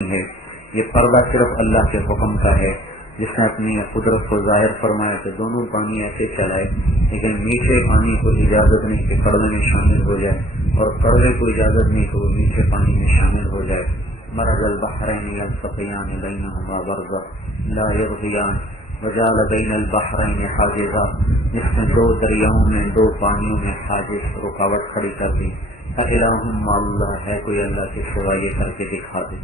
ہے. یہ پردہ صرف اللہ کے حکم کا ہے جس نے اپنی قدرت کو ظاہر فرمایا کہ دونوں پانی ایسے چلائے، لیکن میٹھے پانی کو اجازت نہیں کہ کڑوے میں شامل ہو جائے، اور کڑوے کو اجازت نہیں کہ وہ میٹھے پانی میں شامل ہو جائے. مرج البحرین یلتقیان بینہما برزخ لا یبغیان وجعل بین البحرین حاجزا، جس میں دو دریاؤں میں دو پانیوں میں حاجز رکاوٹ کھڑی کر دی. الہ مع اللہ، ہے کوئی اللہ کے سوا، یہ کر کے دکھا دے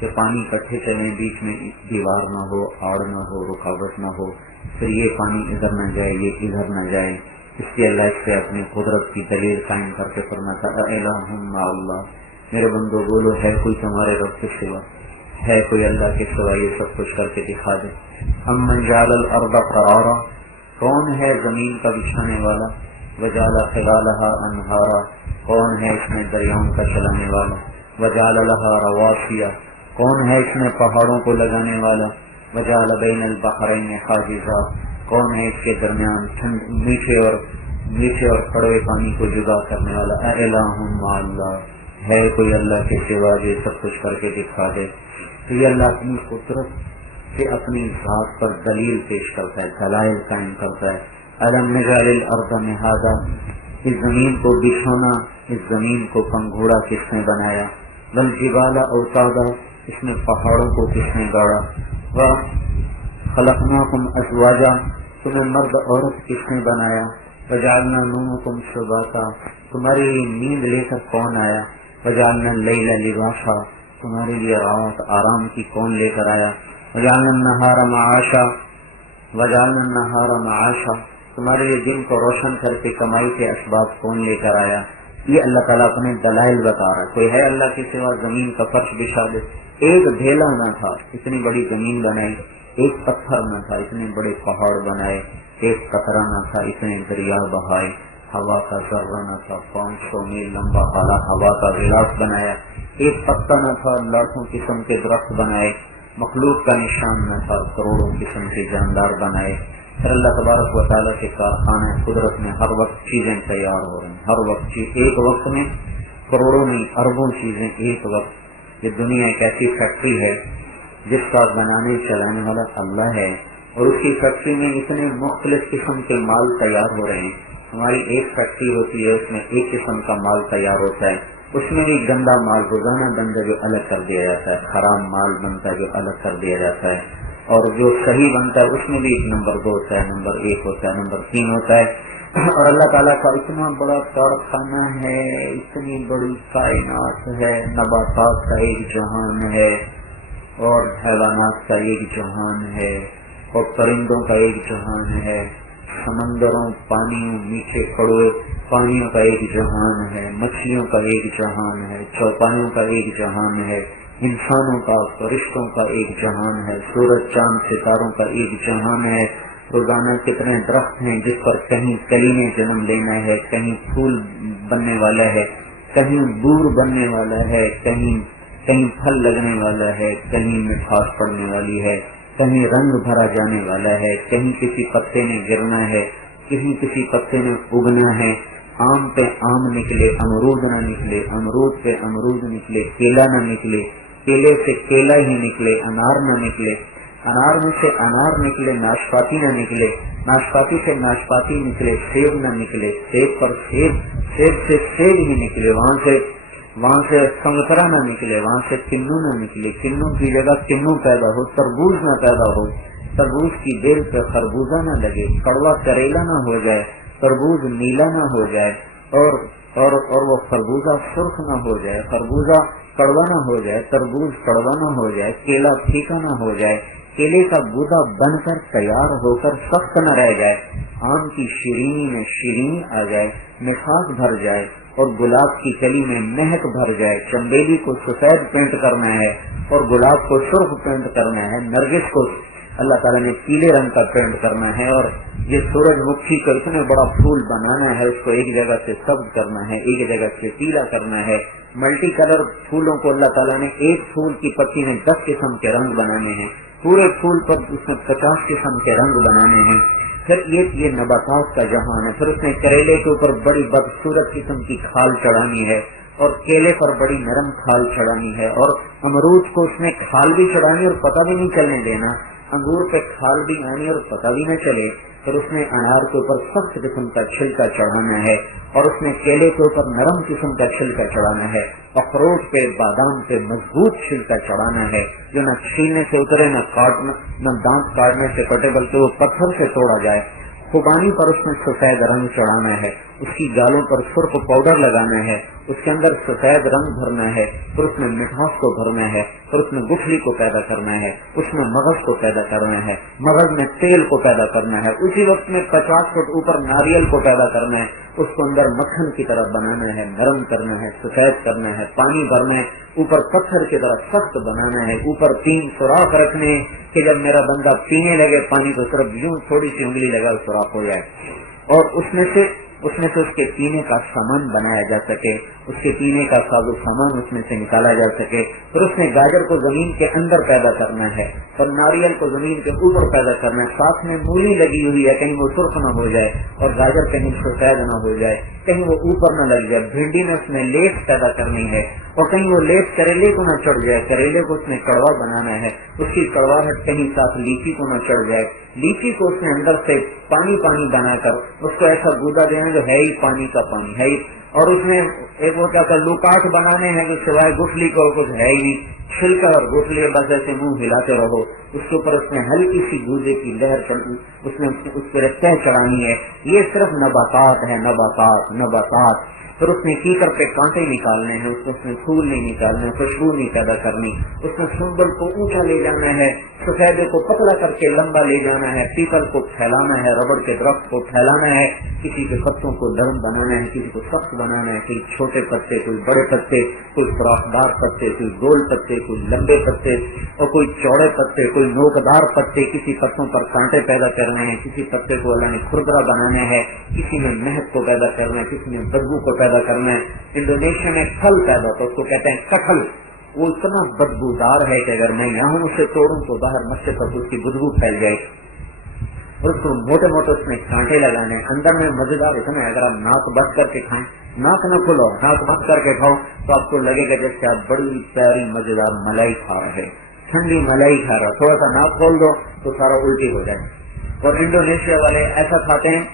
کہ پانی کٹھے چلیں، بیچ میں دیوار نہ ہو، آڑ نہ ہو، رکاوٹ نہ ہو، پھر یہ پانی ادھر نہ جائے یہ ادھر نہ جائے. اس لیے اللہ اس سے اپنی قدرت کی دلیل قائم کر کے فرماتا الہ مع اللہ، میرے بندو بولو ہے کوئی تمہارے رب کے سوا، ہے کوئی اللہ کے سوا، یہ سب کچھ کر کے دکھا دے. امن جعل الارض قرارا، کون ہے زمین کا بچھانے والا، وجعل خلالها انہارا، کون ہے اس میں دریاؤں کا چلانے والا، وجعل لها رواسیا، کون ہے اس میں پہاڑوں کو لگانے والا، وجعل بین البحرین حاجزا، کون ہے اس کے درمیان میٹھے اور کڑوے پانی کو جدا کرنے والا. الہ مع اللہ، ہے کوئی اللہ کے سوا جو سب کچھ کر کے دکھا دے. تو یہ اللہ اپنی قدرت سے اپنی ذات پر دلیل پیش کرتا ہے، دلائل قائم کرتا ہے. الم نجعل الارض مہادا، اس زمین کو بچھونا، اس زمین کو پنگھوڑا کس نے بنایا، والجبال اوتادا، اس میں پہاڑوں کو کس نے گاڑا، وخلقناکم ازواجا، تمہیں مرد عورت کس نے بنایا، وجعلنا نومکم سباتا، تمہاری نیند لے کر کون آیا، وجعلنا اللیل لباسا، تمہارے لیے رات آرام کی کون لے کر آیا، وجعلنا النہار معاشا، وجعلنا النہار معاشا، تمہارے لیے دن کو روشن کر کے کمائی کے اسباب کون لے کر آیا. یہ اللہ تعالیٰ اپنے دلائل بتا رہا ہے. کوئی ہے اللہ کے سوا زمین کا فرش بچھا دے، ایک ڈھیلا نہ تھا اتنی بڑی زمین بنائی، ایک پتھر نہ تھا اتنے بڑے پہاڑ بنائے، ایک قطرہ نہ تھا اتنے دریا بہائے، ہوا کا ذرہ نہ تھا 500 میل لمبا اعلیٰ ہوا کا غلاف بنایا، ایک پتا نہ تھا لاکھوں قسم کے درخت بنائے، مخلوق کا نشان نہ تھا کروڑوں قسم کے جاندار بنائے. پھر اللہ تبارک و تعالیٰ کے کارخانے قدرت میں ہر وقت چیزیں تیار ہو رہی ہیں، ہر وقت ایک وقت میں کروڑوں نہیں اربوں چیزیں ایک وقت. یہ دنیا ایک ایسی فیکٹری ہے جس کا بنانے چلانے والا اللہ ہے، اور اس کی فیکٹری میں اتنے مختلف قسم کے مال تیار ہو رہے ہیں. ہماری ایک فیکٹری ہوتی ہے، اس میں ایک قسم کا مال تیار ہوتا ہے، اس میں بھی گندا مال روزانہ بنتا ہے جو الگ کر دیا جاتا ہے، خراب مال بنتا ہے جو الگ کر دیا جاتا ہے، اور جو صحیح بنتا ہے اس میں بھی نمبر 2 ہوتا ہے، نمبر 1 ہوتا ہے، نمبر 3 ہوتا ہے. اور اللہ تعالیٰ کا اتنا بڑا کارخانہ ہے، اتنی بڑی کائنات ہے، نباتات کا ایک جہان ہے، اور حیوانات کا ایک جہان ہے، اور پرندوں کا ایک جہان ہے، سمندروں پانیوں میٹھے کڑوے پانیوں کا ایک جہان ہے، مچھلیوں کا ایک جہان ہے، چوپایوں کا ایک جہان ہے، انسانوں کا فرشتوں کا ایک جہان ہے، سورج چاند ستاروں کا ایک جہان ہے. روزانہ کتنے درخت ہیں جس پر کہیں کلی نے جنم لینا ہے، کہیں پھول بننے والا ہے، کہیں بور بننے والا ہے، کہیں پھل لگنے والا ہے، کہیں مٹھاس پڑنے والی ہے، کہیں رنگ بھرا جانے والا ہے، کہیں کسی پتے نے گرنا ہے، کہیں کسی پتے نے اگنا ہے. آم پہ آم نکلے، امرود نہ نکلے، امرود پہ امرود نکلے، کیلا نہ نکلے، کیلے سے کیلا ہی نکلے، انار نہ نکلے، انار میں سے انار نکلے، ناشپاتی نہ نکلے، ناشپاتی سے ناشپاتی نکلے، سیب نہ نکلے، سیب پر سیب، سیب سے سیب ہی نکلے، وہاں سے سنگترا نہ نکلے، وہاں سے کنو نہ نکلے، کنو کی جگہ کنو پیدا ہو، تربوز نہ پیدا ہو، تربوز کی بیل پہ خربوزہ نہ لگے، کڑوا کریلا نہ ہو جائے، تربوز نیلا نہ ہو جائے، اور وہ خربوزہ سرخ نہ ہو جائے، خربوزہ کڑوا نہ ہو جائے، تربوز کڑوا نہ ہو جائے، کیلا پھیکا نہ ہو جائے، کیلے کا گودا بن کر تیار ہو کر سخت نہ رہ جائے، آم کی شیرینی میں شیرینی آ جائے، مٹھاس بھر جائے، اور گلاب کی کلی میں مہک بھر جائے. چنبیلی کو سفید پینٹ کرنا ہے اور گلاب کو سرخ پینٹ کرنا ہے، نرگس کو اللہ تعالیٰ نے پیلے رنگ کا پینٹ کرنا ہے، اور یہ سورج مکھی کا اتنا بڑا پھول بنانا ہے، اس کو ایک جگہ سے سبز کرنا ہے، ایک جگہ سے پیلا کرنا ہے. ملٹی کلر پھولوں کو اللہ تعالیٰ نے ایک پھول کی پتی میں 10 قسم کے رنگ بنانے ہیں، پورے پھول پر اس میں 50 قسم کے رنگ بنانے ہیں. پھر یہ نباتات کا جہان ہے. پھر اس نے کریلے کے اوپر بڑی بدسورت قسم کی کھال چڑھانی ہے، اور کیلے پر بڑی نرم کھال چڑھانی ہے، اور امرود کو اس میں کھال بھی چڑھانی اور پتہ بھی نہیں چلنے دینا، انگور پہ کھال بھی آنی اور پتہ بھی نہ چلے، پھر اس میں انار کے اوپر سخت قسم کا چھلکا چڑھانا ہے، اور اس میں کیلے کے اوپر نرم قسم کا چھلکا چڑھانا ہے، اخروٹ پہ بادام پہ مضبوط چھلکا چڑھانا ہے جو نہ چھیلنے سے اترے، نہ دانت کاٹنے سے کٹے، بلکہ وہ پتھر سے توڑا جائے۔ خوبانی پر اس میں سفید رنگ چڑھانا ہے، اس کی گالوں پر سرخ پاؤڈر لگانا ہے، اس کے اندر سفید رنگ بھرنا ہے، پھر اس میں مٹھاس کو بھرنا ہے، پھر اس میں گٹھلی کو پیدا کرنا ہے، اس میں مغز کو پیدا کرنا ہے، مغز میں تیل کو پیدا کرنا ہے، اسی وقت میں 50 فٹ اوپر ناریل کو پیدا کرنا ہے، اس کو اندر مکھن کی طرح بنانا ہے، نرم کرنا ہے، سفید کرنا ہے، پانی بھرنا ہے، اوپر پتھر کی طرح سخت بنانا ہے، اوپر 3 سوراخ رکھنے کہ جب میرا بندہ پینے لگے پانی تو صرف یوں تھوڑی سی انگلی لگا سوراخ ہو جائے، اور اس میں سے اس کے پینے کا سامان بنایا جا سکے، اس کے پینے کا ساز و سامان اس میں سے نکالا جا سکے۔ پھر اس نے گاجر کو زمین کے اندر پیدا کرنا ہے، اور ناریل کو زمین کے اوپر پیدا کرنا ہے، ساتھ میں مولی لگی ہوئی ہے کہیں وہ سرخ نہ ہو جائے، اور گاجر کہیں سفید نہ ہو جائے، کہیں وہ اوپر نہ لگ جائے۔ بھنڈی میں اس میں لیس پیدا کرنی ہے، اور کہیں وہ لیس کریلے کو نہ چڑھ جائے، کریلے کو اس میں کڑوا بنانا ہے، اس کی کڑواہٹ کہیں ساتھ لیچی کو نہ چڑھ جائے، لیچی کو اس نے اندر سے پانی پانی بنا کر اس کو ایسا گودا دینا جو ہے ہی پانی کا پانی ہے ہی، اور اس میں ایک وہ کیا تھا لوکاٹ بنانے ہیں جو سوائے گٹھلی کو کچھ ہے ہی نہیں، چھلکا اور گٹھلی بس ایسے منہ ہلاتے رہو، اس کے اوپر اس میں ہلکی سی گوزے کی لہر اس میں اس پہ تہ چڑھانی ہے۔ یہ صرف نباتات ہے، نباتات۔ پھر اس میں کیکر پہ کانٹے نکالنے ہیں، اس میں پھول نہیں نکالنے، خوشبو نہیں پیدا کرنی، اس میں سنبل کو اونچا لے جانا ہے، سفیدے کو پتلا کر کے لمبا لے جانا ہے، پیپل کو پھیلانا ہے، ربڑ کے درخت کو پھیلانا ہے، کسی کے پتوں کو نرم بنانا ہے، کسی کو سخت بنانا ہے، کوئی چھوٹے پتے، کوئی بڑے پتے، کوئی فراخدار پتے، کوئی گول پتے، کوئی لمبے پتے، اور کوئی چوڑے پتے، کوئی نوکدار پتے، کسی پتوں پر کانٹے پیدا کرنے ہیں، کسی پتے کو اللہ نے کھردرا بنانا ہے، کسی میں مہک کو پیدا کرنا ہے، کسی میں بدبو کو پیدا کرنا ہے۔ انڈونیشیا میں پھل پیدا ہوتا ہے، اس کو کہتے ہیں کٹہل، وہ اتنا بدبودار ہے کہ اگر میں یہاں اسے توڑوں تو باہر مسجد پر اس کی بدبو پھیل جائے، اور اس کو موٹے موٹے اس میں کانٹے لگانے، اندر میں مزیدار اتنا ہے، اگر آپ ناک بند کر کے کھائیں، ناک نہ کھولو، ناک بند کر کے کھاؤ تو آپ کو لگے گا جیسے آپ بڑی پیاری مزیدار ملائی کھا رہے، ٹھنڈی ملائی کھا رہا، تھوڑا سا ناک کھول دو تو سارا الٹی ہو جائے۔ اور انڈونیشیا والے ایسا کھاتے ہیں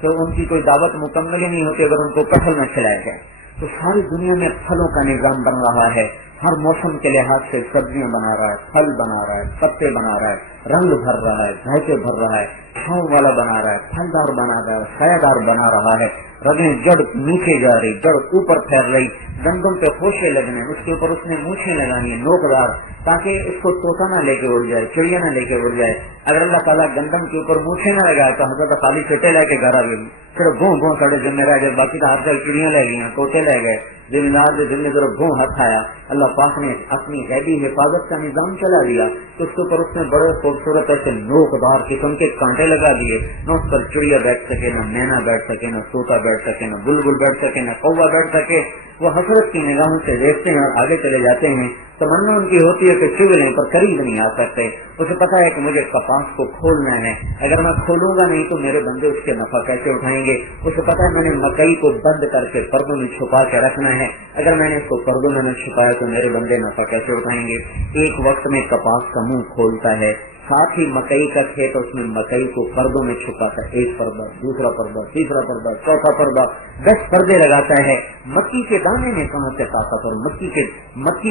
تو ان کی کوئی دعوت مکمل ہی نہیں ہوتی اگر ان کو کٹہل نہ کھلایا جائے۔ تو ساری دنیا میں پھلوں کا نظام بن رہا ہے، ہر موسم کے لحاظ سے سبزیاں بنا رہا ہے، پھل بنا رہا ہے، پتے بنا رہا ہے، رنگ بھر رہا ہے، ذائقے بھر رہا ہے، چھاؤں والا بنا رہا ہے، پھلدار بنا رہا ہے، سایہ دار بنا رہا ہے، رگیں جڑ نیچے جا رہی، جڑ اوپر پھیل رہی، گندم پہ خوشے لگنے، اس کے اوپر اس نے مونچھیں لگانی ہیں نوکدار، تاکہ اس کو طوطا نہ لے کے اڑ جائے، چڑیا نہ لے کے اڑ جائے۔ اگر اللہ تعالیٰ گندم کے اوپر مونچھیں نہ لگائے تو حضرت خالی چھٹے لے کے گھر آ گئی، صرف گھوں گھوں سڑے ذمہ رہ گئے، باقی تو ہر جگہ چڑیاں لے گئی، طوطے لے گئے، ذمہ دار کے ذمہ ضرور گھوں ہاتھ آیا۔ اللہ پاک نے اپنی غیبی حفاظت کا نظام چلا دیا تو اس کے اوپر اس نے بڑے خوبصورت ایسے نوکدار قسم کے کانٹے لگا دیے، نہ اس پر چڑیا بیٹھ سکے، نہ مینا بیٹھ سکے، نہ طوطا بیٹھ سکے، نہ بلبل بیٹھ سکے، نہ کوا بیٹھ سکے۔ وہ حسرت کی نگاہوں سے دیکھتے ہیں اور آگے چلے جاتے ہیں، تمنا ان کی ہوتی ہے کہ چگ لیں پر قریب نہیں آ سکتے۔ اسے پتا ہے کہ مجھے کپاس کو کھولنا ہے، اگر میں کھولوں گا نہیں تو میرے بندے اس کے نفع کیسے اٹھائیں گے۔ اسے پتا ہے میں نے مکئی کو بند کر کے پردوں میں چھپا کے رکھنا ہے، اگر میں نے اس کو پردوں میں چھپایا تو میرے بندے نفع کیسے اٹھائیں گے۔ ایک وقت میں کپاس کا منہ کھولتا ہے، ساتھ ہی مکئی کا کھیت، اس میں مکئی کو پردوں میں چھپاتا ہے، ایک پردہ، دوسرا پردہ، تیسرا پردہ، چوتھا پردہ، 10 پردے لگاتا ہے۔ مکی کے دانے میں کہاں سے طاقت، اور مکی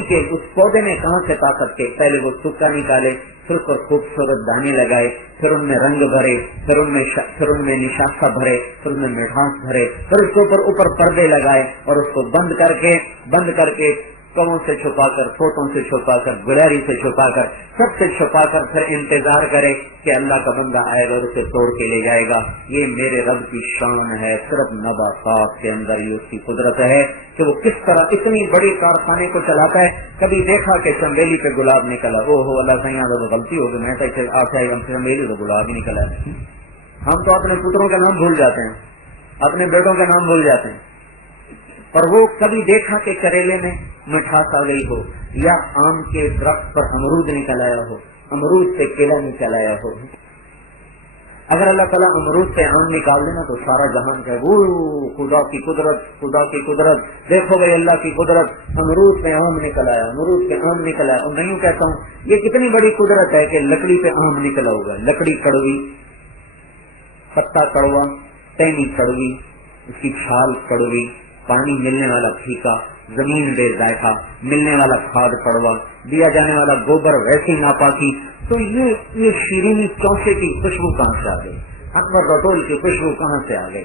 کے اس پودے میں کہاں سے طاقت کے پہلے وہ سکا نکالے، پھر اس پر خوبصورت دانے لگائے، پھر ان میں رنگ بھرے، پھر ان میں نشاستہ بھرے، پھر ان میں مٹھاس بھرے، پھر اس کے اوپر پردے لگائے اور اس کو بند کر کے کموں سے چھپا کر، فوٹوں سے چھپا کر، گلیری سے چھپا کر، سب سے چھپا کر پھر انتظار کرے کہ اللہ کا بندہ آئے گا اور اسے توڑ کے لے جائے گا۔ یہ میرے رب کی شان ہے، صرف نباتات کے اندر یہ اس کی قدرت ہے کہ وہ کس طرح اتنی بڑی کارخانے کو چلاتا ہے۔ کبھی دیکھا کہ چنبیلی پہ گلاب نکلا، او ہو اللہ سے یہاں غلطی ہوگی، میں تو چنبیلی تو گلاب ہی نکلا ہے۔ ہم تو اپنے پتروں کا نام بھول جاتے ہیں، اپنے بیٹوں کا نام بھول جاتے ہیں، اور وہ کبھی دیکھا کہ کریلے میں مٹھاس آ گئی ہو، یا آم کے درخت پر امرود نکل آیا ہو، امرود سے کیلا نکل آیا ہو۔ اگر اللہ تعالیٰ امرود سے آم نکال دینا تو سارا جہان کہے وہ خدا کی قدرت، خدا کی قدرت، دیکھو بھائی اللہ کی قدرت، امرود پہ آم نکل آیا، امرود پہ آم نکل آیا۔ اور میں یوں کہتا ہوں یہ کتنی بڑی قدرت ہے کہ لکڑی پہ آم نکلا ہوگا، لکڑی کڑوی، پتا کڑوا، ٹہنی کڑوی، اس کی چھال کڑوی، پانی ملنے والا پھیکا، زمین بے ذائقہ، ملنے والا کھاد کڑوا، دیا جانے والا گوبر ویسی ناپاکی۔ تو یہ شیرینی چوسے کی خوشبو کہاں سے آ گئی، اکبر رٹول کی خوشبو کہاں سے آ گئی،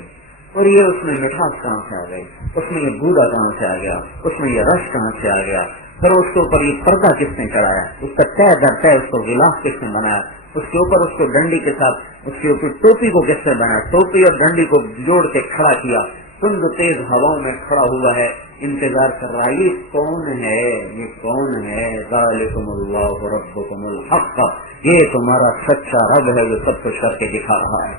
اور یہ اس میں مٹھاس کہاں سے آ گئی، اس میں یہ گودا کہاں سے آ گیا، اس میں یہ رس کہاں سے آ گیا، پھر اس کے اوپر یہ پردہ کس نے چڑھایا، اس کا تہ در تہ اس کو غلاف کس نے بنایا، اس کے اوپر اس کو ڈنڈی کے ساتھ اس کے اوپر ٹوپی کو کس نے بنایا، ٹوپی اور ڈنڈی کو جوڑ کے کھڑا کیا، تند تیز ہواؤں میں کھڑا ہوا ہے، انتظار کر رہا ہے یہ کون ہے، یہ کون ہے، ذالکم اللہ ربکم الحق، یہ تمہارا سچا رب ہے جو سب کچھ کر کے دکھا رہا ہے۔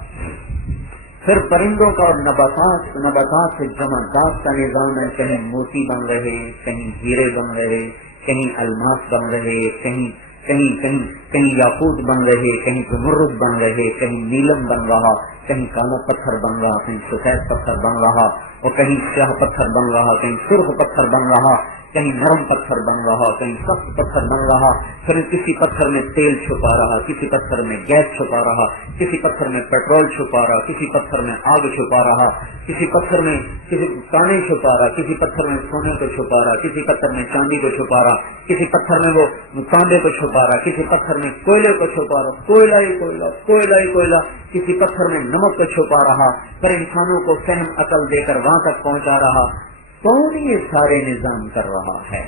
پھر پرندوں کا اور نباتات سے جمادات کا نظام ہے، کہیں موتی بن رہے، کہیں ہیرے بن رہے، کہیں الماس بن رہے، کہیں یاقوت بن رہے، کہیں زمرد بن رہے، کہیں نیلم بن رہا، کہیں کالا پتھر بن رہا، کہیں سفید پتھر بن رہا، اور کہیں سیاہ پتھر بن رہا، کہیں سرخ پتھر بن رہا، کہیں نرم پتھر بن رہا، کہیں سخت پتھر بن رہا، پھر کسی پتھر میں تیل چھپا رہا، کسی پتھر میں گیس چھپا رہا، کسی پتھر میں پیٹرول چھپا رہا، کسی پتھر میں آگ چھپا رہا، کسی پتھر میں کسی کانے چھپا رہا، کسی پتھر میں سونے کو چھپا رہا، کسی پتھر میں چاندی کو چھپا رہا، کسی پتھر میں وہ تانبے کو چھپا رہا، کسی پتھر میں کوئلے کو چھپا رہا، کوئلہ ہی کوئلہ، کوئلہ ہی کوئلہ، کسی پتھر میں نمک کو چھپا رہا، پھر انسانوں کو فہم عقل دے کر وہاں تک پہنچا رہا۔ کون یہ سارے نظام کر رہا ہے؟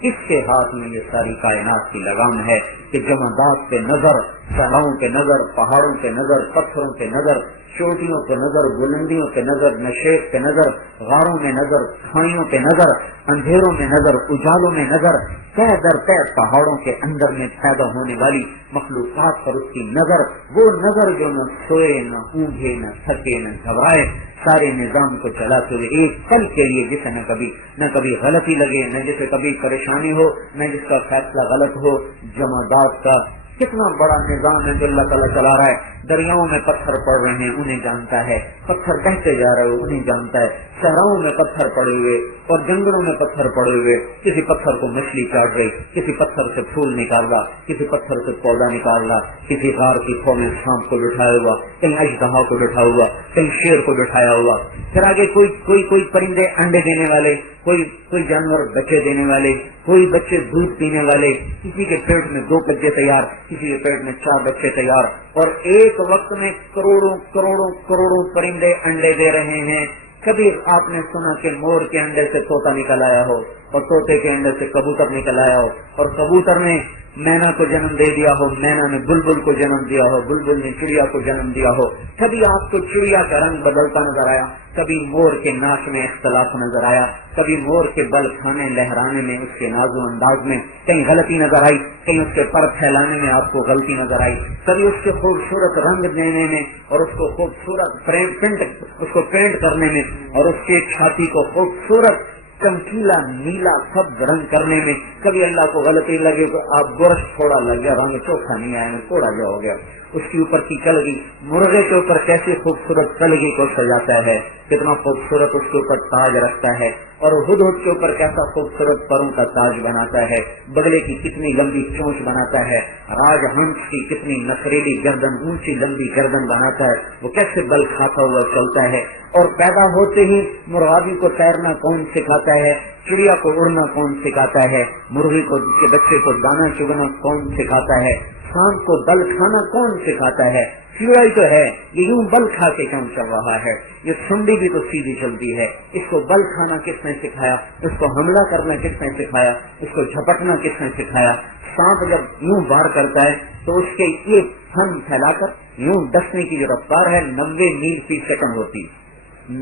کس کے ہاتھ میں یہ ساری کائنات کی لگام ہے کہ جمادات پہ نظر، صحراؤں پہ نظر، پہاڑوں پہ نظر، پتھروں پہ نظر، چوٹیوں پہ نظر، بلندیوں پہ نظر، نشیب پہ نظر، غاروں میں نظر، کھائیوں پہ نظر، اندھیروں میں نظر، اجالوں میں نظر، تہ در تہ پہاڑوں کے اندر میں پیدا ہونے والی مخلوقات پر اس کی نظر، وہ نظر جو نہ سوئے، نہ اونگے، نہ تھکے، نہ گھبرائے، سارے نظام کو چلاتے ہوئے ایک پل کے لیے جسے نہ کبھی غلطی لگے، نہ جسے کبھی پریشانی ہو، نہ جس کا فیصلہ غلط ہو۔ جمادات کا کتنا بڑا نظام ہے جو اللہ تعالیٰ چلا رہا ہے۔ دریاؤں میں پتھر پڑ رہے ہیں انہیں جانتا ہے، پتھر بہتے جا رہے ہو انہیں جانتا ہے، صحراؤں میں پتھر پڑے ہوئے اور جنگلوں میں پتھر پڑے ہوئے، کسی پتھر کو مچھلی چاٹ گئی، کسی پتھر سے پھول نکال رہا، کسی پتھر سے پودا نکال رہا، کسی غار کی کھو میں سانپ کو بٹھایا ہوا، کہیں اژدہا کو بٹھا ہوا، کہیں شیر کو بٹھایا ہوا، پھر آگے کوئی پرندے انڈے دینے والے، کوئی جانور بچے دینے والے، کوئی بچے دودھ پینے والے، کسی کے پیٹ میں 2 بچے تیار، کسی کے پیٹ میں 4 بچے تیار، اور ایک وقت میں کروڑوں پرندے انڈے دے رہے ہیں۔ کبھی آپ نے سنا کہ مور کے انڈے سے طوطا نکل آیا ہو، اور طوطے کے انڈے سے کبوتر نکل آیا ہو، اور کبوتر نے مینا کو جنم دے دیا ہو، مینا نے بلبل کو جنم دیا ہو، بلبل نے چڑیا کو جنم دیا ہو۔ کبھی آپ کو چڑیا کا رنگ بدلتا نظر آیا، کبھی مور کے ناچ میں اختلاف نظر آیا، کبھی مور کے بل کھانے لہرانے میں، اس کے نازو انداز میں کہیں غلطی نظر آئی، کہیں اس کے پر پھیلانے میں آپ کو غلطی نظر آئی، کبھی اس کے خوبصورت رنگ دینے میں اور اس کو خوبصورت پینٹ کرنے میں، اور اس کی چھاتی کو خوبصورت چمکیلا نیلا سب رنگ کرنے میں، کبھی اللہ کو غلطی لگے تو آپ گورش تھوڑا لگ گیا، رنگ چوکھا نہیں آیا، تھوڑا جو ہو گیا۔ اس کے اوپر کی کلگی، مرغے کے اوپر کیسی خوبصورت کلگی کو سجاتا ہے، کتنا خوبصورت اس کے اوپر تاج رکھتا ہے، اور ہدہد کے اوپر کیسا خوبصورت پروں کا تاج بناتا ہے، بگلے کی کتنی لمبی چونچ بناتا ہے، راج ہنس کی کتنی نخریلی گردن، اونچی لمبی گردن بناتا ہے، وہ کیسے بل کھاتا ہوا چلتا ہے، اور پیدا ہوتے ہی مرغابی کو تیرنا کون سکھاتا ہے، چڑیا کو اڑنا کون سکھاتا ہے، مرغی کو کے بچے کو دانا چگنا کون سکھاتا ہے، سانپ کو بل کھانا کون سکھاتا ہے، کیڑا ہی تو ہے یہ یوں بل کھا کے کیوں چل رہا ہے، یہ سنڈی بھی تو سیدھی چلتی ہے، اس کو بل کھانا کس نے سکھایا، اس کو حملہ کرنا کس نے سکھایا، اس کو جھپٹنا کس نے سکھایا۔ سانپ جب یوں وار کرتا ہے تو اس کے یہ تھن پھیلا کر یوں ڈسنے کی جو رفتار ہے 90 میل فی سیکنڈ ہوتی،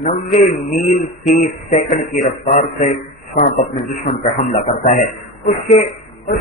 90 میل فی سیکنڈ کی رفتار سے سانپ اپنے دشمن پر حملہ کرتا ہے۔ اس کے اس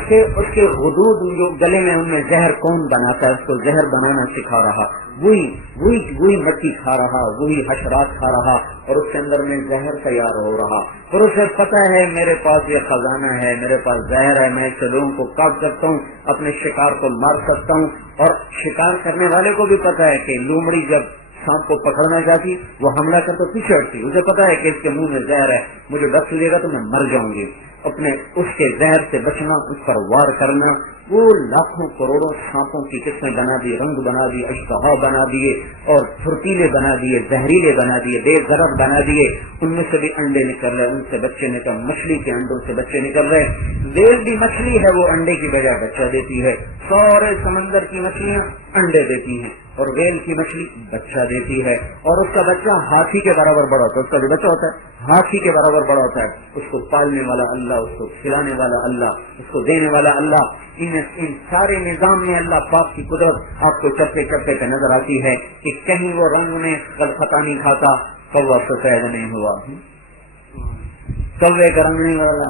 کے حدود جو گلے میں ان میں زہر کون بناتا ہے، اس کو زہر بنانا سکھا رہا، وہی مٹی کھا رہا، وہی حشرات کھا رہا، اور اس کے اندر میں زہر تیار ہو رہا، اور اسے پتہ ہے میرے پاس یہ خزانہ ہے، میرے پاس زہر ہے، میں اس سے لوگوں کو کاٹ سکتا ہوں، اپنے شکار کو مار سکتا ہوں۔ اور شکار کرنے والے کو بھی پتہ ہے کہ لومڑی جب سانپ کو پکڑنا چاہتی وہ حملہ کر تو پیچھے ہٹتی، اسے پتا ہے کہ اس کے منہ میں زہر ہے، مجھے ڈس لے گا تو میں مر جاؤں گی۔ اپنے اس کے زہر سے بچنا، اس پر وار کرنا، وہ لاکھوں کروڑوں سانپوں کی قسمیں بنا دی، رنگ بنا دی، اشتہا بنا دیے، اور پھرتیلے بنا دیے، زہریلے بنا دیے، بے ضرر بنا دیے، ان میں سے بھی انڈے نکل رہے، ان سے بچے نکل، مچھلی کے انڈوں سے بچے نکل رہے۔ ویل بھی مچھلی ہے، وہ انڈے کی بجائے بچہ دیتی ہے، سارے سمندر کی مچھلیاں انڈے دیتی ہیں، اور ویل کی مچھلی بچہ دیتی ہے، اور اس کا بچہ ہاتھی کے برابر بڑا ہوتا ہے، اس کا جو بچہ ہوتا ہے ہاتھی کے برابر بڑا ہوتا ہے، اس کو پالنے والا اللہ، اس کو کھلانے والا اللہ، اس کو دینے والا اللہ۔ ان سارے نظام میں اللہ پاک کی قدرت آپ کو چپے چپے پہ نظر آتی ہے کہ کہیں وہ رنگ میں خطا نہیں کھاتا، کوا سفید نہیں ہوا، کوے کا رنگ نہیں بدلا،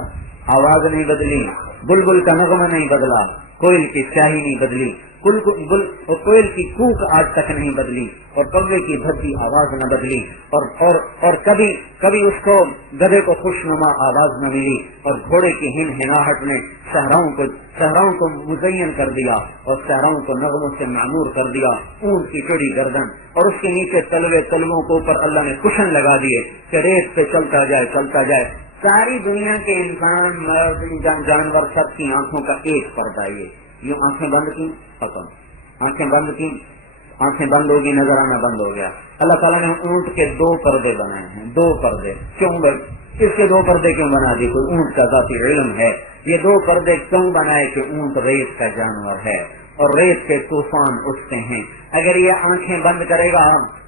آواز نہیں بدلی، بلبل کا نغمہ نہیں بدلا، کوئل کی سیاہی نہیں بدلی، کوئل کی کوک آج تک نہیں بدلی، اور کوے کی بھدی آواز نہ بدلی، اور کبھی اس کو گدھے کو خوشنما آواز نہ ملی، اور گھوڑے کی ہنہناہٹ نے صحراؤں کو مزین کر دیا، اور صحراؤں کو نغموں سے معمور کر دیا، اونٹ کی چڑی گردن، اور اس کے نیچے تلووں کے اوپر اللہ نے کشن لگا دیے کہ ریت پہ چلتا جائے۔ ساری دنیا کے انسان، مرد، جانور، سب کی آنکھوں کا ایک پردہ، یہ آنکھیں بند کی ختم، آنکھیں بند ہوگی، نظر آنا بند ہو گیا۔ اللہ تعالیٰ نے اونٹ کے 2 پردے بنائے ہیں، 2 پردے کیوں بھائی؟ اس کے 2 پردے کیوں بنا دی؟ کوئی اونٹ کا ذاتی علم ہے؟ یہ 2 پردے کیوں بنائے کہ اونٹ ریت کا جانور ہے، اور ریت کے طوفان اٹھتے ہیں، اگر یہ آنکھیں بند کرے گا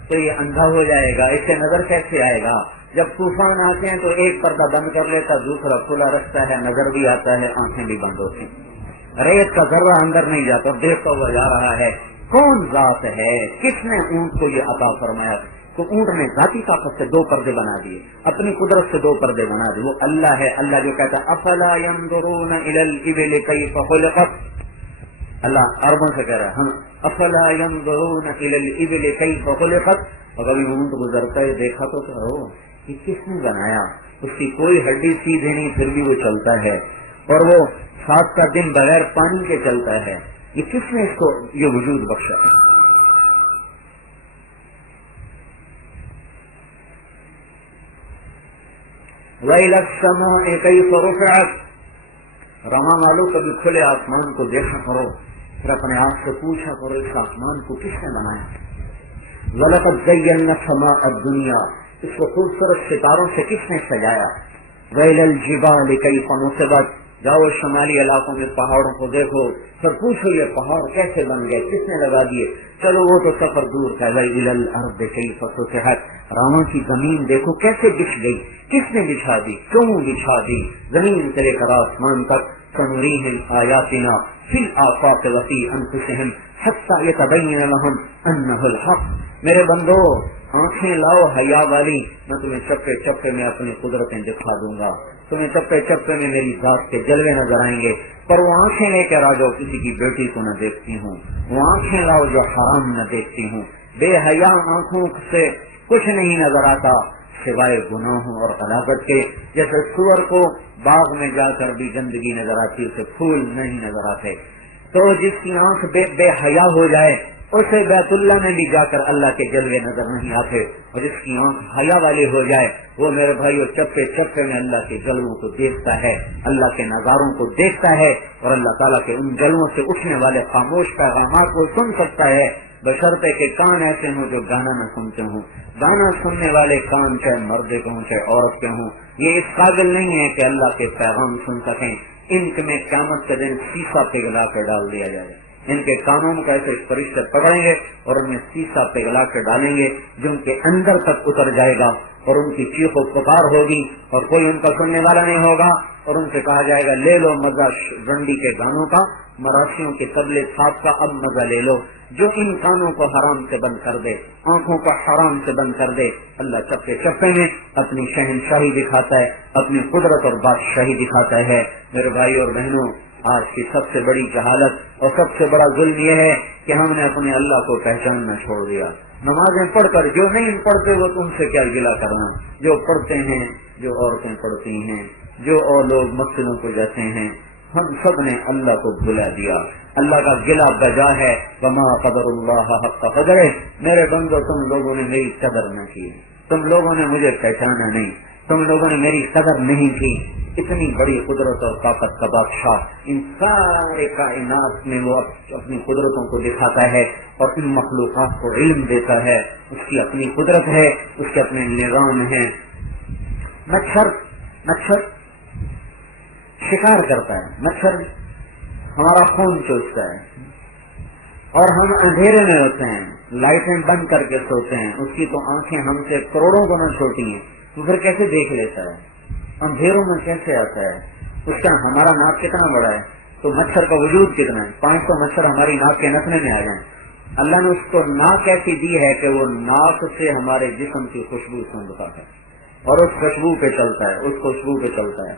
تو یہ اندھا ہو جائے گا، اس سے نظر کیسے آئے گا؟ جب طوفان آتے ہیں تو ایک پردہ بند کر لیتا، دوسرا کھلا رکھتا ہے، نظر بھی آتا ہے، آنکھیں بھی بند ہوتی ہیں، ریت کا ذرہ اندر نہیں جاتا، دیکھتا ہوا جا رہا ہے۔ کون ذات ہے؟ کس نے اونٹ کو یہ عطا فرمایا؟ تو اونٹ نے ذاتی طاقت سے 2 پردے بنا دیے، اپنی قدرت سے 2 پردے بنا دیے۔ وہ اللہ ہے، اللہ جو کہتا ہے افلا ينظرون الى الابل كيف خلقت، اللہ عربوں سے کہہ رہا ہے ہم افلا ينظرون الى الابل كيف خلقت، اگر یہ اونٹ گزرتا ہے دیکھا تو کہو کہ کس نے بنایا، اس کی کوئی ہڈی سیدھی نہیں، پھر بھی وہ چلتا ہے، اور وہ 7 کا دن بغیر پانی کے چلتا ہے، یہ کس نے اس کو یہ وجود بخشا؟ وَإِلَى السَّمَاءِ كَيْفَ رُفِعَتْ، رواں والوں کبھی کھلے آسمان کو دیکھا کرو، پھر اپنے آپ سے پوچھا کرو اس آسمان کو کس نے بنایا؟ وَلَقَدْ زَيَّنَّا السَّمَاءَ الدُّنْيَا، اس کو خوبصورت ستاروں سے کس نے سجایا؟ وَإِلَى الْجِبَالِ كَيْفَ نُصِبَتْ، جاؤ شمالی علاقوں میں پہاڑوں کو دیکھو، پھر پوچھو یہ پہاڑ کیسے بن گئے، کس نے لگا دیے؟ چلو وہ تو سفر دور کا، وَإِلَى الْأَرْضِ كَيْفَ سُطِحَتْ، راواں کی زمین دیکھو کیسے بچھ گئی، کس نے بچھا دی، کیوں بچھا دی؟ زمین سے لے کر آسمان تک، سَنُرِيهِمْ آيَاتِنَا فِي الْآفَاقِ وَفِي أَنفُسِهِمْ حَتَّى يَتَبَيَّنَ لَهُمْ أَنَّهُ الْحَقُّ، میرے بندو آنکھیں لاؤ حیا والی، میں تمہیں چپے چپے میں اپنی قدرتیں دکھا دوں گا، تمہیں چپے چپے میں میری ذات کے جلوے نظر آئیں گے، پر وہ آنکھیں لے کر آ جاؤ کسی کی بیٹی کو نہ دیکھتی ہوں، وہ آنکھیں لاؤ جو حرام نہ دیکھتی ہوں، بے حیا آنکھوں سے کچھ نہیں نظر آتا سوائے گناہوں اور غلاظت کے، جیسے سور کو باغ میں جا کر بھی گندگی نظر آتی، اسے پھول نہیں نظر آتے، تو جس کی آنکھ بے حیا ہو جائے اسے بیت اللہ میں بھی جا کر اللہ کے جلوے نظر نہیں آتے، اور جس کی آنکھ حیا والی ہو جائے وہ میرے بھائیو چپے چپے میں اللہ کے جلووں کو دیکھتا ہے، اللہ کے نظاروں کو دیکھتا ہے، اور اللہ تعالیٰ کے ان جلووں سے اٹھنے والے خاموش پیغامات کو سن سکتا ہے، بشرطے کہ کان ایسے ہوں جو گانا نہ سنتے ہوں۔ گانا سننے والے کان چاہے مرد کے ہوں چاہے عورت کے ہوں، یہ اس قابل نہیں ہے کہ اللہ کے پیغام سن سکیں، ان میں قیامت کے دن سیسا پگھلا کے ڈال دیا جائے، ان کے کانوں کو ایسے فرشتے پکڑیں گے اور ان میں سیسا پگھلا کے ڈالیں گے جو ان کے اندر تک اتر جائے گا، اور ان کی چیخ و پکار ہوگی اور کوئی ان کا سننے والا نہیں ہوگا، اور ان سے کہا جائے گا لے لو مزہ رنڈی کے گانوں کا، مراسیوں کے تبلے صاحب کا، اب مزہ لے لو۔ جو ان کانوں کو حرام سے بند کر دے، آنکھوں کو حرام سے بند کر دے، اللہ چپے چپے میں اپنی شہنشاہی دکھاتا ہے، اپنی قدرت اور بادشاہی دکھاتا ہے۔ میرے بھائی اور بہنوں، آج کی سب سے بڑی جہالت اور سب سے بڑا ظلم یہ ہے کہ ہم نے اپنے اللہ کو پہچاننا چھوڑ دیا. نمازیں پڑھ کر جو نہیں پڑھتے وہ تم سے کیا گلا کرنا. جو پڑھتے ہیں، جو عورتیں پڑھتی ہیں، جو اور لوگ مسجدوں کو جاتے ہیں، ہم سب نے اللہ کو بلا دیا. اللہ کا گلا بجا ہے وما قدر اللہ حق قدرہ. میرے بندو تم لوگوں نے میری قدر نہ کی، تم لوگوں نے مجھے پہچانا نہیں، تم لوگوں نے میری قدر نہیں کی. اتنی بڑی قدرت اور طاقت کا بادشاہ ان سارے کائنات میں وہ اپنی قدرتوں کو دکھاتا ہے اور ان مخلوقات کو علم دیتا ہے. اس کی اپنی قدرت ہے، اس کے اپنے نظام ہیں. مچھر شکار کرتا ہے، مچھر ہمارا خون چوستا ہے اور ہم اندھیرے میں ہوتے ہیں، لائٹیں بند کر کے سوتے ہیں. اس کی تو آنکھیں ہم سے کروڑوں گنا چھوٹی ہیں، تو پھر کیسے دیکھ لیتا ہے؟ اندھیروں میں کیسے آتا ہے؟ اس کا ہمارا ناک کتنا بڑا ہے، تو مچھر کا وجود کتنا ہے؟ 500 مچھر ہماری ناک کے نسنے میں آ جائیں. اللہ نے اس کو ناک ایسی دی ہے کہ وہ ناک سے ہمارے جسم کی خوشبو سونگتا ہے اور اس خوشبو پہ چلتا ہے، اس خوشبو پہ چلتا ہے.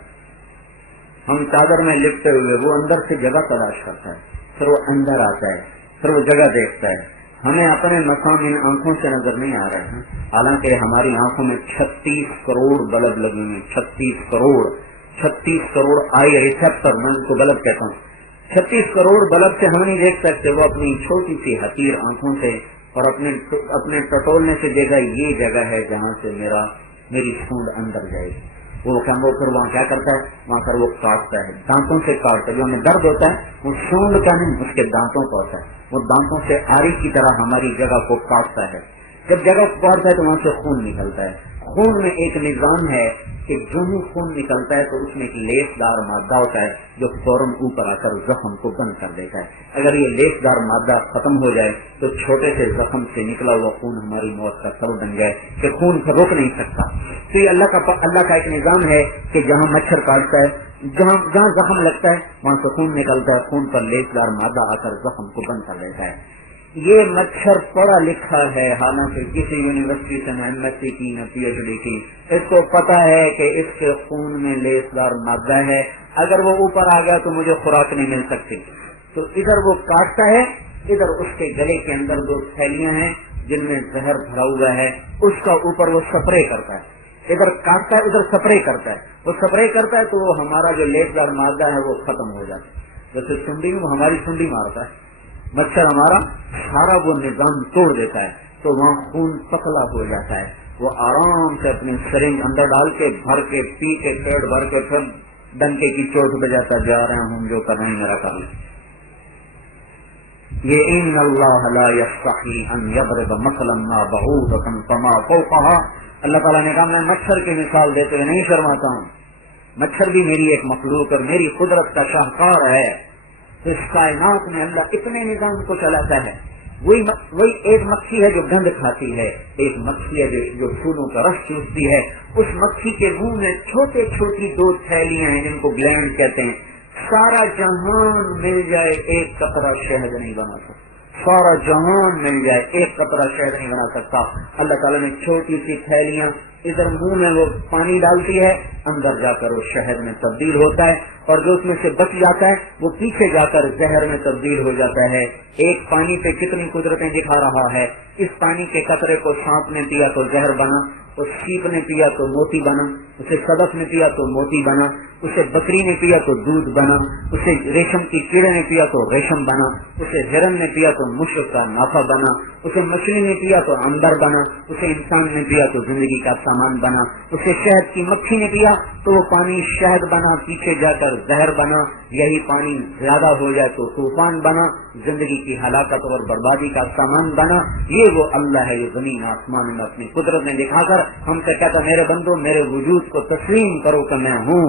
ہم چادر میں لپٹے ہوئے وہ اندر سے جگہ تلاش کرتا ہے، پھر وہ اندر آتا ہے، پھر وہ جگہ دیکھتا ہے. ہمیں اپنے مسام ان آنکھوں سے نظر نہیں آ رہے ہیں، حالانکہ ہماری آنکھوں میں 36 کروڑ بلب لگے ہوئے. 36 کروڑ آئی ریسپٹر، میں ان کو بلب کہتا ہوں. 36 کروڑ بلب سے ہم نہیں دیکھ سکتے. وہ اپنی چھوٹی سی حقیر آنکھوں سے اور اپنے ٹٹولنے سے دیکھا یہ جگہ ہے جہاں سے میری سونڈ اندر جائے گی. وہ پھر وہاں کیا کرتا ہے؟ وہاں پر وہ کاٹتا ہے، دانتوں سے کاٹتا ہے. جو ہمیں درد ہوتا ہے وہ سونڈ کا نہیں، اس کے دانتوں کا ہوتا ہے. وہ دانتوں سے آری کی طرح ہماری جگہ کو کاٹتا ہے. جب جگہ کو کاٹتا ہے تو وہاں سے خون نکلتا ہے. خون میں ایک نظام ہے کہ جو ہی خون نکلتا ہے تو اس میں ایک لیس دار مادہ ہوتا ہے جو فوراً اوپر آ کر زخم کو بند کر دیتا ہے. اگر یہ لیس دار مادہ ختم ہو جائے تو چھوٹے سے زخم سے نکلا ہوا خون ہماری موت کا سبب بن جائے کہ خون کو روک نہیں سکتا. تو یہ اللہ کا ایک نظام ہے کہ جہاں مچھر کاٹتا ہے، جہاں زخم لگتا ہے وہاں سے خون نکلتا ہے، خون پر لیس دار مادہ آ کر زخم کو بند کر دیتا ہے. یہ مچھر پڑھا لکھا ہے، حالانکہ کسی یونیورسٹی سے نہ MSc کی نہ PhD کی. اس کو پتا ہے کہ اس کے خون میں لیس دار مادہ ہے، اگر وہ اوپر آ گیا تو مجھے خوراک نہیں مل سکتی. تو ادھر وہ کاٹتا ہے، ادھر اس کے گلے کے اندر 2 تھیلیاں ہیں جن میں زہر بھرا ہوا ہے، اس کا اوپر وہ سپرے کرتا ہے. ادھر کاٹتا ہے، ادھر سپرے کرتا ہے. وہ سپرے کرتا ہے تو وہ ہمارا جو لیس دار مادہ ہے وہ ختم ہو جاتا ہے. جیسے سنڈی میں ہماری سنڈی مارتا ہے، مچھر ہمارا سارا وہ نظام توڑ دیتا ہے تو وہاں خون پتلا ہو جاتا ہے. وہ آرام سے اپنی سرنج اندر ڈال کے بھر کے پی کے پیٹ بھر کے پھر ڈنکے کی چوٹ بجاتا جا رہے ہوں جو کر رہے ہیں میرا کر لیں. یہ ان اللہ لا یستحی ان یضرب مثلا ما بعوضۃ فما فوقها. اللہ تعالیٰ نے کہا میں مچھر کی مثال دیتے ہوئے نہیں شرماتا ہوں. مچھر بھی میری ایک مخلوق اور میری قدرت کا شاہکار ہے. اس کائنات میں اللہ اتنے نظام کو چلاتا ہے. وہی ایک مکھی ہے جو گند کھاتی ہے، ایک مکھی ہے جو پھولوں کا رس چوستی ہے. اس مکھی کے منہ میں چھوٹی چھوٹی 2 تھیلیاں ہیں جن کو گلینڈ کہتے ہیں. سارا جہان مل جائے ایک قطرہ شہد نہیں بنا سکتا. سارا جہان مل جائے ایک قطرہ شہد نہیں بنا سکتا. اللہ تعالیٰ نے چھوٹی سی تھیلیاں ادھر منہ میں وہ پانی ڈالتی ہے، اندر جا کر وہ شہد میں تبدیل ہوتا ہے اور جو اس میں سے بچ جاتا ہے وہ پیچھے جا کر زہر میں تبدیل ہو جاتا ہے. ایک پانی پہ کتنی قدرتیں دکھا رہا ہے. اس پانی کے قطرے کو سانپ نے پیا تو زہر بنا، اس سیپ نے پیا تو موتی بنا، اسے صدف نے پیا تو موتی بنا، اسے بکری نے پیا تو دودھ بنا، اسے ریشم کی کیڑے نے پیا تو ریشم بنا، اسے ہرن نے پیا تو مشک کا نافع بنا، اسے مچھلی نے پیا تو عنبر بنا، اسے انسان نے پیا تو زندگی کا سامان بنا، اسے شہد کی مکھی نے پیا تو وہ پانی شہد بنا، پیچھے جا کر زہر بنا. یہی پانی زیادہ ہو جائے تو طوفان بنا، زندگی کی ہلاکت اور بربادی کا سامان بنا. یہ وہ اللہ ہے جو زمین آسمان میں اپنی قدرت نے دکھا کر ہم سے کہتا میرے بندو میرے وجود کو تسلیم کرو کہ میں ہوں،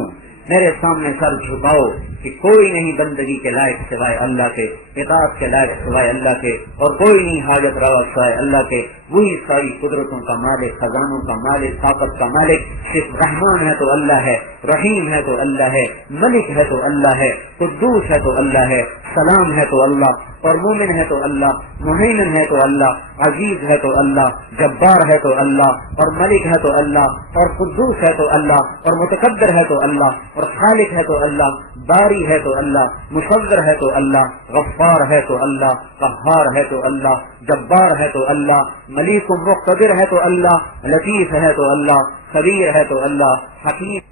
میرے سامنے سر جھکاؤ کہ کوئی نہیں بندگی کے لائق سوائے اللہ کے، اطاعت کے لائق سوائے اللہ کے، اور کوئی نہیں حاجت روا سوائے اللہ کے. وہی ساری قدرتوں کا مالک، خزانوں کا مالک، طاقت کا مالک. صرف رحمان ہے تو اللہ ہے، رحیم ہے تو اللہ ہے، ملک ہے تو اللہ ہے، قدوس ہے تو اللہ ہے، سلام ہے تو اللہ، اور مومن ہے تو اللہ، مہیمن ہے تو اللہ، عزیز ہے تو اللہ، جبار ہے تو اللہ، اور ملک ہے تو اللہ، اور قدوس ہے تو اللہ، اور متکبر ہے تو اللہ، اور خالق ہے تو اللہ، باری ہے تو اللہ، مصور ہے تو اللہ، غفار ہے تو اللہ، قہار ہے تو اللہ، جبار ہے تو اللہ، ملیک مقتدر ہے تو اللہ، لطیف ہے تو اللہ، خبیر ہے تو اللہ، حکیم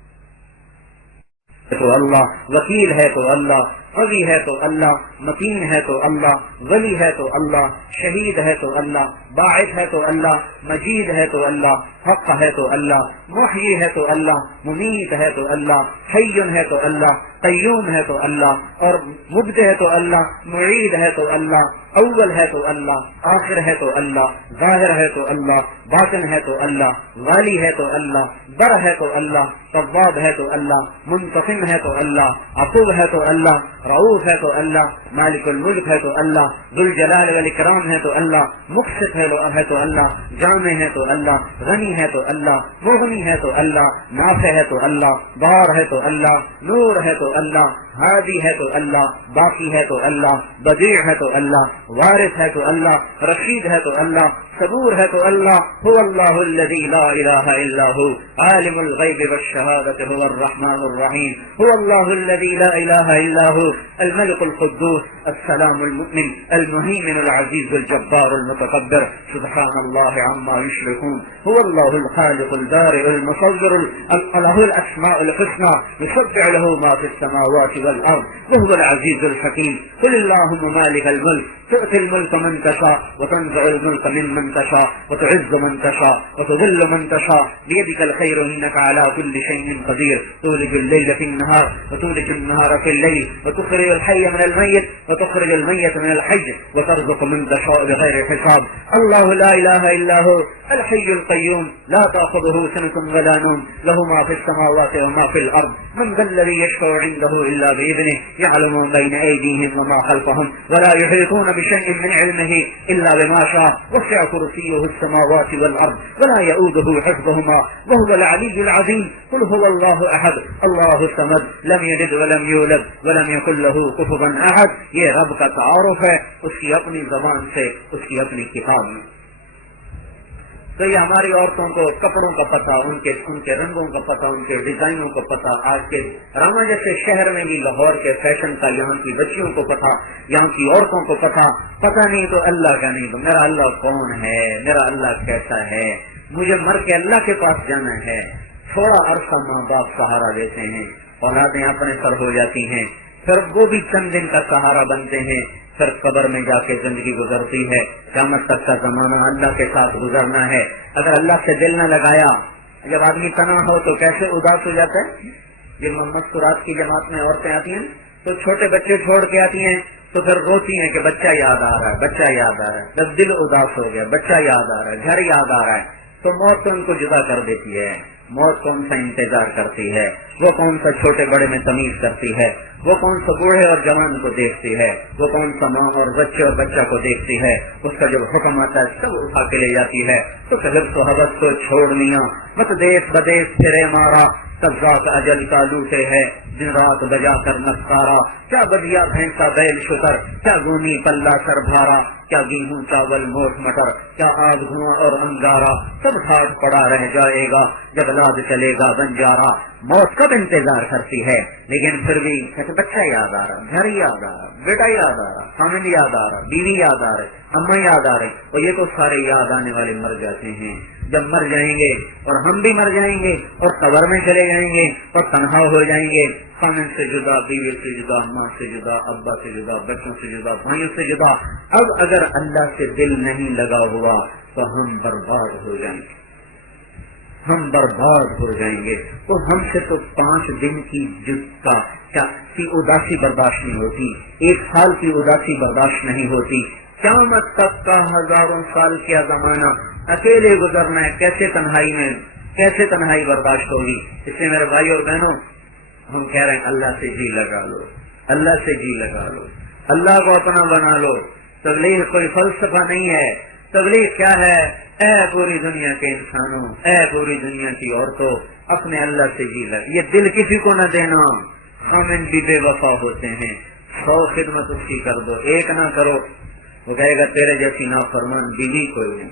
تو اللہ، وکیل ہے تو اللہ، قوی ہے تو اللہ، متین ہے تو اللہ، ولی ہے تو اللہ، شہید ہے تو اللہ، باعث ہے تو اللہ، مجید ہے تو اللہ، حق ہے تو اللہ، محیی ہے تو اللہ، ممیت ہے تو اللہ، حی ہے تو اللہ، قیوم ہے تو اللہ، اور مبدع ہے تو اللہ، معید ہے تو اللہ، اول ہے تو اللہ، آخر ہے تو اللہ، ظاہر ہے تو اللہ، باطن ہے تو اللہ، والی ہے تو اللہ، بر ہے تو اللہ، تواب ہے تو اللہ، منتقم ہے تو اللہ، عفو ہے تو اللہ، رؤوف ہے تو اللہ، مالک الملک ہے تو اللہ، ذو الجلال والاکرام ہے تو اللہ، مقسط ہے تو اللہ، جامع ہے تو اللہ، غنی ہے تو اللہ، مغنی ہے تو اللہ، نافع ہے تو اللہ، بار ہے تو اللہ، نور ہے تو اللہ، ہادی ہے تو اللہ، باقی ہے تو اللہ، بدیع ہے تو اللہ، وارث ہے تو اللہ، رشید ہے تو اللہ، صبور ہے تو اللہ، هو اللہ الذی لا الہ الا هو عالم الغیب والشہادۃ هو الرحمن الرحیم هو اللہ الذی لا الہ الا هو الملك القدوس السلام المؤمن المهيمن العزيز الجبار المتكبر سبحان الله عما يشركون هو الله الخالق البارئ المصور له الاسماء الحسنى يسبح له ما في السماوات والارض وهو العزيز الحكيم قل اللهم مالك الملك تؤتي الملك من تشاء وتنزع الملك ممن تشاء وتعز من تشاء وتذل من تشاء بيدك الخير انك على كل شيء قدير تولج الليل في النهار وتولج النهار في الليل وتخرج الحي من الميت وتخرج الميت من الحي وترزق من تشاء بغير حساب الله لا اله الا هو الحي القيوم لا تأخذه سنة ولا نوم له ما في السماوات وما في الأرض من ذا الذي يشفع عنده إلا بإذنه يعلم بين أيديهم وما خلفهم ولا يحيطون بشيء من علمه إلا بما شاء وسع كرسيه السماوات والأرض ولا يؤوده حفظهما وهو العلي العظيم قل هو الله أحد الله الصمد لم يلد ولم يولد ولم يكن له كفوا أحد یہ رب کا تعارف ہے اس کی اپنی زبان سے، اس کی اپنی کتاب میں۔ تو یہ ہماری عورتوں کو کپڑوں کا پتہ، ان کے رنگوں کا پتہ، ان کے ڈیزائنوں کا پتہ، آج کے راما جیسے شہر میں بھی لاہور کے فیشن کا یہاں کی بچیوں کو پتہ، یہاں کی عورتوں کو پتہ نہیں تو اللہ کا نہیں تو میرا اللہ کون ہے، میرا اللہ کیسا ہے، مجھے مر کے اللہ کے پاس جانا ہے۔ تھوڑا عرصہ ماں باپ سہارا دیتے ہیں، اولادیں اپنے سر ہو جاتی ہیں، پھر وہ بھی چند دن کا سہارا بنتے ہیں، پھر قبر میں جا کے زندگی گزرتی ہے۔ قیامت تک کا زمانہ اللہ کے ساتھ گزرنا ہے۔ اگر اللہ سے دل نہ لگایا، جب آدمی تنہا ہو تو کیسے اداس ہو جاتا ہے۔ یہ محمد سرات کی جماعت میں عورتیں آتی ہیں تو چھوٹے بچے چھوڑ کے آتی ہیں تو پھر روتی ہیں کہ بچہ یاد آ رہا ہے، بچہ یاد آ رہا ہے، بس دل اداس ہو گیا، بچہ یاد آ رہا ہے، گھر یاد آ رہا ہے، تو موت تو ان کو جدا کر دیتی ہے۔ موت کون سا انتظار کرتی ہے، وہ کون سا چھوٹے بڑے میں تمیز کرتی ہے، وہ کون سا بوڑھے اور جوان کو دیکھتی ہے، وہ کون سا ماں اور بچے اور بچہ کو دیکھتی ہے۔ اس کا جب حکم آتا ہے سب اٹھا کے لے جاتی ہے۔ تو پھر تو حوث کو چھوڑ لیا، بس دیس بدیس پھرے مارا، سب ذات اجل کا لوٹے ہے، دن رات بجا کر نسکارا، کیا بدیا بھینسا بیل شکر، کیا گونی پلہ سر بھارا، کیا گیہوں چاول موٹ مٹر، کیا آگ دھواں اور انگارا، سب گھاٹ پڑا رہ جائے گا جب لاد چلے گا بنجارا۔ موت کب انتظار کرتی ہے، لیکن پھر بھی بچہ یاد آ رہا، گھر یاد آ رہا، بیٹا یاد آ رہا، خامد یاد آ رہا، بیوی یاد آ رہے، اماں یاد آ رہے، اور یہ تو سارے یاد آنے والے مر جاتے ہیں۔ جب مر جائیں گے اور ہم بھی مر جائیں گے اور قبر میں چلے جائیں گے اور تنہا ہو جائیں گے، خامد سے جدا، بیوی سے جدا، ماں سے جدا، ابا سے جدا، بچوں سے جدا، بھائیوں سے جدا۔ اب اگر اللہ سے دل نہیں لگا ہوا تو ہم برباد ہو جائیں گے، ہم برباد ہو جائیں گے۔ تو ہم سے تو 5 دن کی کی اداسی برداشت نہیں ہوتی، 1 سال کی اداسی برداشت نہیں ہوتی، قیامت تک کا 1000 سال کیا زمانہ اکیلے گزرنا ہے، کیسے تنہائی برداشت ہوگی۔ اس لیے میرے بھائی اور بہنوں، ہم کہہ رہے ہیں اللہ سے جی لگا لو، اللہ سے جی لگا لو، اللہ کو اپنا بنا لو۔ تبلیغ کوئی فلسفہ نہیں ہے، تبلیغ کیا ہے؟ اے پوری دنیا کے انسانوں، اے پوری دنیا کی عورتوں، اپنے اللہ سے جی لگ، یہ دل کسی کو نہ دینا۔ خامن بھی بے وفا ہوتے ہیں، 100 خدمت اس کی کر دو، 1 نہ کرو، وہ کہے گا تیرے جیسی نافرمان بیوی کوئی نہیں۔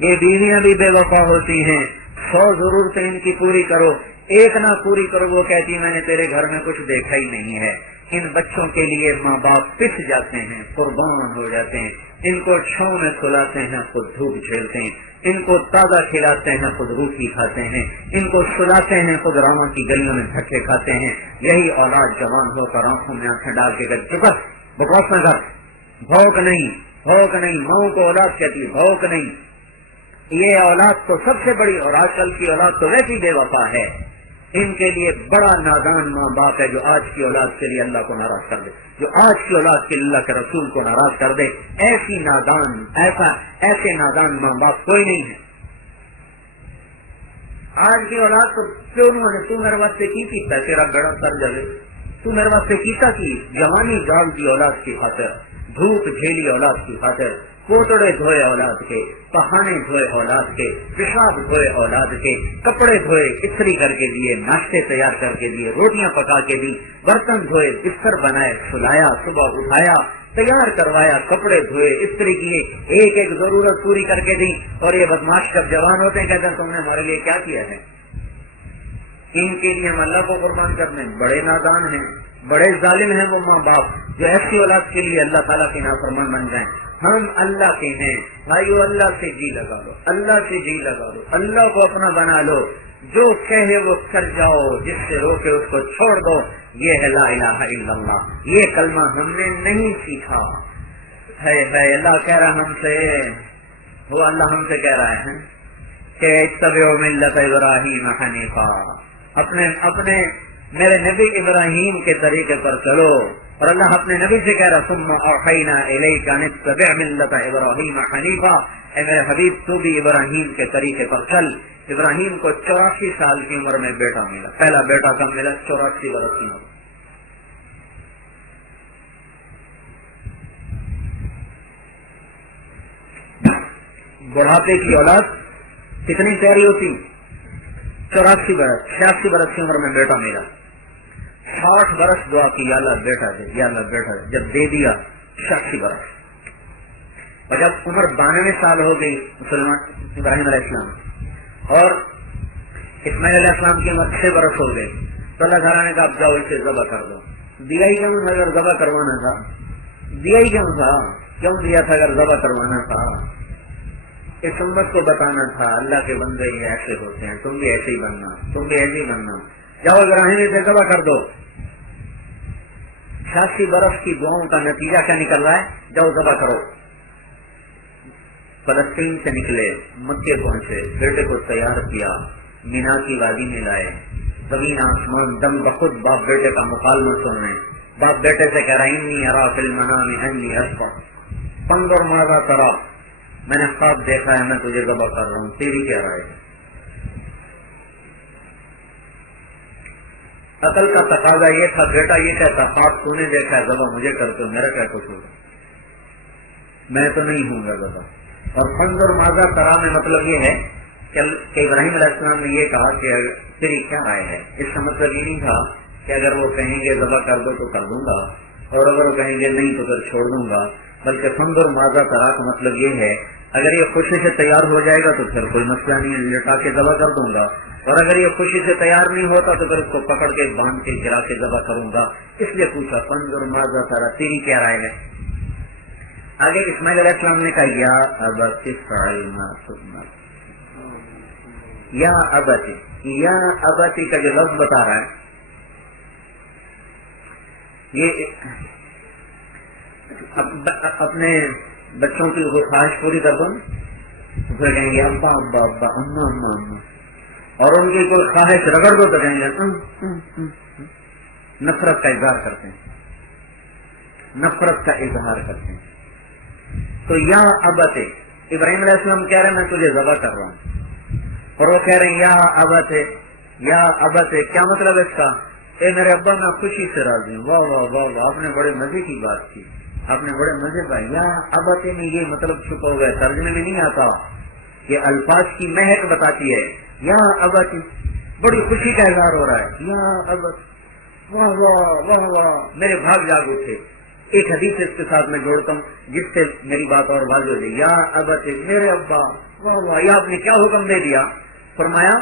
یہ بیویاں بھی بے وفا ہوتی ہیں، 100 ضرورتیں ان کی پوری کرو، ایک نہ پوری کرو وہ کہتی میں نے تیرے گھر میں کچھ دیکھا ہی نہیں ہے۔ ان بچوں کے لیے ماں باپ پس جاتے ہیں، قربان ہو جاتے ہیں، ان کو چھاؤں میں سلاتے ہیں، خود دھوپ جھیلتے ہیں، ان کو تازہ کھلاتے ہیں، خود روٹی کھاتے ہیں، ان کو سلاتے ہیں، خود راما کی گلیوں میں دھکے کھاتے ہیں۔ یہی اولاد جوان ہو کر آنکھوں میں آنکھیں ڈال کے چپس بکواس نہ کر، بھوک نہیں، ماؤں کو اولاد کہتی، بھوک نہیں۔ یہ اولاد تو سب سے بڑی، اور آج کل کی اولاد تو ویسی بے وفا ہے۔ ان کے لیے بڑا نادان ماں باپ ہے جو آج کی اولاد کے لیے اللہ کو ناراض کر دے، جو آج کی اولاد کے لیے اللہ کے رسول کو ناراض کر دے۔ ایسے نادان ماں باپ کوئی نہیں ہے۔ آج کی اولاد تو کیوں نہیں، تو میرے واسطے کی پیتا تیرا گڑا سر جلے، تو میرے واسطے کیتا کی، جوانی گال دی اولاد کی خاطر، دھوپ جھیلی اولاد کی خاطر، پوتڑے دھوئے اولاد کے، پخانے دھوئے اولاد کے، پیشاب دھوئے اولاد کے، کپڑے دھوئے، استری کر کے دیے، ناشتے تیار کر کے دیے، روٹیاں پکا کے دی، برتن دھوئے، بستر بنائے، سلایا، صبح اٹھایا، تیار کروایا، کپڑے دھوئے، استری کیے، ایک ایک ضرورت پوری کر کے دی۔ اور یہ بدماش جب جوان ہوتے ہیں کہتے ہیں تم نے ہمارے لیے کیا کیا ہے؟ ان کے لیے ہم اللہ کو قربان کرنے بڑے نادان ہیں، بڑے ظالم ہیں وہ ماں باپ جو ایسی اولاد کے لیے اللہ تعالیٰ کے نافرمان بن جائیں۔ ہم اللہ کے ہیں بھائیو، اللہ سے جی لگا لو، اللہ سے جی لگا لو، اللہ کو اپنا بنا لو، جو کہے وہ کر جاؤ، جس سے روکے اس کو چھوڑ دو۔ یہ ہے لا الہ الا اللہ، یہ کلمہ ہم نے نہیں سیکھا ہے۔ اللہ کہہ رہا ہم سے، وہ اللہ ہم سے کہہ رہا ہے کہ اتبعوا ملت ابراہیم حنیفا، اپنے میرے نبی ابراہیم کے طریقے پر چلو۔ اور اللہ اپنے نبی سے کہہ رہا ثم اوحینا الیک ان اتبع ملت ابراہیم حنیفا، اے میرے حبیب تو بھی ابراہیم کے طریقے پر چل۔ ابراہیم کو 84 سال کی عمر میں بیٹا ملا، پہلا بیٹا کب ملا؟ 84 برس کی عمر۔ بڑھاپے کی اولاد کتنی پیاری ہوتی؟ 84 برس، 86 برس کی عمر میں بیٹا ملا، 60 برس دعا کی یا اللہ بیٹا دے، یا اللہ بیٹا دے، جب دے دیا 86 برس، اور جب عمر 92 سال ہو گئی مسلمان ابراہیم علیہ السلام اور اسماعیل علیہ السلام کی عمر 6 برس ہو گئی، تو اللہ تعالیٰ نے کہا اب جاؤ اسے ذبح کر دو۔ دیا ہی کیوں اگر ذبح کروانا تھا؟ دیا ہی کیوں تھا؟ کیوں دیا تھا اگر ذبح کروانا تھا؟ اس امت کو بتانا تھا اللہ کے بندے یہ ایسے ہوتے ہیں، تم بھی ایسے ہی بننا، تم بھی ایسے ہی بننا۔ جاؤ ابراہیم اسے ذبح کر دو۔ 86 برس کی دعاؤں کا نتیجہ کیا نکل رہا ہے؟ جاؤ ذبح کرو۔ فلسطین سے نکلے، مکے پہنچے، بیٹے کو تیار کیا، مینا کی وادی میں لائے، زمین آسمان دم بخود باپ بیٹے کا مکالمہ سن رہے ہیں۔ باپ بیٹے سے کہہ رہا انی ارا فی المنام انی اذبح فانظر ماذا تری، میں نے خواب دیکھا ہے میں تجھے ذبح کر رہا ہوں، تیری کیا رائے ہے؟ عقل کا تقاضا یہ تھا، بیٹا یہ کہتا خواب تو نے دیکھا ہے، ذبح مجھے کرتے ہو، میرا کیا کچھ ہوگا، میں تو نہیں ہوں گا ذبح۔ اور فانظر ماذا تری میں مطلب یہ ہے کہ ابراہیم علیہ السلام نے یہ کہا کہ تیری کیا رائے ہے۔ اس کا مطلب یہ نہیں تھا کہ اگر وہ کہیں گے ذبح کر دو تو کر دوں گا، اور اگر وہ کہیں گے نہیں تو پھر چھوڑ دوں گا، بلکہ فانظر ماذا تری کا مطلب یہ ہے اگر یہ خوشی سے تیار ہو جائے گا تو پھر کوئی مسئلہ نہیں، لٹا کے ذبح کر دوں گا، اور اگر یہ خوشی سے تیار نہیں ہوتا تو پھر اس کو پکڑ کے باندھ کے گرا کے ذبح کروں گا۔ اس لیے پوچھا فانظر ماذا تری، تیری کیا رائے ہے؟ آگے اسماعیل علیہ السلام نے کہا یا ابت افعل ما تؤمر، یا ابت، یا ابت کا جو لفظ بتا رہا ہے یہ اپنے بچوں کی خواہش پوری کر دو، پھر کہیں گے ابا ابا ابا، اما اما اما، اور ان کی کوئی خواہش رگڑ دو تو کہیں گے نفرت کا اظہار کرتے ہیں، نفرت کا اظہار کرتے ہیں۔ تو یا ابت، ابراہیم علیہ السلام کہہ رہے ہیں میں تجھے ذبح کر رہا ہوں، اور وہ کہہ رہے ہیں یا ابت، یا ابت، کیا مطلب اس کا؟ اے میرے ابا میں خوشی سے راضی ہوں۔ واہ واہ واہ واہ، آپ نے بڑے مزے کی بات کی، آپ نے بڑے مزے کا۔ یا ابت میں یہ مطلب چھپا ہوا ہے، ترجمے میں نہیں آتا، یہ الفاظ کی مہک بتاتی ہے۔ یا ابت، بڑی خوشی کا اظہار ہو رہا ہے، یا ابت، واہ واہ واہ واہ، میرے بھاگ جاگ اٹھے۔ ایک حدیث اس کے ساتھ میں جوڑتا ہوں جس سے میری بات اور واضح ہو جائے۔ یا ابت، میرے ابا، واہ واہ، یہ آپ نے کیا حکم دے دیا؟ فرمایا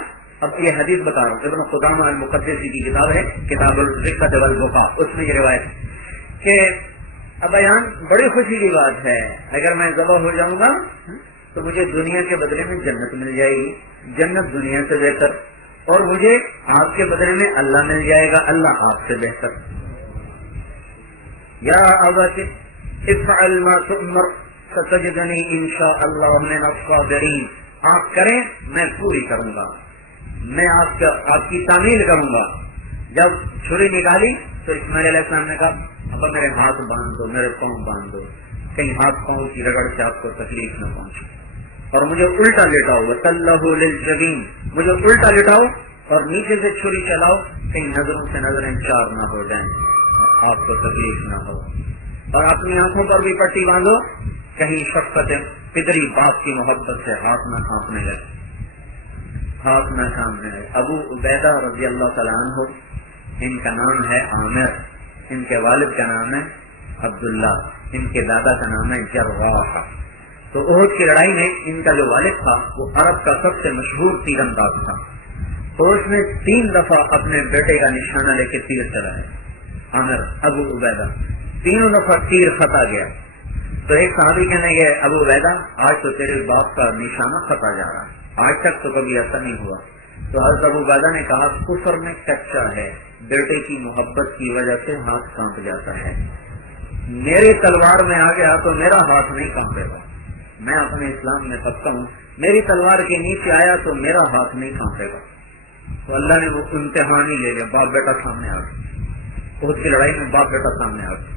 اب یہ حدیث بتا رہا ہوں، ابن قدامہ المقدسی کی کتاب ہے کتاب الرقۃ والبقاء، اس میں یہ روایت کہ ابیان بڑی خوشی کی بات ہے، اگر میں ذبح ہو جاؤں گا تو مجھے دنیا کے بدلے میں جنت مل جائے گی، جنت دنیا سے بہتر، اور مجھے آپ کے بدلے میں اللہ مل جائے گا، اللہ آپ سے بہتر۔ یا ابت افعل ما تؤمر ستجدنی انشاء اللہ من الصابرین، آپ کریں میں پوری کروں گا، میں آپ کی تعمیل کروں گا۔ جب چھری نکالی تو اسماعیل علیہ السلام نے کہا ابا میرے ہاتھ باندھ دو، میرے پاؤں باندھ دو، کہیں ہاتھ پاؤں کی رگڑ سے آپ کو تکلیف نہ پہنچے، اور مجھے الٹا لٹاؤ، وَتَلَّهُ لِلْجَبِينِ، مجھے الٹا لٹاؤ اور نیچے سے چھری چلاؤ، کہیں نظروں سے نظریں چار نہ ہو جائیں، آپ کو تکلیف نہ ہو، اور اپنی آنکھوں پر بھی پٹی باندھو، کہیں شفقت پدری باپ کی محبت سے ہاتھ نہ کانپنے لگے، ہاتھ نہ کانپنے لگے۔ ابو عبیدہ رضی اللہ تعالیٰ عنہ، ان کا نام ہے عامر، ان کے والد کا نام ہے عبداللہ، ان کے دادا کا نام ہے جرواح۔ تو احد کی لڑائی میں ان کا جو والد تھا وہ عرب کا سب سے مشہور تیر انداز تھا، تو اس نے 3 دفعہ اپنے بیٹے کا نشانہ لے کے تیر چلائے، عامر ابو عبیدہ، 3 دفعہ تیر خطا گیا۔ تو ایک صحابی کہنے لگے ابو عبیدہ آج تو تیرے باپ کا نشانہ خطا جا رہا ہے، آج تک تو کبھی ایسا نہیں ہوا۔ تو حضرت ابو عبیدہ نے کہا کفر میں کچا ہے، بیٹے کی محبت کی وجہ سے ہاتھ کانپ جاتا ہے، میری تلوار میں آ گیا تو میرا ہاتھ نہیں کانپے گا، میں اپنے اسلام میں پکا ہوں، میری تلوار کے نیچے آیا تو میرا ہاتھ نہیں کانپے گا۔ تو اللہ نے وہ امتحان ہی لے لیا، باپ بیٹا سامنے آ گئے، احد کی لڑائی میں باپ بیٹا سامنے آ گئے،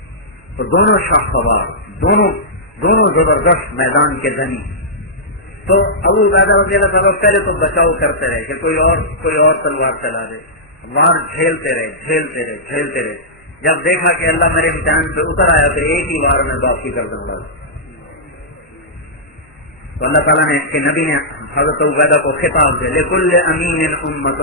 تو دونوں شاہ سوار، دونوں زبردست میدان کے دھنی۔ تو ابو عبیدہ رضی اللہ تعالیٰ پہلے تو بچاؤ کرتے رہے کہ کوئی اور تلوار چلا دے، وار جھیلتے رہے، جب دیکھا کہ اللہ میرے امتحان پہ اتر آیا تو ایک ہی وار میں باپ کی گردن اڑا دی۔ تو اللہ تعالیٰ نے کہ نبی نے حضرت عبیدہ کو خطاب دے لِكُلِّ أَمِينٍ أُمَّةٌ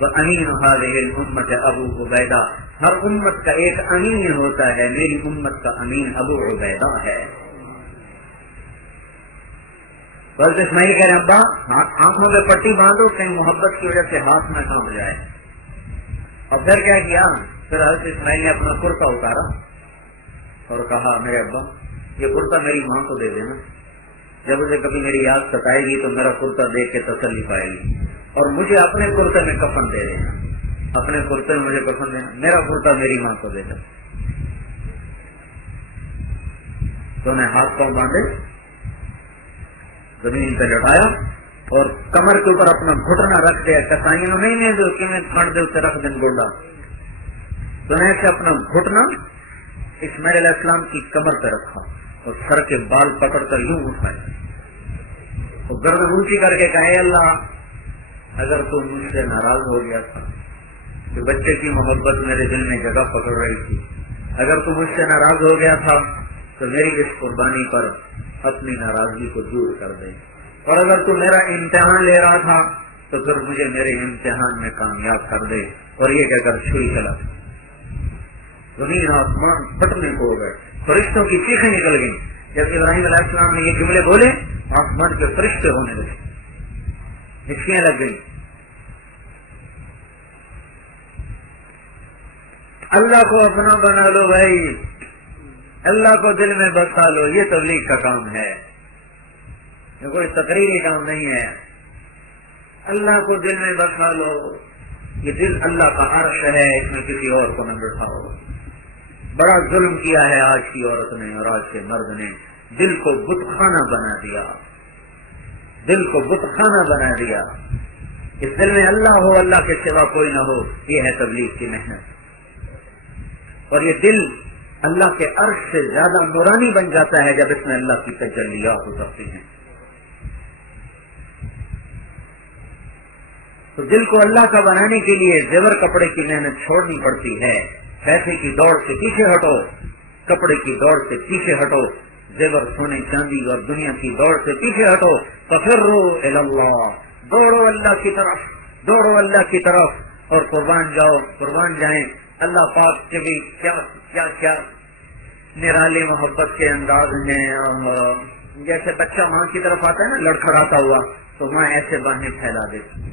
وَأَمِينُ هَذِهِ الْأُمَّةِ أَبُو عُبَیدہ، ہر امت کا ایک امین ہوتا ہے، میری امت کا امین ابو عبیدہ ہے۔ بس اسماعیل کہہ رہے ابا آنکھوں پہ پٹی باندھو، کہیں محبت کی وجہ سے ہاتھ نہ کانپ جائے۔ اور پھر کیا کیا، پھر حضرت اسماعیل نے اپنا کرتا اتارا اور کہا میرے ابا یہ کرتا میری ماں کو دے دینا، جب اسے کبھی میری یاد ستائے گی تو میرا کرتا دیکھ کے تسلی پائے گی، اور مجھے اپنے کرتے میں کفن دے دینا، اپنے کرتے میں مجھے کفن دینا، میرا کرتا میری ماں کو دے دینا۔ تو نے ہاتھ پاؤں باندھے، زمین پہ لٹایا اور کمر کے اوپر اپنا گھٹنا رکھ دیا، کسائیوں نہیں جو کہ میں کھڑ دے اسے رکھ دیں گوڈا، تو نے سے اپنا گھٹنا اسماعیل علیہ السلام کی کمر پہ رکھا اور سر کے بال پکڑ کر یوں اٹھائے اور گردن اونچی کر کے کہے اللہ اگر تو مجھ سے ناراض ہو گیا تھا کہ بچے کی محبت میرے دل میں جگہ پکڑ رہی تھی، اگر تو مجھ سے ناراض ہو گیا تھا تو میری اس قربانی پر اپنی ناراضگی کو دور کر دے، اور اگر تو میرا امتحان لے رہا تھا تو پھر مجھے میرے امتحان میں کامیاب کر دے۔ اور یہ کہہ کر چھری چلا، زمین آسمان پھٹنے کو ہو گئے، فرشتوں کی چیخیں نکل گئیں۔ جب ابراہیم علیہ السلام نے یہ جملے بولے آسمان کے فرشتے ہونے لگے، ہچکیاں لگ گئی۔ اللہ کو اپنا بنا لو بھائی، اللہ کو دل میں بسا لو، یہ تبلیغ کا کام ہے، یہ کوئی تقریری کام نہیں ہے۔ اللہ کو دل میں بسا لو، یہ دل اللہ کا عرش ہے، اس میں کسی اور کو نہ بٹھاؤ۔ بڑا ظلم کیا ہے آج کی عورت نے اور آج کے مرد نے، دل کو بت خانہ بنا دیا، دل کو بت خانہ بنا دیا۔ اس دل میں اللہ ہو، اللہ کے سوا کوئی نہ ہو، یہ ہے تبلیغ کی محنت۔ اور یہ دل اللہ کے عرش سے زیادہ نورانی بن جاتا ہے جب اس میں اللہ کی تجلیات اترتی ہیں۔ تو دل کو اللہ کا بنانے کے لیے زیور کپڑے کی محنت چھوڑنی پڑتی ہے۔ پیسے کی دوڑ سے پیچھے ہٹو، کپڑے کی دوڑ سے پیچھے ہٹو، زیور سونے چاندی اور دنیا کی دوڑ سے پیچھے ہٹو۔ ففروا الی اللہ، دوڑو اللہ کی طرف، دوڑو اللہ کی طرف اور قربان جاؤ، قربان جائیں۔ اللہ پاک کے بھی کیا کیا کیا نرالے محبت کے انداز ہیں، اور جیسے بچہ ماں کی طرف آتا ہے نا لڑکھڑاتا ہوا، تو ماں ایسے باہیں پھیلا دیتی،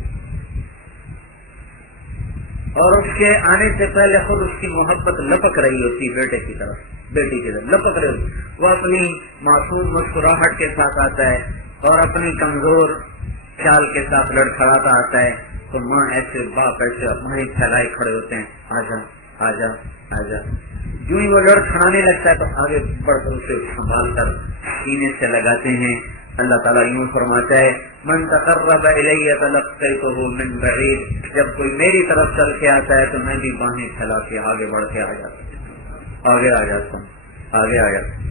اور اس کے آنے سے پہلے خود اس کی محبت لپک رہی ہوتی بیٹے کی طرف، بیٹی کی طرف لپک رہی ہوتی، وہ اپنی معصوم مسکراہٹ کے ساتھ آتا ہے اور اپنی کمزور چال کے ساتھ لڑکھڑاتا آتا ہے، تو ماں ایسے باپ ایسے ماہیں پھیلائے کھڑے ہوتے ہیں، آجا آجا آجا۔ جو ہی وہ لڑکھڑانے لگتا ہے تو آگے بڑھ کر اسے سنبھال کر سینے سے لگاتے ہیں۔ اللہ تعالیٰ یوں فرماتا ہے من تقرب الی تلقیتہ من بعید، جب کوئی میری طرف چل کے آتا ہے تو میں بھی باہیں پھیلا کے آگے بڑھ کے آ جاتا ہوں، آگے آ جاتا ہوں، آگے آ جاتا ہوں۔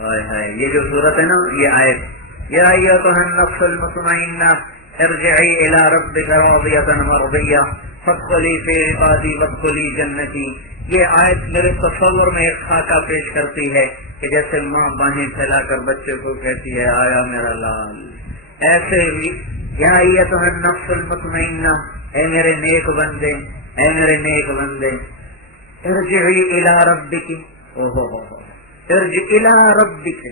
ہائے ہائے، یہ جو صورت ہے نا، یہ آیت یا ایھا النفس المطمئنہ ارجعی الی ربک راضیۃ مرضیہ فادخلی فی عبادی وادخلی جنتی، یہ آیت میرے تصور میں ایک خاکہ پیش کرتی ہے کہ جیسے ماں باہیں پھیلا کر بچے کو کہتی ہے آیا میرا لال، ایسے یا ایھا النفس المطمئنہ، اے میرے نیک بندے، اے میرے نیک بندے، ارجعی الی ربک، ارجع الی ربک،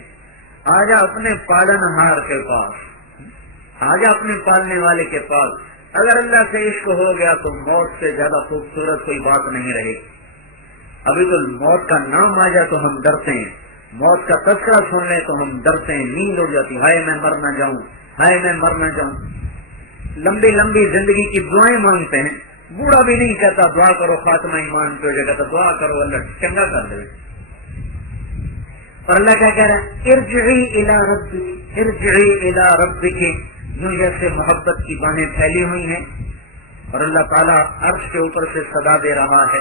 آجا اپنے پالنہار کے پاس، آجا اپنے پالنے والے کے پاس۔ اگر اللہ سے عشق ہو گیا تو موت سے زیادہ خوبصورت کوئی بات نہیں رہے گی۔ ابھی تو موت کا نام آ جائے تو ہم ڈرتے ہیں، موت کا تذکرہ سن لیں تو ہم ڈرتے ہیں، نیند اڑ جاتی، ہائے میں مر نہ جاؤں، ہائے میں مر نہ جاؤں۔ لمبی لمبی زندگی کی دعائیں مانگتے ہیں، بوڑھا بھی نہیں کہتا دعا کرو خاتمہ ایمان کی وجہ کہتا دعا کرو اللہ چنگا کر دے۔ اور اللہ کیا کہہ رہا ہے ارجعی الی ربک، ارجعی الی ربک، یوں جیسے محبت کی باہیں پھیلی ہوئی ہیں اور اللہ تعالیٰ عرش کے اوپر سے صدا دے رہا ہے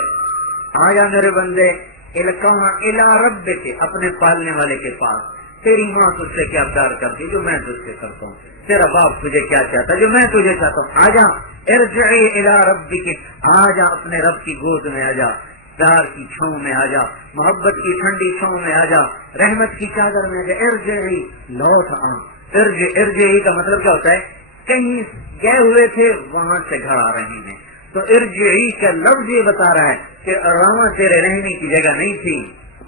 آیا میرے بندے الی ربک، اپنے پالنے والے کے پاس۔ تیری ماں تجھ سے کیا پیار کرتی جو میں تجھ سے کرتا ہوں، تیرا باپ تجھے کیا چاہتا جو میں تجھے چاہتا ہوں، آجا ارجعی الی ربک، آجا اپنے رب کی گود میں آجا، پیار کی چھاؤں میں آجا، محبت کی ٹھنڈی چھاؤں میں آجا، رحمت کی چادر میں آجا، ارجعی لوٹ آ۔ ارجعی کا مطلب کیا ہوتا ہے؟ کہیں گئے ہوئے تھے وہاں سے گھر آ رہے ہیں، تو ارجعی کا لفظ یہ بتا رہا ہے کہ راما تیرے رہنے کی جگہ نہیں تھی،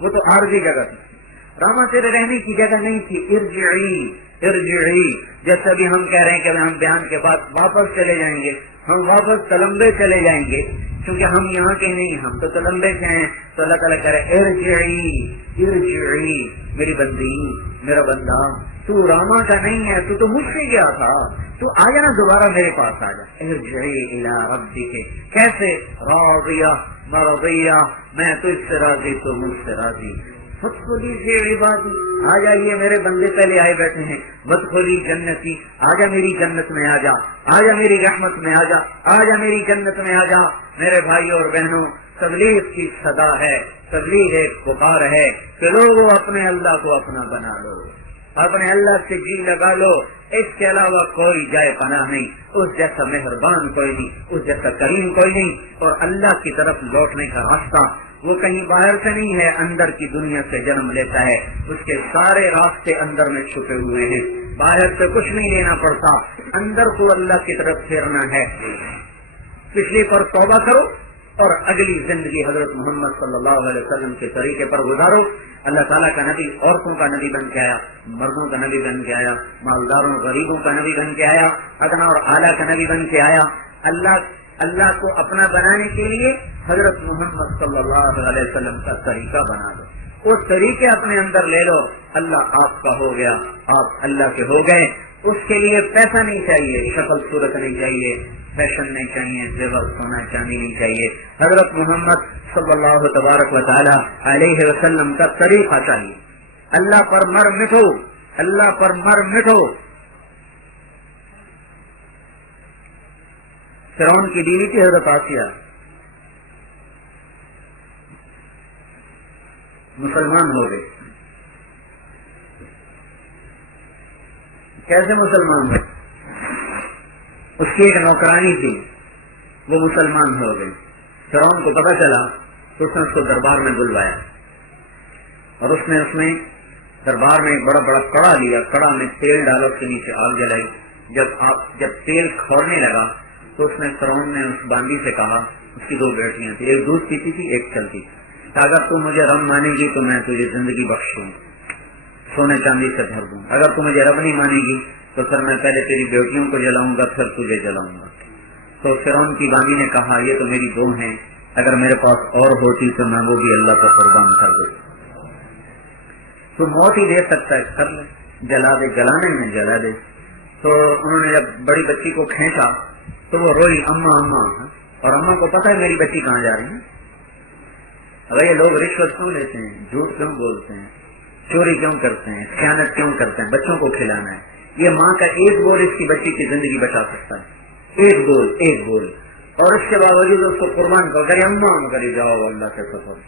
وہ تو عارضی جگہ تھی، راما تیرے رہنے کی جگہ نہیں تھی، ارجعی ارجعی۔ جیسے ابھی ہم کہہ رہے ہیں کہ ہم بیان کے بعد واپس چلے جائیں گے، ہم واپس تلمبے چلے جائیں گے کیونکہ ہم یہاں کے نہیں، ہم تو تلمبے سے ہیں، تو اللہ تعالیٰ کہہ رہے ارجعی ارجعی، میری بندی میرا بندہ تو راما کا نہیں ہے، تو مجھ سے گیا تھا، تو آیا نا دوبارہ میرے پاس آجا، ارجعی الی ربک، کیسے راضیہ مرضیہ، میں تو اس سے راضی تو مجھ سے راضی، فادخلی فی عبادی، آ جائیے میرے بندے پہلے آئے بیٹھے ہیں، وادخلی جنتی، آجا میری جنت میں آجا، آجا میری رحمت میں آجا، آجا میری جنت میں آجا۔ میرے بھائیوں اور بہنوں، تبلیغ کی صدا ہے، تبلیغ ایک پکار ہے کہ لوگوں اپنے اللہ کو اپنا بنا لو، اپنے اللہ سے جی لگا لو، اس کے علاوہ کوئی جائے پناہ نہیں، اس جیسا مہربان کوئی نہیں، اس جیسا کریم کوئی نہیں، اور اللہ کی طرف لوٹنے کا راستہ وہ کہیں باہر سے نہیں ہے، اندر کی دنیا سے جنم لیتا ہے، اس کے سارے راستے اندر میں چھپے ہوئے ہیں، باہر سے کچھ نہیں لینا پڑتا، اندر کو اللہ کی طرف پھیرنا ہے۔ پچھلی پر توبہ کرو اور اگلی زندگی حضرت محمد صلی اللہ علیہ وسلم کے طریقے پر گزارو۔ اللہ تعالیٰ کا نبی عورتوں کا نبی بن کے آیا، مردوں کا نبی بن کے آیا، مالداروں غریبوں کا نبی بن کے آیا، ادنا اور اعلیٰ کا نبی بن کے آیا۔ اللہ کو اپنا بنانے کے لیے حضرت محمد صلی اللہ علیہ وسلم کا طریقہ بنا دو، اس طریقے اپنے اندر لے لو، اللہ آپ کا ہو گیا، آپ اللہ کے ہو گئے۔ اس کے لیے پیسہ نہیں چاہیے، شکل صورت نہیں چاہیے، فیشن نہیں چاہیے، زیور سونا چاندی نہیں چاہیے، حضرت محمد صلی اللہ تبارک و تعالی علیہ وسلم کا طریقہ چاہیے۔ اللہ پر مر مٹو، اللہ پر مر مٹو۔ فرعون کی بیوی تھی حضرت آسیہ، مسلمان ہو گئے۔ کیسے مسلمان ہوئے؟ اس کی ایک نوکرانی تھی، وہ مسلمان ہو گئی۔ فرعون کو پتہ چلا تو اس نے اس کو دربار میں بلوایا اور اس نے دربار میں ایک بڑا کڑا لیا، کڑا میں تیل ڈالا، اس کے نیچے آگ جلائی۔ جب تیل کھولنے لگا تو اس نے فرعون نے اس باندی سے کہا، اس کی دو بیٹیاں تھی، ایک دودھ پیتی تھی ایک چلتی تھی، اگر تو مجھے رب مانے گی تو میں تجھے زندگی بخش دوں، سونے چاندی سے بھر دوں، اگر تو مجھے رب نہیں مانے گی تو پھر میں پہلے تیری بیٹیوں کو جلاؤں گا پھر تجھے جلاؤں گا۔ تو فرعون کی باندھی نے کہا یہ تو میری دو ہیں، اگر میرے پاس اور ہوتی تو میں وہ بھی اللہ کو قربان کر دیتا۔ تو موت ہی دے سکتا ہے، کر لے، جلا دے، جلانے میں جلا دے۔ تو انہوں نے جب بڑی بچی کو کھینچا تو وہ روئی، اماں اماں، اور اماں کو پتا ہے میری بچی کہاں جا رہی ہے۔ اگر یہ لوگ رشوت کیوں لیتے ہیں، جھوٹ کیوں بولتے ہیں، چوری کیوں کرتے ہیں، خیانت کیوں کرتے ہیں، بچوں کو کھلانا ہے۔ یہ ماں کا ایک بول اس کی بچی کی زندگی بچا سکتا ہے، ایک بول، اور اس کے باوجود اس کو قربان کر کر اماں کری جاؤ اللہ کے سفر،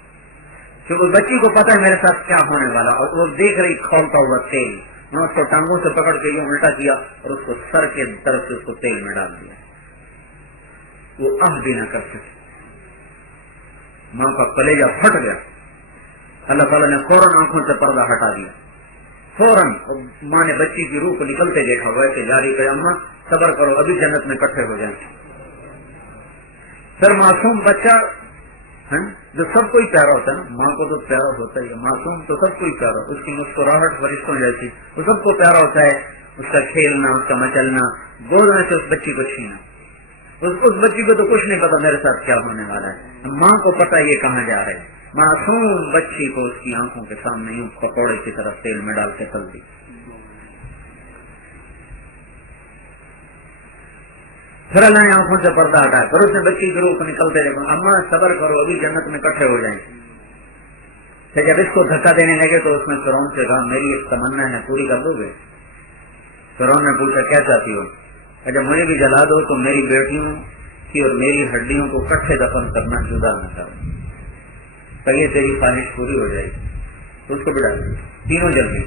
کیونکہ بچی کو پتا ہے میرے ساتھ کیا ہونے والا، اور وہ دیکھ رہی کھولتا ہوا تیل، میں اس کو ٹانگوں سے پکڑ کے یہ الٹا کیا اور اس کو سر کے طرف سے اس کو تیل میں ڈال دیا، وہ آہ بھی نہ کر سکے۔ ماں کا کلیجہ پھٹ گیا، اللہ تعالیٰ نے فوراً آنکھوں سے پردہ ہٹا دیا، فوراً ماں نے بچی کی روح کو نکلتے دیکھا، ویسے جاری کہ اماں صبر کرو، ابھی جنت میں اکٹھے ہو جائیں۔ پھر معصوم بچہ جو سب کو ہی پیارا ہوتا ہے نا، ماں کو تو پیارا ہوتا ہی ہے، معصوم تو سب کو ہی پیارا، اس کی مسکراہٹ فرشتوں جیسی، وہ سب کو پیارا ہوتا ہے، اس کا کھیلنا، اس کا مچلنا، گودنے سے اس بچی کو چھینا، اس بچی کو تو کچھ نہیں پتا میرے ساتھ کیا ہونے والا ہے، ماں کو پتا یہ کہاں جا رہے ہیں۔ معصوم بچی کو اس کی آنکھوں کے سامنے یوں پکوڑے کی طرف تیل میں ڈال کے تل دی۔ پھر اللہ نے آنکھوں سے پردہ ہٹایا، پھر اس نے بچی کی روح کو نکلتے دیکھا، اماں صبر کرو، ابھی جنت میں اکٹھے ہو جائیں۔ پھر جب اس کو دھکا دینے لگے تو اس نے فرعون سے کہا میری ایک تمنا ہے، پوری کر دو گے؟ فرعون نے پوچھا کیا چاہتی ہو؟ جب مجھے بھی جلا دو تو میری بیٹیوں کی اور میری ہڈیوں کو اکٹھے دفن کرنا، جدا نہ کرو، تو یہ تیری خواہش پوری ہو جائے گی۔ تو اس کو بڑھا دیا، تینوں جلدی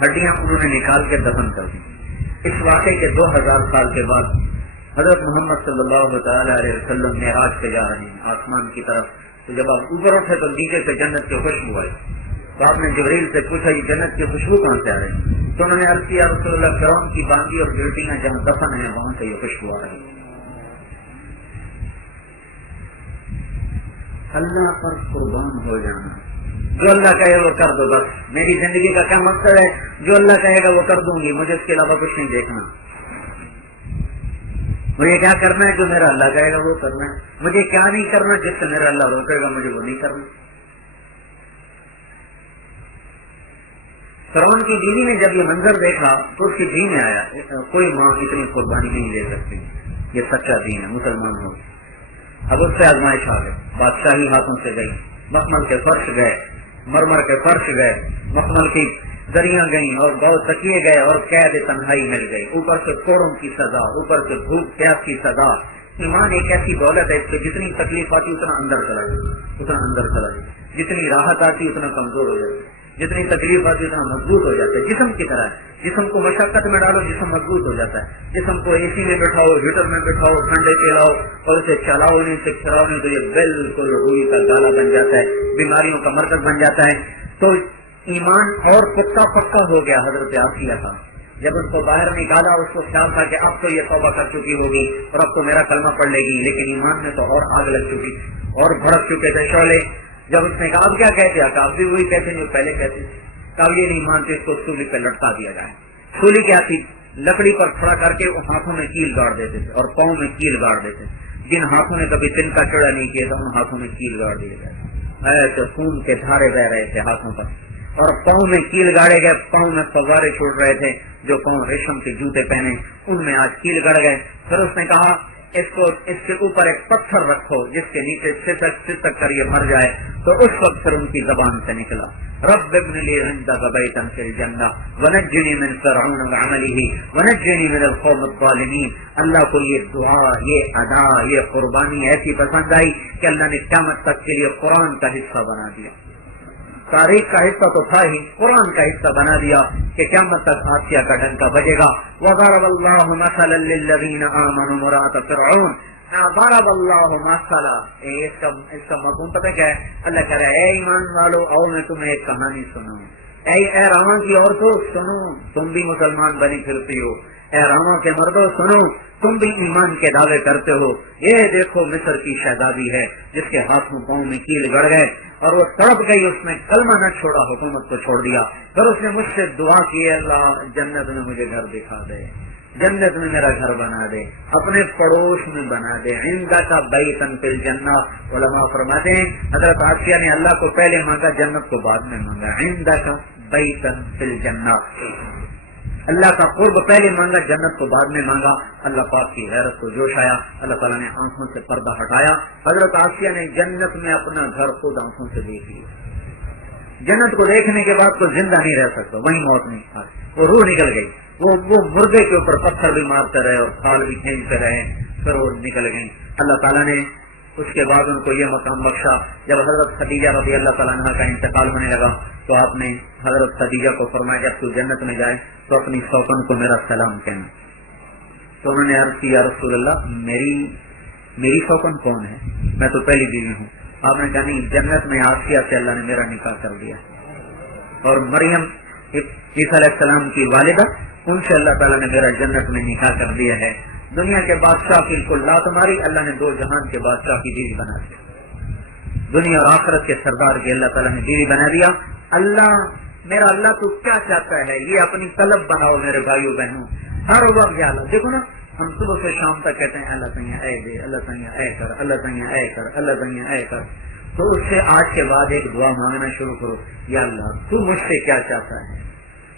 ہڈیاں انہوں نے نکال کے دفن کر دی۔ اس واقعے کے 2000 سال کے بعد حضرت محمد صلی اللہ تعالی علیہ وسلم معراج پہ جا رہے ہیں آسمان کی طرف، تو جب آپ اوپر اٹھے تو نیچے سے جنت کی خوشبو آئی، تو آپ نے جبریل سے پوچھا یہ جنت کی خوشبو کہاں سے آ رہی ہے؟ تو انہوں نے عرض کیا رسول اللہ فرعون کی باندھی اور بیٹیاں جہاں دفن ہیں وہاں سے یہ خوشبو آ رہی ہے۔ اللہ پر قربان ہو جانا، جو اللہ کہے وہ کر دو، بس میری زندگی کا کیا مقصد ہے، جو اللہ کہے گا وہ کر دوں گی، مجھے اس کے علاوہ کچھ نہیں دیکھنا، مجھے کیا کرنا ہے جو میرا اللہ کہے گا وہ کرنا ہے، مجھے کیا نہیں کرنا جس سے میرا اللہ روکے گا مجھے وہ نہیں کرنا۔ فرعون کی بیوی نے جب یہ منظر دیکھا تو اس کی جی میں آیا کوئی ماں اتنی قربانی نہیں لے سکتی، یہ سچا دین ہے، مسلمان ہو۔ اب اس سے آزمائش آ گئی، بادشاہی ہاتھوں سے گئی، مخمل کے فرش گئے، مرمر کے فرش گئے، مخمل کی دریاں گئیں اور بہت تکیے گئے اور قید تنہائی مل گئی، اوپر سے کوڑوں کی سزا، اوپر سے بھوک پیاس کی سزا۔ ایمان ایک ایسی دولت ہے اس سے جتنی تکلیف آتی اتنا اندر چلا جائے، اتنا اندر چلا جائے، جتنی راحت آتی اتنا کمزور ہو جاتی، جتنی تکلیف آتی اتنا مضبوط ہو جاتا ہے، جسم کی طرح ہے، جسم کو مشقت میں ڈالو جسم مضبوط ہو جاتا ہے، جسم کو اے سی میں بٹھاؤ، ہیٹر میں بٹھاؤ، ٹھنڈے پلاؤ اور اسے چلاؤ نہیں، اسے کھلاؤ نہیں تو یہ بالکل روئی کا گالا بن جاتا ہے، بیماریوں کا مرکز بن جاتا ہے۔ تو ایمان اور پختہ پکا ہو گیا حضرت آسیہ کا، جب اس کو باہر نکالا اس کو خیال تھا کہ اب تو یہ توبہ کر چکی ہوگی اور اب تو میرا کلمہ پڑھ لے گی، لیکن ایمان میں تو اور آگ لگ چکی اور بھڑک چکے تھے شعلے۔ جب اس نے کہا اب کیا کہتے ہیں، اب بھی وہی کہتے ہیں جو پہلے کہتے تھے، اب یہ نہیں مانتے، اس کو سولی پہ لٹکا دیا جائے۔ سولی کیا تھی؟ لکڑی پر کھڑا کر کے ہاتھوں میں کیل گاڑ دیتے تھے اور پاؤں میں کیل گاڑ دیتے، جن ہاتھوں نے کبھی تن کا چڑا نہیں کیا تھا ان ہاتھوں میں کیل گاڑ دیے گئے، ایسے خون کے دھارے بہ رہے تھے ہاتھوں پر، اور پاؤں میں کیل گاڑے گئے، پاؤں میں فوارے چھوڑ رہے تھے، جو پاؤں ریشم کے جوتے پہنے ان میں آج کیل گڑ گئے۔ پھر اس نے کہا اس کے اوپر ایک پتھر رکھو جس کے نیچے سسک کر یہ مر جائے، تو اس وقت پھر ان کی زبان سے نکلا رب ابن لی عندک بیتا فی الجنہ ونجنی من فرعون وعملہ ونجنی من القوم الظالمین۔ اللہ کو یہ دعا، یہ ادا، یہ قربانی ایسی پسند آئی کہ اللہ نے قیامت تک کے لیے قرآن کا حصہ بنا دیا، تاریخ کا حصہ تو تھا ہی، قرآن کا حصہ بنا دیا کہ قیامت تک آسیہ کا ڈنکا بجے گا۔ وضرب اللہ مثلا للذین آمنوا امرأۃ فرعون، ضرب اللہ مثلا، اس کا مفہوم پتہ کیا ہے؟ اللہ کہہ رہا ہے اے ایمان والو آؤ میں تمہیں ایک کہانی سناؤں، اے راواں کی عورتوں سنو، تم بھی مسلمان بنی پھرتی ہو، اے راواں کے مردوں سنو، تم بھی ایمان کے دعوے کرتے ہو، یہ دیکھو مصر کی شہزادی ہے جس کے ہاتھوں پاؤں میں کیل گڑ گئے اور وہ تڑپ گئی، اس نے کلمہ نہ چھوڑا، حکومت کو چھوڑ دیا، پھر اس نے مجھ سے دعا کی اللہ جنت میں مجھے گھر دکھا دے، جنت میں میرا گھر بنا دے، اپنے پڑوس میں بنا دے. عندک بیتن فی الجنہ. علماء فرماتے ہیں حضرت عائشہ نے اللہ کو پہلے مانگا، جنت کو بعد میں مانگا. عندک بیتن فی الجنہ، اللہ کا قرب پہلے مانگا، جنت کو بعد میں مانگا. اللہ پاک کی غیرت کو جوش آیا، اللہ تعالیٰ نے آنکھوں سے پردہ ہٹایا. حضرت عائشہ نے جنت میں اپنا گھر خود آنکھوں سے دیکھ لیا. جنت کو دیکھنے کے بعد تو زندہ نہیں رہ سکتا، وہی موت نہیں آ، وہ روح نکل گئی. وہ مردے کے اوپر پتھر بھی مارتے رہے اور کھال بھی کھینچتے رہے، پھر وہ نکل گئی. اللہ تعالیٰ نے اس کے بعد ان کو یہ مقام بخشا. جب حضرت خدیجہ رضی اللہ تعالیٰ عنہ کا انتقال ہونے لگا تو آپ نے حضرت خدیجہ کو فرمایا جب تو جنت میں جائے تو اپنی سوکن کو میرا سلام کہنا. تو انہوں نے عرض کی یا رسول اللہ میری سوکن کون ہے؟ میں تو پہلی بیوی ہوں. آپ نے کہا نہیں، جنت میں آسیہ سے اللہ نے میرا نکاح کر دیا، اور مریم عیسیٰ علیہ السلام کی والدہ، ان سے اللہ تعالیٰ نے میرا جنت میں نکاح کر دیا ہے. دنیا کے بادشاہ کی بالکل لات ماری، اللہ نے دو جہان کے بادشاہ کی بیوی بنا دیا. دنیا اور آخرت کے سردار کی اللہ تعالیٰ نے بیوی بنا دیا. اللہ تو کیا چاہتا ہے یہ اپنی طلب بناؤ میرے بھائیوں بہنوں. ہر وقت یا اللہ، دیکھو نا ہم صبح سے شام تک کہتے ہیں اللہ تعالیٰ اے دے، اللہ تعالیٰ اے کر، اللہ تعالیٰ اے کر، اللہ تعالیٰ اے کر. تو اس سے آج کے بعد ایک دعا مانگنا شروع کرو، یا اللہ تو مجھ سے کیا چاہتا ہے،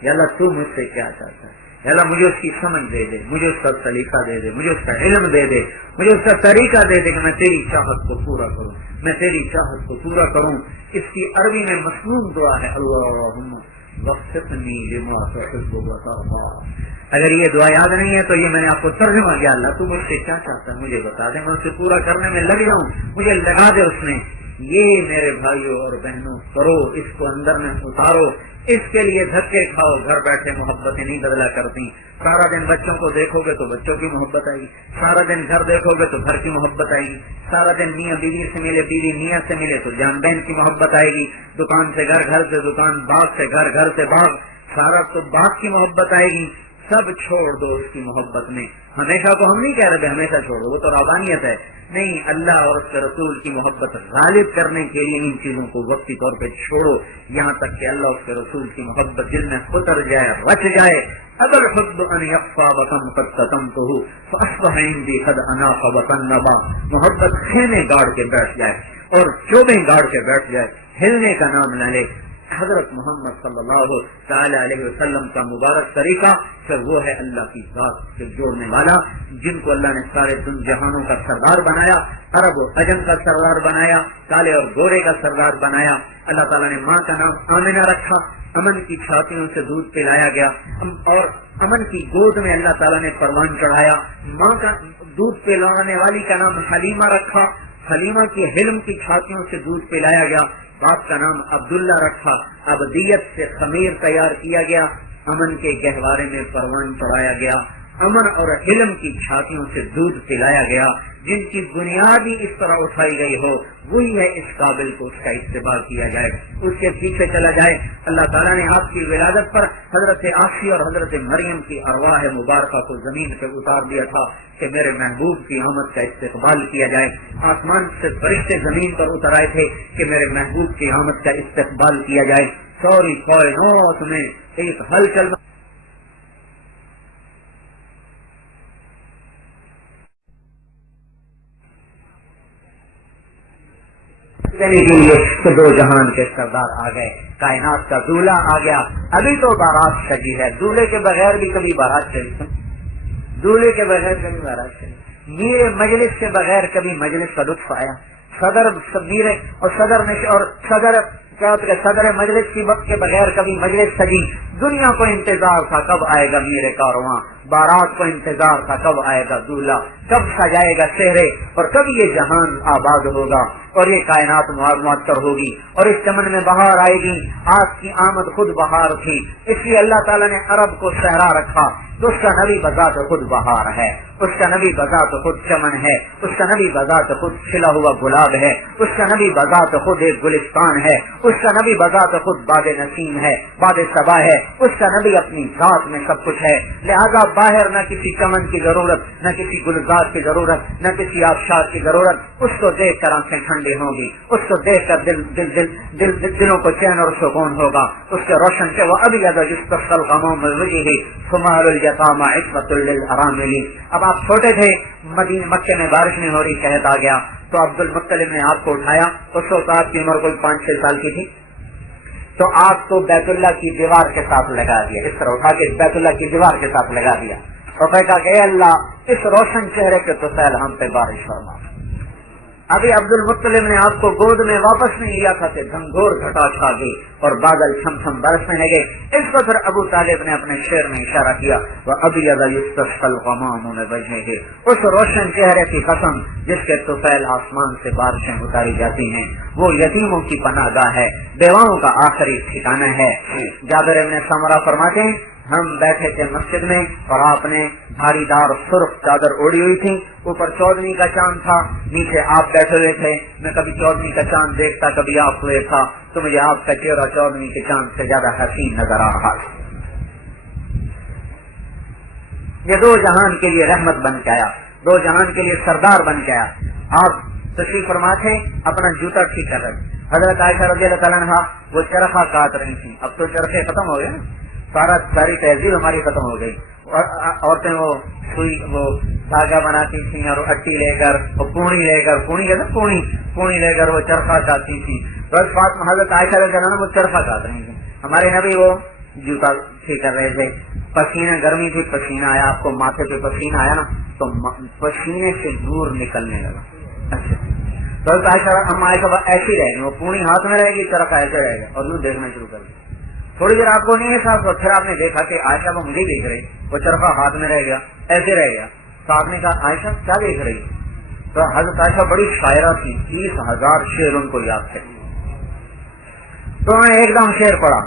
یا اللہ تو مجھ سے کیا چاہتا ہے، یا اللہ مجھے اس کی سمجھ دے دے، مجھے اس کا سلیقہ دے دے، مجھے اس کا علم دے دے، مجھے اس کا طریقہ دے دے کہ میں تیری چاہت کو پورا کروں، میں تیری چاہت کو پورا کروں. اس کی عربی میں مصنون دعا ہے اللہم وفقنی لما تحب وترضى. اگر یہ دعا یاد نہیں ہے تو یہ میں نے آپ کو ترجمہ کیا، اللہ تو مجھ سے کیا چاہتا ہے مجھے بتا دے، میں اسے پورا کرنے میں لگ جاؤں، مجھے لگا دے اس میں. یہ میرے بھائیوں اور بہنوں کرو، اس کو اندر میں اتارو. اس کے لیے دھکے کھاؤ، گھر بیٹھے محبتیں نہیں بدلا کرتی. سارا دن بچوں کو دیکھو گے تو بچوں کی محبت آئے گی، سارا دن گھر دیکھو گے تو گھر کی محبت آئے گی، سارا دن میاں بیوی سے ملے، بیوی میاں سے ملے تو جان بہن کی محبت آئے گی، دکان سے گھر، گھر سے دکان، باغ سے گھر، گھر سے باغ، سارا تو باغ کی محبت آئے گی. سب چھوڑ دو اس کی محبت میں. ہمیشہ کو ہم نہیں کہہ رہے ہمیشہ چھوڑو، وہ تو ربانیت ہے. نہیں، اللہ اور اس کے رسول کی محبت غالب کرنے کے لیے ان چیزوں کو وقتی طور پہ چھوڑو، یہاں تک کہ اللہ اس کے رسول کی محبت دل میں اتر جائے، رچ جائے. اگر حب ان یقفا وطن قد ستمتہ فاصبح عندی قد اناف وطنبا. محبت خیمے گاڑ کے بیٹھ جائے اور چوبیں گاڑ کے بیٹھ جائے، ہلنے کا نام نہ لے. حضرت محمد صلی اللہ تعالی علیہ وسلم کا مبارک طریقہ پھر وہ ہے اللہ کی ذات سے جوڑنے والا، جن کو اللہ نے سارے دن جہانوں کا سردار بنایا، عرب و عجم کا سردار بنایا، کالے اور گورے کا سردار بنایا. اللہ تعالیٰ نے ماں کا نام آمنہ رکھا، امن کی چھاتیوں سے دودھ پلایا گیا، اور امن کی گود میں اللہ تعالیٰ نے پروان چڑھایا. ماں کا دودھ پلانے والی کا نام حلیمہ رکھا، حلیمہ کی حلم کی چھاتیوں سے دودھ پلایا گیا. باپ کا نام عبداللہ رکھا، ابدیت سے خمیر تیار کیا گیا، امن کے گہوارے میں پروان چڑھایا گیا، امن اور علم کی چھاتیوں سے دودھ پلایا گیا. جن کی بنیاد ہی اس طرح اٹھائی گئی ہو وہی ہے اس قابل کو اس کا اتباع کیا جائے، اس کے پیچھے چلا جائے. اللہ تعالیٰ نے آپ کی ولادت پر حضرت عائشہ اور حضرت مریم کی ارواح مبارکہ کو زمین پہ اتار دیا تھا کہ میرے محبوب کی آمد کا استقبال کیا جائے. آسمان سے فرشتے زمین پر اتر آئے تھے کہ میرے محبوب کی آمد کا استقبال کیا جائے. سوری کائنات میں ایک ہلچل تو دو جہان کے سردار آ گئے، کائنات کا دولہا آ گیا. ابھی تو بارات سجی ہے، دولہے کے بغیر بھی کبھی بارات چلی، دولہے کے بغیر کبھی بارات چلی، میرے مجلس کے بغیر کبھی مجلس کا لطف آیا. صدر میرے اور صدر مجلس کی وقت کے بغیر کبھی مجلس سجی. دنیا کو انتظار تھا کب آئے گا میرے کارواں، بارات کو انتظار تھا کب آئے گا دولہا، کب سجائے گا چہرے، اور کب یہ جہان آباد ہوگا اور یہ کائنات معطر ہوگی اور اس چمن میں بہار آئے گی. آج کی آمد خود بہار تھی، اس لیے اللہ تعالیٰ نے عرب کو صحرا رکھا. تو اس کا نبی بذات خود بہار ہے، اس کا نبی بذات خود چمن ہے، اس کا نبی بذات خود کھلا ہوا گلاب ہے، اس کا نبی بذات خود ایک گلستان ہے، اس کا نبی بذات خود باد نسیم ہے، باد صبا ہے. اس کا نبی اپنی ذات میں سب کچھ ہے، لہذا باہر نہ کسی چمن کی ضرورت، نہ کسی گلزار کی ضرورت، نہ کسی آبشار کی ضرورت۔ اس کو دیکھ کر آنکھیں ٹھنڈی ہوں گی، اس کو دیکھ کر دلوں کو چین اور سکون ہوگا، اس کے روشن سے وہ ابھی سمال الجتامى عصمة للارامل۔ اب آپ چھوٹے تھے، مدینے مکے میں بارش نہیں ہو رہی، قحط آ گیا تو عبد المطلب نے آپ کو اٹھایا، اس وقت آپ کی عمر کوئی 5-6 سال کی تھی، تو آپ کو بیت اللہ کی دیوار کے ساتھ لگا دیا، اس طرح اٹھا کے بیت اللہ کی دیوار کے ساتھ لگا دیا اور کہا کہ اے اللہ اس روشن چہرے کے تو سیل ہم پہ بارش فرما۔ ابھی عبد المطلب نے آپ کو گود میں واپس نہیں لیا تھا کہ گھنگھور گھٹا چھا گئی اور بادل چھم چھم برسنے لگے۔ اس کو پھر ابو طالب نے اپنے شعر میں اشارہ کیا، وَأَبْيَضَ يُسْتَسْقَى الْغَمَامُ مِنْ وَجْهِهِ، اس روشن چہرے کی قسم جس کے طفیل آسمان سے بارشیں اتاری جاتی ہیں، وہ یتیموں کی پناہ گاہ ہے، بیواؤں کا آخری ٹھکانہ ہے۔ جابر بن سمرہ فرماتے ہیں ہم بیٹھے تھے مسجد میں اور آپ نے بھاری دار سرخ چادر اوڑی ہوئی تھی، اوپر 14ویں کا چاند تھا، نیچے آپ بیٹھے ہوئے تھے۔ میں کبھی 14ویں کا چاند دیکھتا، کبھی آپ ہوئے تھا، تو مجھے آپ کا چہرہ 14ویں کے چاند سے زیادہ حسین نظر آ رہا تھا۔ یہ دو جہان کے لیے رحمت بن کے آیا، دو جہان کے لیے سردار بن کے آیا۔ آپ تشریف فرما تھے، اپنا جوتا ٹھیک کر رہے، حضرت عائشہ رضی اللہ تعالیٰ عنہا وہ چرخہ کاٹ رہی تھی۔ اب تو چرخے ختم ہو گئے نا، ساری تہذیب ہماری ختم ہو گئی، عورتیں وہ سوئی وہ دھاگا بناتی تھیں اور اٹی لے کر اور پونی لے کر پونی لے کر وہ چرخہ کاٹتی تھی۔ بس فاطمہ حضرت عائشہ رضی اللہ عنہا وہ چرخہ کاٹ رہی تھی، ہمارے نبی وہ جوتا ٹھیک کر رہے تھے۔ پسینہ گرمی تھی، پسینہ آیا، آپ کو ماتھے پہ پسینہ آیا نا تو پسینے سے نور نکلنے لگا۔ بس عائشہ ایسی رہے گی، وہ پونی ہاتھ میں رہے گی، چرخہ ایسے رہے گا اور یوں دیکھنا شروع کر دیا۔ تھوڑی دیر آپ کو نہیں احساس ہوا، پھر آپ نے دیکھا کہ عائشہ وہ مجھے دیکھ رہی، وہ چرخہ ہاتھ میں رہ گیا، ایسے رہ گیا۔ تو آپ نے کہا عائشہ کیا دیکھ رہی؟ تو حضرت عائشہ بڑی شاعرہ تھی، 30,000 شعر ان کو یاد تھے، تو میں ایک دم شعر پڑھا،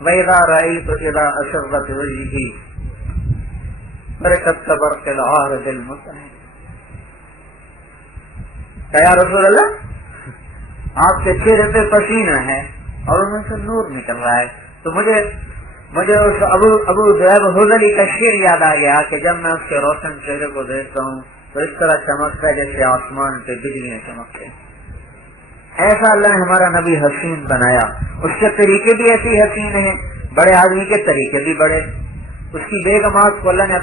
وَإِذَا رَأَيْتُ إِذَا أَشَرَّتْ وَجْهِهِ بَرَكَتْ بَرْقِ الْعَارِضِ الْمُطْهِرِ۔ کہ یا رسول اللہ آپ کے چہرے پہ پسینہ ہے اور ان میں سے نور نکل رہا ہے، تو مجھے اس ابو ذئب حذلی کا شعر یاد آ گیا کہ جب میں اس کے روشن چہرے کو دیکھتا ہوں تو اس طرح چمکتا ہے جیسے آسمان پہ بجلیاں چمکتے ہیں۔ ایسا اللہ نے ہمارا نبی حسین بنایا، اس کے طریقے بھی ایسی حسین ہیں، بڑے آدمی کے طریقے بھی بڑے، اس کی بیگمات کو اللہ نے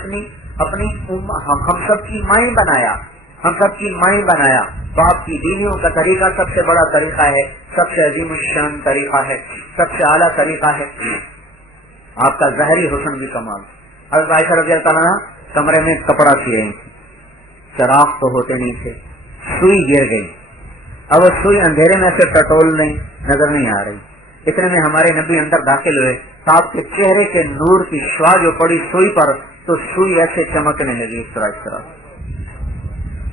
اپنی ہم سب کی مائیں بنایا، ہم سب کی مائیں بنایا۔ تو آپ کی بیویوں کا طریقہ سب سے بڑا طریقہ ہے، سب سے عظیم الشان طریقہ ہے، سب سے اعلیٰ طریقہ ہے۔ آپ کا ظاہری حسن بھی کمال۔ حضرت عائشہ رضی اللہ عنہا کمرے میں کپڑا سی رہی تھی، چراغ تو ہوتے نہیں تھے، سوئی گر گئی، اب وہ سوئی اندھیرے میں سے ٹٹول نہیں نظر نہیں آ رہی، اتنے میں ہمارے نبی اندر داخل ہوئے تو آپ کے چہرے کے نور کی شعاع جو پڑی سوئی پر تو سوئی ایسے چمکنے لگی اس طرح۔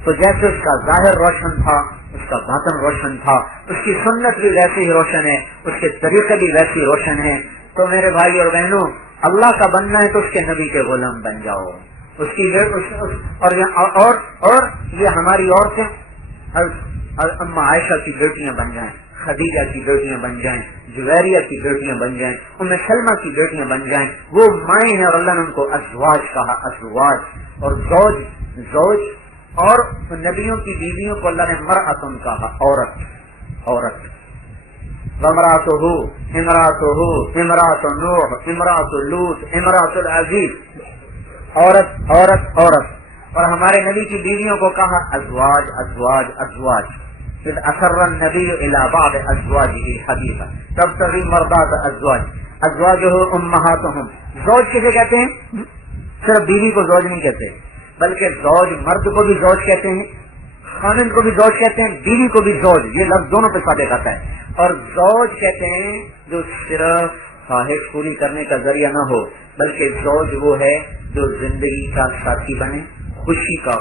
تو جیسے اس کا ظاہر روشن تھا اس کا باطن روشن تھا، اس کی سنت بھی ویسی ہی روشن ہے، اس کے طریقے بھی ویسی روشن ہے۔ تو میرے بھائی اور بہنوں، اللہ کا بننا ہے تو اس کے نبی کے غلام بن جاؤ، اس کی اور یہ ہماری عورتیں اما عائشہ کی بیٹیاں بن جائیں، خدیجہ کی بیٹیاں بن جائیں، جویریہ کی بیٹیاں بن جائیں، ام سلمہ کی بیٹیاں بن جائیں، وہ مائیں ہیں اور اللہ نے ان کو ازواج کہا، ازواج اور زوج اور نبیوں کی بیویوں کو اللہ نے مرأتن کہا، عورت۔ وامرأتہ امرأۃ نوح، امرأۃ لوط، امرأۃ العزیز، عورت۔ اور ہمارے نبی کی بیویوں کو کہا ازواج۔ پھر اثر النبی الی بعض ازواجہ حدیثا تبتغی مرضات ازواجہ امہاتہم۔ زوج کسے کہتے ہیں؟ صرف بیوی کو زوج نہیں کہتے، بلکہ زوج مرد کو بھی زوج کہتے ہیں، خاوند کو بھی زوج کہتے ہیں، بیوی کو بھی زوج، یہ لفظ دونوں پہ صادق آتا ہے۔ اور زوج کہتے ہیں جو صرف خواہش پوری کرنے کا ذریعہ نہ ہو، بلکہ زوج وہ ہے جو زندگی کا ساتھی بنے، خوشی کا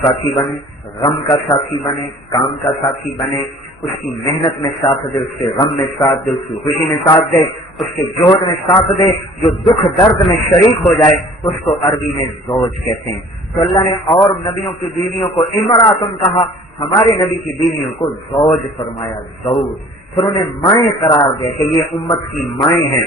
ساتھی بنے، غم کا ساتھی بنے، کام کا ساتھی بنے، اس کی محنت میں ساتھ دے، اس کے غم میں ساتھ دے، اس کی خوشی میں ساتھ دے، اس کے جوہد میں ساتھ دے، جو دکھ درد میں شریک ہو جائے، اس کو عربی میں زوج کہتے ہیں۔ تو اللہ نے اور نبیوں کی بیویوں کو امراتن کہا، ہمارے نبی کی بیویوں کو زوج فرمایا، زوج۔ پھر انہیں مائیں قرار دیا کہ یہ امت کی مائیں ہیں،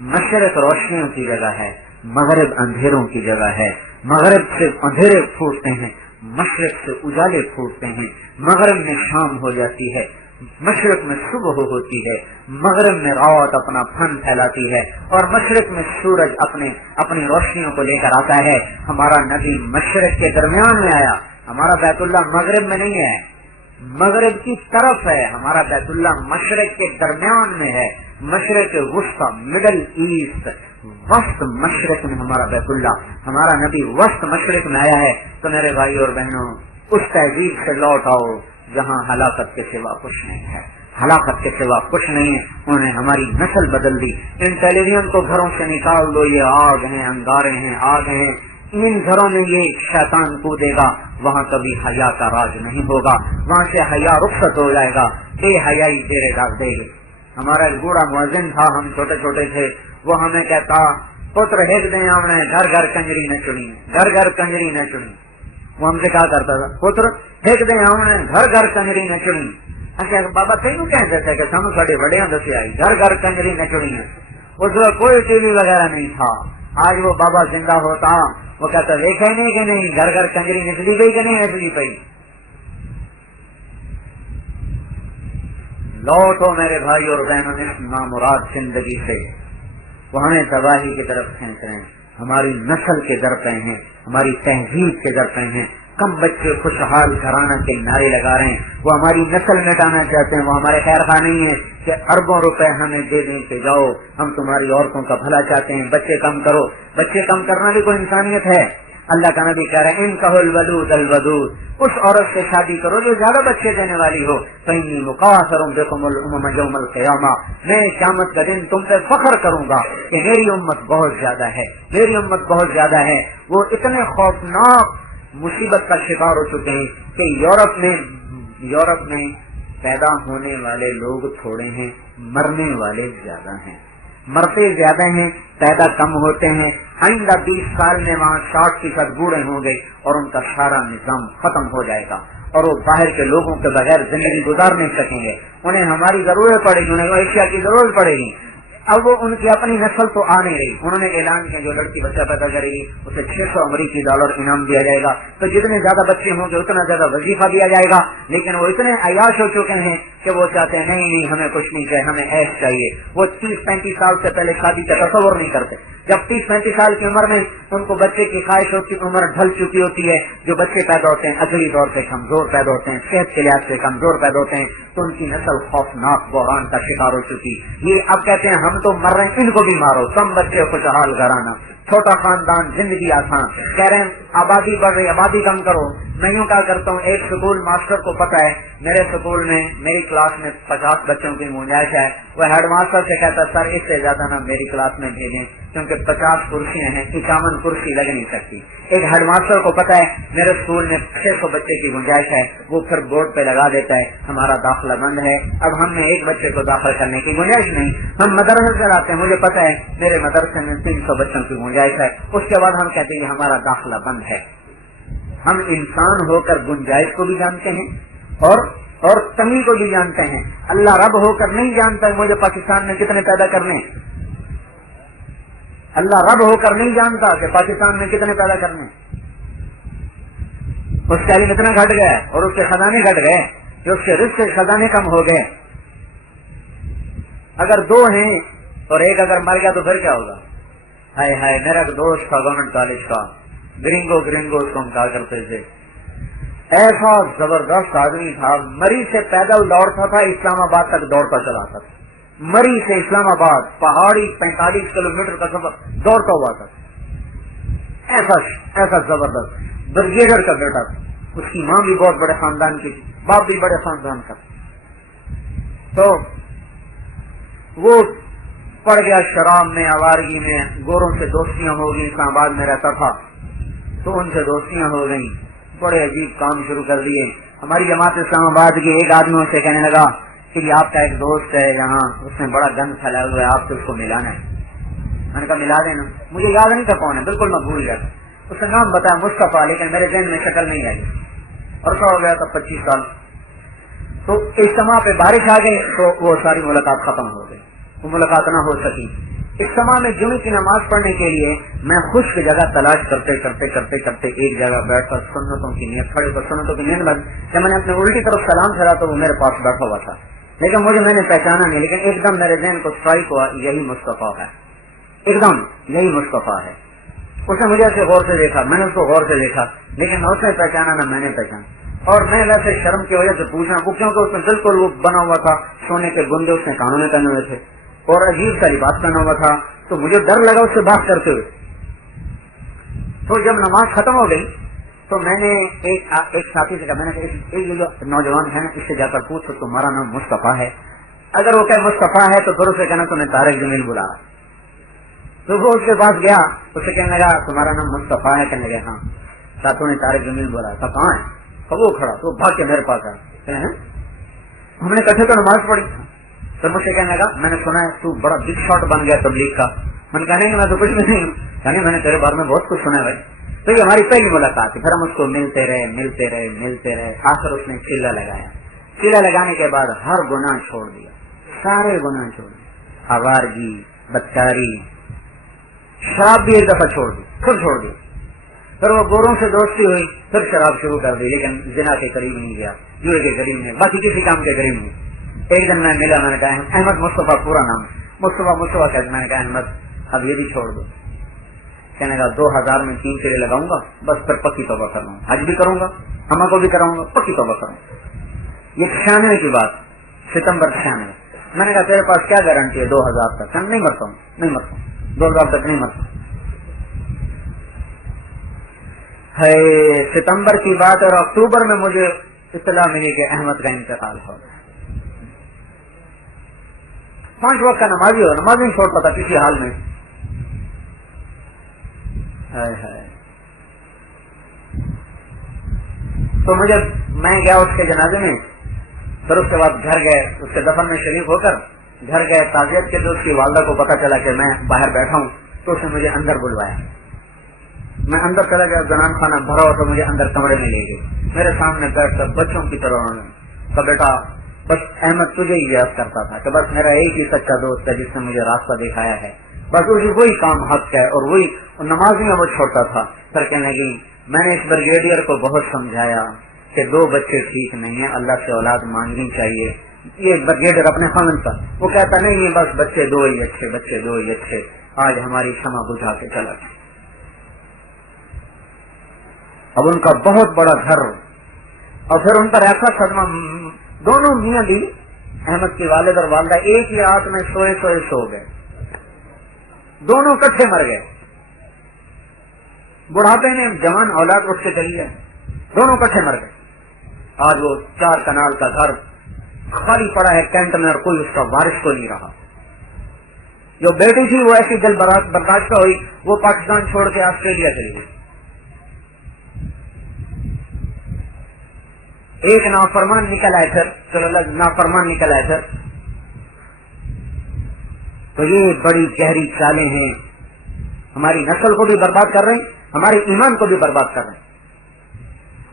مشرق روشنیوں کی جگہ ہے، مغرب اندھیروں کی جگہ ہے۔ مغرب سے اندھیرے پھوٹتے ہیں، مشرق سے اجالے پھوٹتے ہیں۔ مغرب میں شام ہو جاتی ہے، مشرق میں صبح ہوتی ہے۔ مغرب میں رات اپنا پھن پھیلاتی ہے اور مشرق میں سورج اپنی روشنیوں کو لے کر آتا ہے۔ ہمارا نبی مشرق کے درمیان میں آیا، ہمارا بیت اللہ مغرب میں نہیں ہے، مغرب کی طرف ہے۔ ہمارا بیت اللہ مشرق کے درمیان میں ہے، مشرق وسطی، مڈل ایسٹ، وسط مشرق میں ہمارا بیت اللہ، ہمارا نبی وسط مشرق میں آیا ہے۔ تو میرے بھائی اور بہنوں، اس تہذیب سے لوٹ آؤ جہاں ہلاکت کے سوا کچھ نہیں ہے، ہلاکت کے سوا کچھ نہیں ہے۔ انہوں نے ہماری نسل بدل دی۔ ان ٹیلی ویژن کو گھروں سے نکال دو، یہ آگ ہیں، انگارے ہیں، آگ ہیں۔ ان گھروں میں یہ شیطان کودے گا، وہاں کبھی حیا کا راج نہیں ہوگا، وہاں سے حیا رخصت ہو جائے گا، بے حیائی تیرے راز دے گی۔ ہمارا ایک بوڑھا مؤذن تھا، ہم چھوٹے چھوٹے تھے، وہ ہمیں کہتا پتر ہیک دیں ہم نے گھر گھر کنجری نہ چنی، گھر گھر کنجری نہ چنی۔ وہ ہم سے کہا کرتا تھا پتر ہیک دیں ہم نے گھر گھر کنجری نہ چنی۔ اچھا بابا تینوں کہتے تھے کہ سانو ساڈے وڈیاں دسے آئی گھر گھر کنجری نہ چنی ہے۔ اس وقت کوئی ٹی وی وغیرہ نہیں تھا۔ آج وہ بابا زندہ ہوتا، وہ کہتا دیکھا نہیں کہ نہیں گھر گھر کنجری نچلی گئی کہ نہیں نچلی پئی۔ لوٹو میرے بھائی اور بہنوں، اس نامراد زندگی سے وہ ہمیں تباہی کی طرف کھینچ رہے ہیں، ہماری نسل کے در پہ ہیں، ہماری تہذیب کے در پہ ہیں۔ کم بچے خوشحال گھرانہ کے نعرے لگا رہے ہیں، وہ ہماری نسل مٹانا چاہتے ہیں، وہ ہمارے خیر خواہ نہیں ہے کہ اربوں روپے ہمیں دے دیں کہ جاؤ ہم تمہاری عورتوں کا بھلا چاہتے ہیں، بچے کم کرو۔ بچے کم کرنا بھی کوئی انسانیت ہے؟ اللہ کا نبی کہہ رہے ہیں انکحوا الودود الودود، اس عورت سے شادی کرو جو زیادہ بچے دینے والی ہو۔ فإنی مقاصر بکم الامم یوم القیامہ، میں قیامت کا دن تم پہ فخر کروں گا کہ میری امت بہت زیادہ ہے، میری امت بہت زیادہ ہے۔ وہ اتنے خوفناک مصیبت کا شکار ہو چکے ہیں کہ یورپ میں پیدا ہونے والے لوگ تھوڑے ہیں، مرنے والے زیادہ ہیں، مرتے زیادہ ہیں، پیدا کم ہوتے ہیں۔ آئندہ 20 سال میں وہاں 60% بوڑھے ہوں گے اور ان کا سارا نظام ختم ہو جائے گا اور وہ باہر کے لوگوں کے بغیر زندگی گزار نہیں سکیں گے۔ انہیں ہماری ضرورت پڑے گی، انہیں ایشیا کی ضرورت پڑے گی۔ اب وہ ان کی اپنی نسل تو آ نہیں رہی، انہوں نے اعلان کیا جو لڑکی بچہ پیدا کرے گی اسے $600 امریکی انعام دیا جائے گا۔ تو جتنے زیادہ بچے ہوں گے اتنا زیادہ وظیفہ دیا جائے گا، لیکن وہ اتنے عیاش ہو چکے ہیں کہ وہ چاہتے ہیں نہیں ہمیں کچھ نہیں چاہیے، ہمیں ایش چاہیے۔ وہ 30-35 سال سے پہلے شادی کا تصور نہیں کرتے۔ جب 30-35 سال کی عمر میں ان کو بچے کی خواہش ہوتی، عمر ڈھل چکی ہوتی ہے، جو بچے پیدا ہوتے ہیں عقلی طور سے کمزور پیدا ہوتے ہیں، صحت کے لحاظ سے کمزور پیدا ہوتے ہیں، تو ان کی نسل خوفناک بحران کا شکار ہو چکی۔ یہ اب کہتے ہیں ہم تو مر رہے ہیں، ان کو بھی مارو، کم بچے خوشحال گھرانہ، چھوٹا خاندان، زندگی آسان۔ کہہ رہے ہیں آبادی بڑھ رہی، آبادی کم کرو۔ میں یوں کیا کرتا ہوں، ایک سکول ماسٹر کو پتا ہے میرے سکول میں میری کلاس میں 50 بچوں کی گنجائش ہے، وہ ہیڈ ماسٹر سے کہتا ہے سر اس سے زیادہ نہ میری کلاس میں بھیجیں کیونکہ 50 کرسیاں ہیں، 51 کرسی لگ نہیں سکتی۔ ایک ہیڈ ماسٹر کو پتا ہے میرے اسکول میں 600 بچے کی گنجائش ہے، وہ پھر بورڈ پہ لگا دیتا ہے ہمارا داخلہ بند ہے، اب ہم نے ایک بچے کو داخل کرنے کی گنجائش نہیں۔ ہم مدرسے سے آتے ہیں، مجھے پتا ہے میرے مدرسے میں 300 بچوں کی گنجائش ہے، اس کے بعد ہم کہتے ہیں ہمارا داخلہ بند ہے۔ ہم انسان ہو کر گنجائش کو بھی جانتے ہیں اور کمی کو بھی جانتے ہیں۔ اللہ رب ہو کر نہیں جانتا مجھے پاکستان میں کتنے پیدا کرنے، اللہ رب ہو کر نہیں جانتا کہ پاکستان میں کتنے پیدا کرنے۔ اس کا علم اتنا گھٹ گیا اور اس کے خزانے گھٹ گئے کہ اس کے رزق کے خزانے کم ہو گئے۔ اگر 2 ہیں اور ایک اگر مر گیا تو پھر کیا ہوگا؟ ہائے ہائے، میرا ایک دوست تھا گورنمنٹ کالج کا، گرنگو اس کو ہم کہا کرتے تھے، ایسا زبردست آدمی تھا، مری سے پیدل دوڑتا تھا، اسلام آباد تک دوڑتا چلا تھا، مری سے اسلام آباد پہاڑی 45 کلومیٹر کا سفر دوڑتا ہوا تھا، ایسا زبردست بریگیڈر کا بیٹا تھا۔ اس کی ماں بھی بہت بڑے خاندان کی تھی، باپ بھی بڑے خاندان کا، تو وہ پڑ گیا شراب میں، آوارگی میں، گوروں سے دوستیاں ہو گئی، اسلام آباد میں رہتا تھا تو ان سے دوستیاں ہو گئیں، بڑے عجیب کام شروع کر دیے۔ ہماری جماعت اسلام آباد کے ایک آدمی سے کہنے لگا کہ یہ آپ کا ایک دوست ہے یہاں، اس نے بڑا گند پھیلایا ہوا ہے، آپ کو اس کو ملانا ہے۔ میں نے کہا ملا دینا، مجھے یاد نہیں تھا کون ہے، بالکل میں بھول گیا تھا۔ اس نے نام بتایا مصطفیٰ، لیکن میرے ذہن میں شکل نہیں آئی، اور کیا ہو گیا تھا 25 سال۔ تو اجتماع پہ بارش آ گئی تو وہ ساری ملاقات ختم ہو گئی، وہ ملاقات نہ ہو سکی۔ اس سما میں جمعے کی نماز پڑھنے کے لیے میں خشک جگہ تلاش کرتے کرتے کرتے کرتے ایک جگہ بیٹھ کر سنتوں کی نیت کھڑے پر سنتوں کی نیت بن جب میں نے اپنے الٹی طرف سلام پھیرا تو وہ میرے پاس بیٹھا ہوا تھا، لیکن میں نے پہچانا نہیں، لیکن ایک دم میرے ذہن کو اسٹرائک ہوا یہی مصطفیٰ ہے، ایک دم یہی مصطفیٰ ہے۔ اس نے مجھے ایسے غور سے دیکھا، میں نے اس کو غور سے دیکھا، لیکن نہ اس نے پہچانا نہ میں نے پہچانا، اور میں ویسے شرم کی وجہ سے پوچھنا کیونکہ اس میں بالکل وہ بنا ہوا تھا، سونے کے گندے اس نے کانوں میں پہنے ہوئے تھے اور عجیب سا لباس پہنا ہوا تھا، تو مجھے ڈر لگا اس سے بات کرتے ہوئے۔ تو جب نماز ختم ہو گئی تو میں نے ایک ساتھی سے کہا، میں نے کہا ایک جو نوجوان ہے نا اس سے جا کر پوچھ تمہارا نام مصطفیٰ ہے، اگر وہ کہ مصطفیٰ ہے تو پھر اسے کہنا تمہیں طارق جمیل بلا۔ تو وہ اس کے پاس گیا، اسے کہنے لگا تمہارا نام مصطفیٰ ہے، کہنے لگا ہاں، ساتھوں نے طارق جمیل بولا تھا، کہاں ہے؟ تو وہ کھڑا تو بھاگ کے میرے پاس آیا، ہم نے کٹھے تو نماز پڑھی، تو مجھ سے کہنے لگا میں نے سنا ہے تو بڑا بگ شاٹ بن گیا تبلیغ کا۔ میں نے کہا نہیں میں تو کچھ نہیں ہوں، یعنی میں نے تیرے بارے میں بہت کچھ سنا ہے بھائی۔ تو یہ ہماری پہلی ملاقات تھی، پھر ہم اس کو ملتے رہے، آخر اس نے چیلا لگایا، چیلا لگانے کے بعد ہر گناہ چھوڑ دیا، سارے گناہ چھوڑ دیے، آوارگی، بدکاری، شراب بھی ایک دفعہ چھوڑ دی، پھر چھوڑ دی، پھر وہ گوروں سے دوستی ہوئی، پھر شراب شروع کر دی، لیکن زنا کے قریب نہیں گیا، جوئے کے قریب نہیں، باقی کسی کام کے قریب نہیں۔ ایک دن میں ملا، میں نے کہا احمد مصطفیٰ، پورا نام مصطفیٰ کہتے، میں نے کہا احمد اب یہ بھی چھوڑ دو، کہنے کا 2000 میں 3 چیلے لگاؤں گا، بس پھر پکی توبہ کر لوں گا، حج بھی کروں گا، اما کو بھی کراؤں گا، پکی توبہ کروں گا۔ یہ 96 کی بات، ستمبر 96۔ میں نے کہا تیرے پاس کیا گارنٹی ہے 2000 تک؟ نہیں مرتا ہوں 2000 تک نہیں مرتا۔ ہے ستمبر کی بات اور اکتوبر میں مجھے اطلاع ملی کہ احمد کا انتقال ہو گیا۔ 5 وقت کا نمازی ہو، نماز نہیں چھوڑتا تھا کسی حال میں۔ تو میں گیا اس کے جنازے میں، پھر اس کے بعد گھر گئے، اس کے دفن میں شریک ہو کر گھر گئے، تعزیت کے جو اس کی والدہ کو پتا چلا کہ میں باہر بیٹھا ہوں تو اس نے مجھے اندر بلوایا، میں اندر چلا گیا، زنان خانہ بھرا ہوا تو مجھے اندر کمرے میں لے گئے، میرے سامنے بیٹھ کر بچوں کی طرح تو بیٹا بس احمد تجھے ہی یاد کرتا تھا کہ بس میرا ایک ہی سچا دوست ہے جس نے مجھے راستہ دکھایا ہے، بس وہی کام حق ہے، اور وہی نماز میں وہ چھوڑتا تھا۔ پھر کہنے لگی میں نے اس بریگیڈیئر کو بہت سمجھایا کہ 2 بچے ٹھیک نہیں ہے، اللہ سے اولاد مانگنی چاہیے۔ یہ بریگیڈیئر اپنے خاندان کا وہ کہتا نہیں ہے بس بچے 2 ہی اچھے، آج ہماری شمع بجھا کے چلا گیا۔ اب ان کا بہت بڑا گھر، اور پھر ان پر ایسا صدمہ، دونوں میاں بیوی احمد کی والد اور والدہ ایک ہی رات میں سو گئے، دونوں کٹھے مر گئے۔ بڑھاپے میں جوان اولاد اس سے چلی ہے، دونوں کٹھے مر گئے۔ آج وہ 4 کنال کا گھر خالی پڑا ہے کینٹ میں، اور کوئی اس کا وارث کو نہیں رہا۔ جو بیٹی تھی وہ ایسی دل برداشت ہوئی، وہ پاکستان چھوڑ کے آسٹریلیا چلی گئی۔ ایک نافرمان نکل آئے پھر تو یہ بڑی گہری چالیں ہیں، ہماری نسل کو بھی برباد کر رہے ہیں، ہمارے ایمان کو بھی برباد کر رہے ہیں۔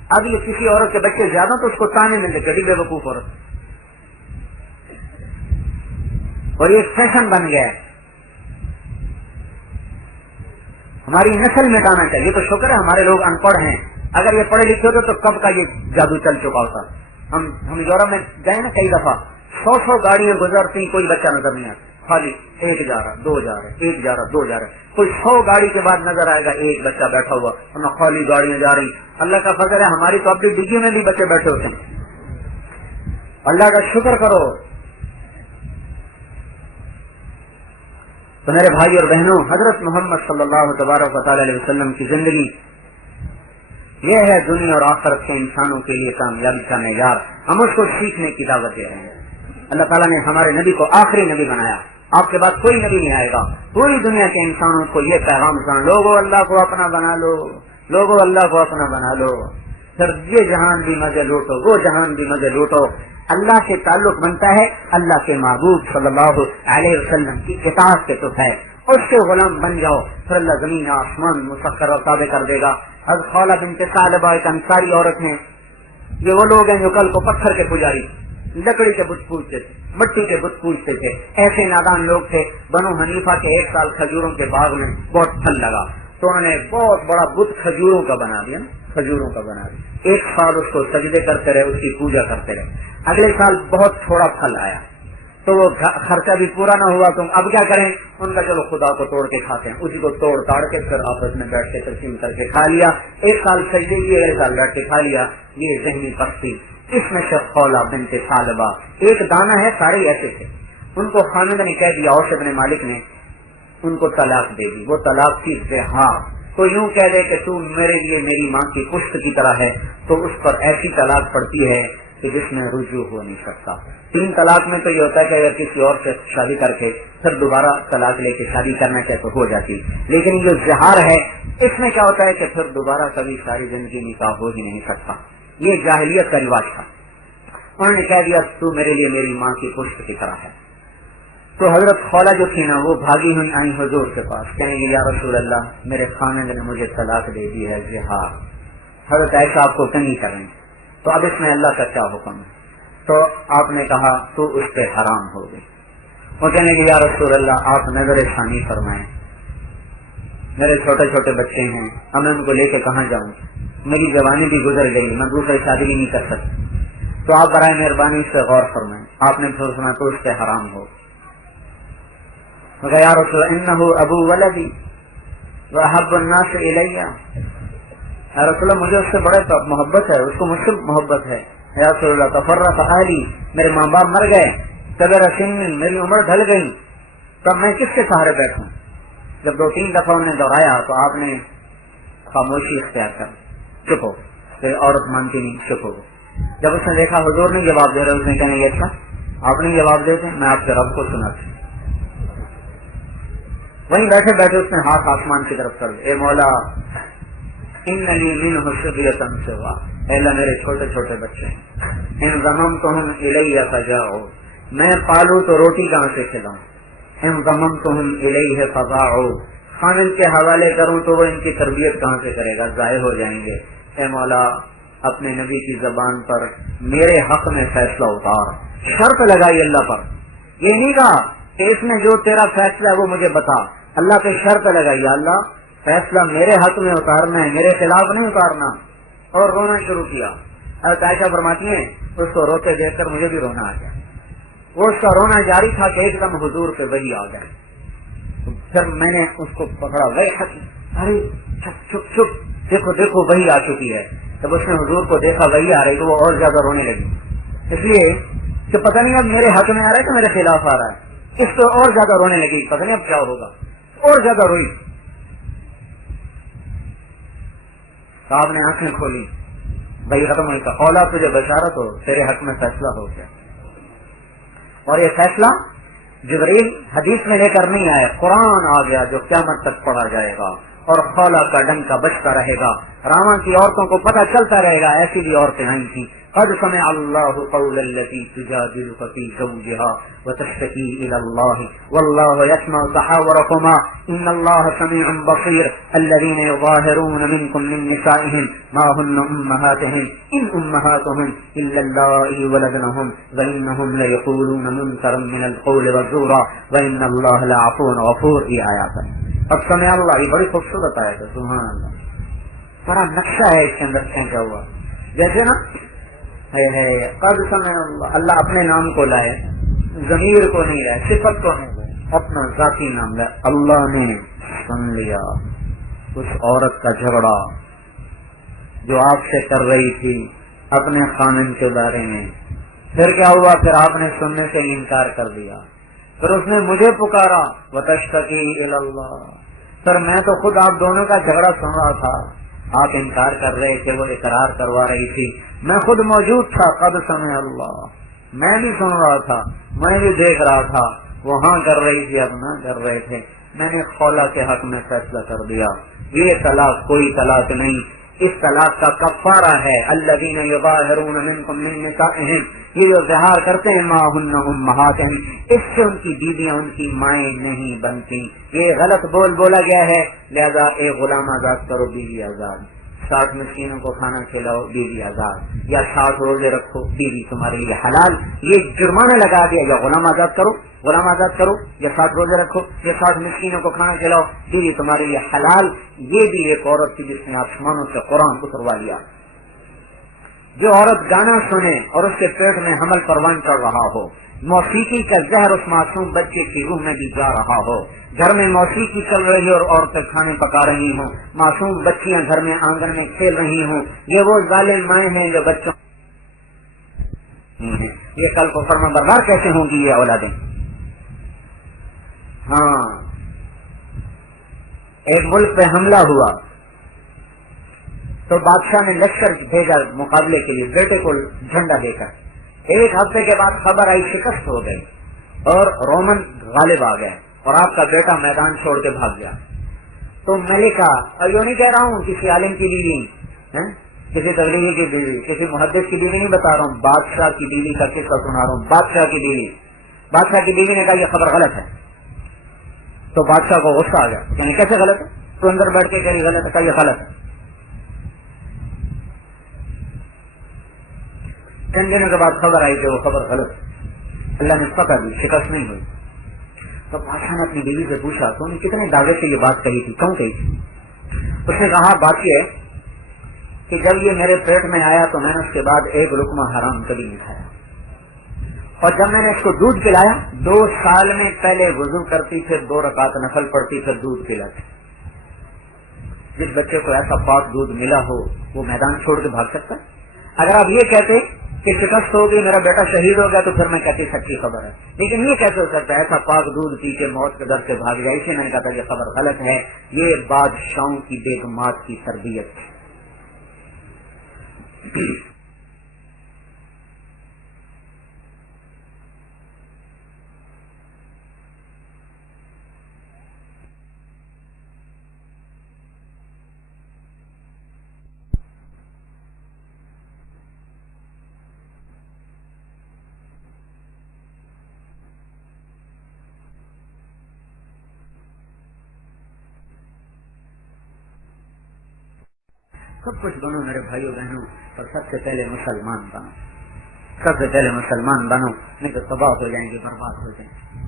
اب یہ کسی عورت کے بچے زیادہ تو اس کو تانے ملتے، بڑی بے وقوف عورت، اور یہ فیشن بن گیا ہے۔ ہماری نسل مٹانا چاہیے، تو شکر ہے ہمارے لوگ ان پڑھ ہیں، اگر یہ پڑھے لکھے ہوتے تو کب کا یہ جادو چل چکا ہوتا۔ ہم یورپ میں گئے نا کئی دفعہ، 100 گاڑیاں گزرتی، کوئی بچہ نظر نہیں آتا، خالی ایک جا رہا، 2 جا رہے، 1 جا رہا، 2 جا رہے، کوئی 100 گاڑی کے بعد نظر آئے گا ایک بچہ بیٹھا ہوا، ورنہ خالی گاڑیاں جا رہی۔ اللہ کا فضل ہے ہماری تو اپنی ڈگی میں بھی بچے بیٹھے ہوتے ہیں، اللہ کا شکر کرو۔ تو میرے بھائی اور بہنوں، حضرت محمد صلی اللہ تبارک و تعالی علیہ وسلم کی زندگی یہ ہے دنیا اور آخرت کے انسانوں کے لیے کامیابی کا معیار، ہم اس کو سیکھنے کی دعوت دے رہے ہیں۔ اللہ تعالیٰ نے ہمارے نبی کو آخری نبی بنایا، آپ کے بعد کوئی نبی نہیں آئے گا، پوری دنیا کے انسانوں کو یہ پیغام سنا، لوگو اللہ کو اپنا بنا لو، لوگو اللہ کو اپنا بنا لو، پھر یہ جہان بھی مزے لوٹو، وہ جہان بھی مزے لوٹو۔ اللہ سے تعلق بنتا ہے اللہ کے محبوب صلی اللہ علیہ وسلم کی اطاعت سے، تو ہے اس کے غلام بن جاؤ، پھر اللہ زمین آسمان مسخر اور تابع کر دے گا۔ حضرت خولہ بنت ثعلبہ ایک انصاری عورت ہیں، یہ وہ لوگ ہیں جو کل کو پتھر کے پجاری، لکڑی کے بت پوجتے تھے، مٹی کے بت پوجتے تھے، ایسے نادان لوگ تھے۔ بنو حنیفہ کے 1 سال کھجوروں کے باغ میں بہت پھل لگا تو انہوں نے بہت بڑا بت کھجوروں کا بنا دیا، کھجوروں کا بنا دیا۔ 1 سال اس کو سجدے کرتے رہے، اس کی پوجا کرتے رہے۔ اگلے سال بہت تھوڑا پھل آیا تو وہ خرچہ بھی پورا نہ ہوا، تم اب کیا کریں؟ ان کا چلو خدا کو توڑ کے کھاتے ہیں، اسی کو توڑ تاڑ کے پھر آپس میں بیٹھ کے تقسیم کر کے کھا لیا۔ 1 سال سجدے کیے، 1 سال بیٹھ کے کھا لیا۔ یہ ذہنی پستی۔ اس میں سے خولہ بنت ثعلبہ ایک دانہ ہے، سارے ایسے تھے۔ ان کو خامد نے کہہ دیا، اوس بن مالک نے ان کو طلاق دے دی۔ وہ طلاق کی زہار، تو یوں کہہ دے کہ تو میرے لیے میری ماں کی پشت کی طرح ہے، تو اس پر ایسی طلاق پڑتی ہے کہ جس میں رجوع ہو نہیں سکتا۔ 3 طلاق میں تو یہ ہوتا ہے کہ اگر کسی اور سے شادی کر کے پھر دوبارہ طلاق لے کے شادی کرنا چاہے تو ہو جاتی، لیکن یہ زہار ہے، اس میں کیا ہوتا ہے کہ پھر دوبارہ کبھی ساری زندگی نکاح ہو ہی نہیں سکتا۔ یہ جاہلیت کا رواج تھا۔ انہوں نے کہہ دیا تو میرے لیے میری ماں کی پشت کی طرح ہے۔ تو حضرت خولہ جو تھی نا، وہ بھاگی ہوئی آئی حضور کے پاس، کہنے گی یا رسول اللہ، میرے خاوند نے مجھے طلاق دے دی ہے، زہار۔ حضرت عائشہ آپ کو تنگی کر رہے ہیں، تو اب اس میں اللہ کا کیا حکم ہے؟ تو آپ نے کہا تو اس پہ حرام ہو گئی۔ وہ کہنے لگے یا رسول اللہ آپ نظر ثانی فرمائیں، میرے چھوٹے چھوٹے بچے ہیں، اب میں ان کو لے کے کہاں جاؤں؟ میری جوانی بھی گزر گئی، میں دوسری شادی بھی نہیں کر سکتی، تو آپ برائے مہربانی اس سے غور فرمائیں۔ آپ نے پھر سنا تو اس پہ حرام ہو۔ یا رسول اللہ انہ ابو ولدی واحب الناس الیہ، یا رسول اللہ مجھے اس سے بڑے محبت ہے، اس کو مجھ سے محبت ہے۔ یا رسول اللہ تفرق اہلی، میرے ماں باپ مر گئے، صغر سن میری عمر ڈھل گئی، تب میں کس کے سہارے بیٹھوں؟ جب 2-3 دفعہ انہوں نے دہرایا تو آپ نے خاموشی اختیار کر، چپ ہو، پھر عورت مانتی نہیں، چپ ہو۔ جب اس نے دیکھا حضور نہیں جواب دے رہے، اس نے کہنے لگا اچھا آپ نہیں جواب دیتے، میں آپ کے رب کو سناتی۔ وہیں بیٹھے بیٹھے اس نے ہاتھ آسمان کی طرف کر اے مولا اننی منہ صبیۃ سوا، اے اللہ میرے چھوٹے چھوٹے بچے ہیں، ان ضممتہم الیہ فجاؤ، میں پالوں تو روٹی کہاں سے کھلاؤں، ان ضممتہم الیہ فضاؤ، خامد کے حوالے کروں تو وہ ان کی تربیت کہاں سے کرے گا، ضائع ہو جائیں گے۔ اے مولا اپنے نبی کی زبان پر میرے حق میں فیصلہ اتار۔ شرط لگائی اللہ پر، یہ نہیں کہا کہ اس میں جو تیرا فیصلہ ہے وہ مجھے بتا، اللہ پہ شرط لگائی، اللہ فیصلہ میرے حق میں اتارنا ہے، میرے خلاف نہیں اتارنا۔ اور رونا شروع کیا۔ حضرت عائشہ فرماتی ہیں اس کو روتے دیکھ کر مجھے بھی رونا آ گیا۔ وہ اس کا رونا جاری تھا کہ ایک دم حضور پہ وحی آ گئے۔ پھر میں نے اس کو پکڑا، ارے چپ چپ چپ، دیکھو دیکھو وحی آ چکی ہے۔ جب اس نے حضور کو دیکھا وحی آ رہی تو وہ اور زیادہ رونے لگی، اس لیے کہ پتہ نہیں اب میرے حق میں آ رہا ہے کہ میرے خلاف آ رہا ہے۔ اس کو اور زیادہ رونے لگی، پتہ نہیں اب کیا ہوگا، اور زیادہ روئی۔ صاحب نے آنکھیں کھولی، بھائی ختم ہوئی، کا اولا تجھے بشارت ہو، تیرے حق میں فیصلہ ہو گیا۔ اور یہ فیصلہ جبریل حدیث میں لے کر نہیں آئے، قرآن آ گیا جو قیامت تک پڑھا جائے گا، اور خولا کا ڈنکا بجتا رہے گا، راما کی عورتوں کو پتہ چلتا رہے گا ایسی بھی عورتیں آئی تھیں۔ قد سمع اللہ قول التي تجادلك في زوجها وتشتكي الى الله والله يسمع تحاوركما ان الله سميع بصير الذين يظاهرون منكم من نسائهم ما هن امهاتهم ان امهاتهم الا اللائي ولدنهم وانهم ليقولون منكرا من القول والزورا وان الله لعفو غفور۔ یہ آیات ہے۔ اب سمع اللہ، یہ بڑی خوبصورت آیت ہے، سبحان اللہ، بڑا نقشہ ہے اس کے اندر کیا ہوا، جیسے نا ہے قد سمع اللہ، اللہ اپنے نام کو لائے، ضمیر کو نہیں لائے، صفت کو نہیں لائے، اپنا ذاتی نام لائے۔ اللہ نے سن لیا اس عورت کا جھگڑا جو آپ سے کر رہی تھی اپنے خامن کے بارے میں۔ پھر کیا ہوا؟ پھر آپ نے سننے سے انکار کر دیا، پھر اس نے مجھے پکارا وتشتکی الی اللہ، پھر میں تو خود آپ دونوں کا جھگڑا سن رہا تھا، آپ انکار کر رہے تھے، وہ اقرار کروا رہی تھی، میں خود موجود تھا۔ قد سمع اللہ، میں بھی سن رہا تھا، میں بھی دیکھ رہا تھا، وہاں کر رہی تھی، اب نہ کر رہے تھے، میں نے خولا کے حق میں فیصلہ کر دیا۔ یہ طلاق کوئی طلاق نہیں، اس طلاق کا کفارہ ہے الذین یظاہرون منکم من نسائہم، یہ جو ظہار کرتے ہیں ما ہن امہاتہم، اس سے ان کی بیویاں ان کی مائیں نہیں بنتی۔ یہ غلط بولا گیا ہے، لہذا ایک غلام آزاد کرو، بیوی آزاد۔ 60 مسکینوں کو کھانا کھلاؤ، بیوی آزاد، یا 60 روزے رکھو، بیوی تمہارے لیے حلال. یہ جرمانہ لگا دیا، یا غلام آزاد کرو، یا 60 روزے رکھو، یا 60 مسکینوں کو کھانا کھلاؤ، بیوی تمہارے لیے حلال. یہ بھی ایک عورت تھی جس نے آسمانوں سے قرآن اتروا لیا. جو عورت گانا سنے اور اس کے پیٹ میں حمل پروان چڑھ رہا ہو، موسیقی کا زہر اس معصوم بچے کی روح میں بھی جا رہا ہو، گھر میں موسیقی چل رہی اور عورتیں کھانے پکا رہی ہوں، معصوم بچیاں گھر میں آنگن میں کھیل رہی ہوں، یہ وہ ظالم مائیں ہیں جو بچوں یہ کل کو فرما بردار کیسے ہوں گی یہ اولادیں. ہاں، ایک ملک پہ حملہ ہوا تو بادشاہ نے لشکر بھیجا مقابلے کے لیے بیٹے کو جھنڈا دے کر. 1 ہفتے کے بعد خبر آئی شکست ہو گئی اور رومن غالب آ گئے اور آپ کا بیٹا میدان چھوڑ کے بھاگ گیا. تو ملکہ، اور یوں نہیں کہہ رہا ہوں کسی عالم کی بیوی، کسی تبلیغی کی بیوی، کسی محدث کی بیوی نہیں بتا رہا ہوں، بادشاہ کی بیوی کا قصہ سنا رہا ہوں. بادشاہ کی بیوی نے کہا یہ خبر غلط ہے. تو بادشاہ کو غصہ آ گیا، یعنی کیسے غلط ہے؟ تو اندر بیٹھ کے کہہ غلط ہے، کہا یہ غلط ہے. چند دنوں کے بعد خبر آئی کہ وہ خبر غلط ہے. اللہ نے پکڑ دی، شکست نہیں ہوئی. تو بادشاہ نے اپنی بیوی سے پوچھا تو انہیں کتنے دعوے سے یہ بات کہی تھی، کیوں کہی تھی؟ اس نے کہا بات یہ ہے کہ جب یہ میرے پیٹ میں آیا تو میں نے اس کے بعد 1 لقمہ حرام کبھی نہیں کھایا، اور جب میں نے اس کو دودھ پلایا 2 سال میں پہلے وضو کرتی، پھر 2 رکعت نفل پڑتی، پھر دودھ پلاتی. جس بچے کو ایسا پاک دودھ ملا ہو وہ میدان چھوڑ کے بھاگ سکتا؟ اگر آپ یہ کہتے کہ شکست ہو گئی، میرا بیٹا شہید ہو گیا، تو پھر میں کہتی سچی خبر ہے. لیکن یہ کیسے ہو سکتا ہے ایسا پاک دودھ پی کے موت کے در سے بھاگ جائے؟ اسے میں نے کہا تھا یہ خبر غلط ہے، یہ بادشاہوں کی بیگمات کی تربیت ہے. سب کچھ بنو میرے بھائیوں بہنوں، اور سب سے پہلے مسلمان بنو، سب سے پہلے مسلمان بنو، نہیں تو تباہ ہو جائیں گے، برباد ہو جائیں گے.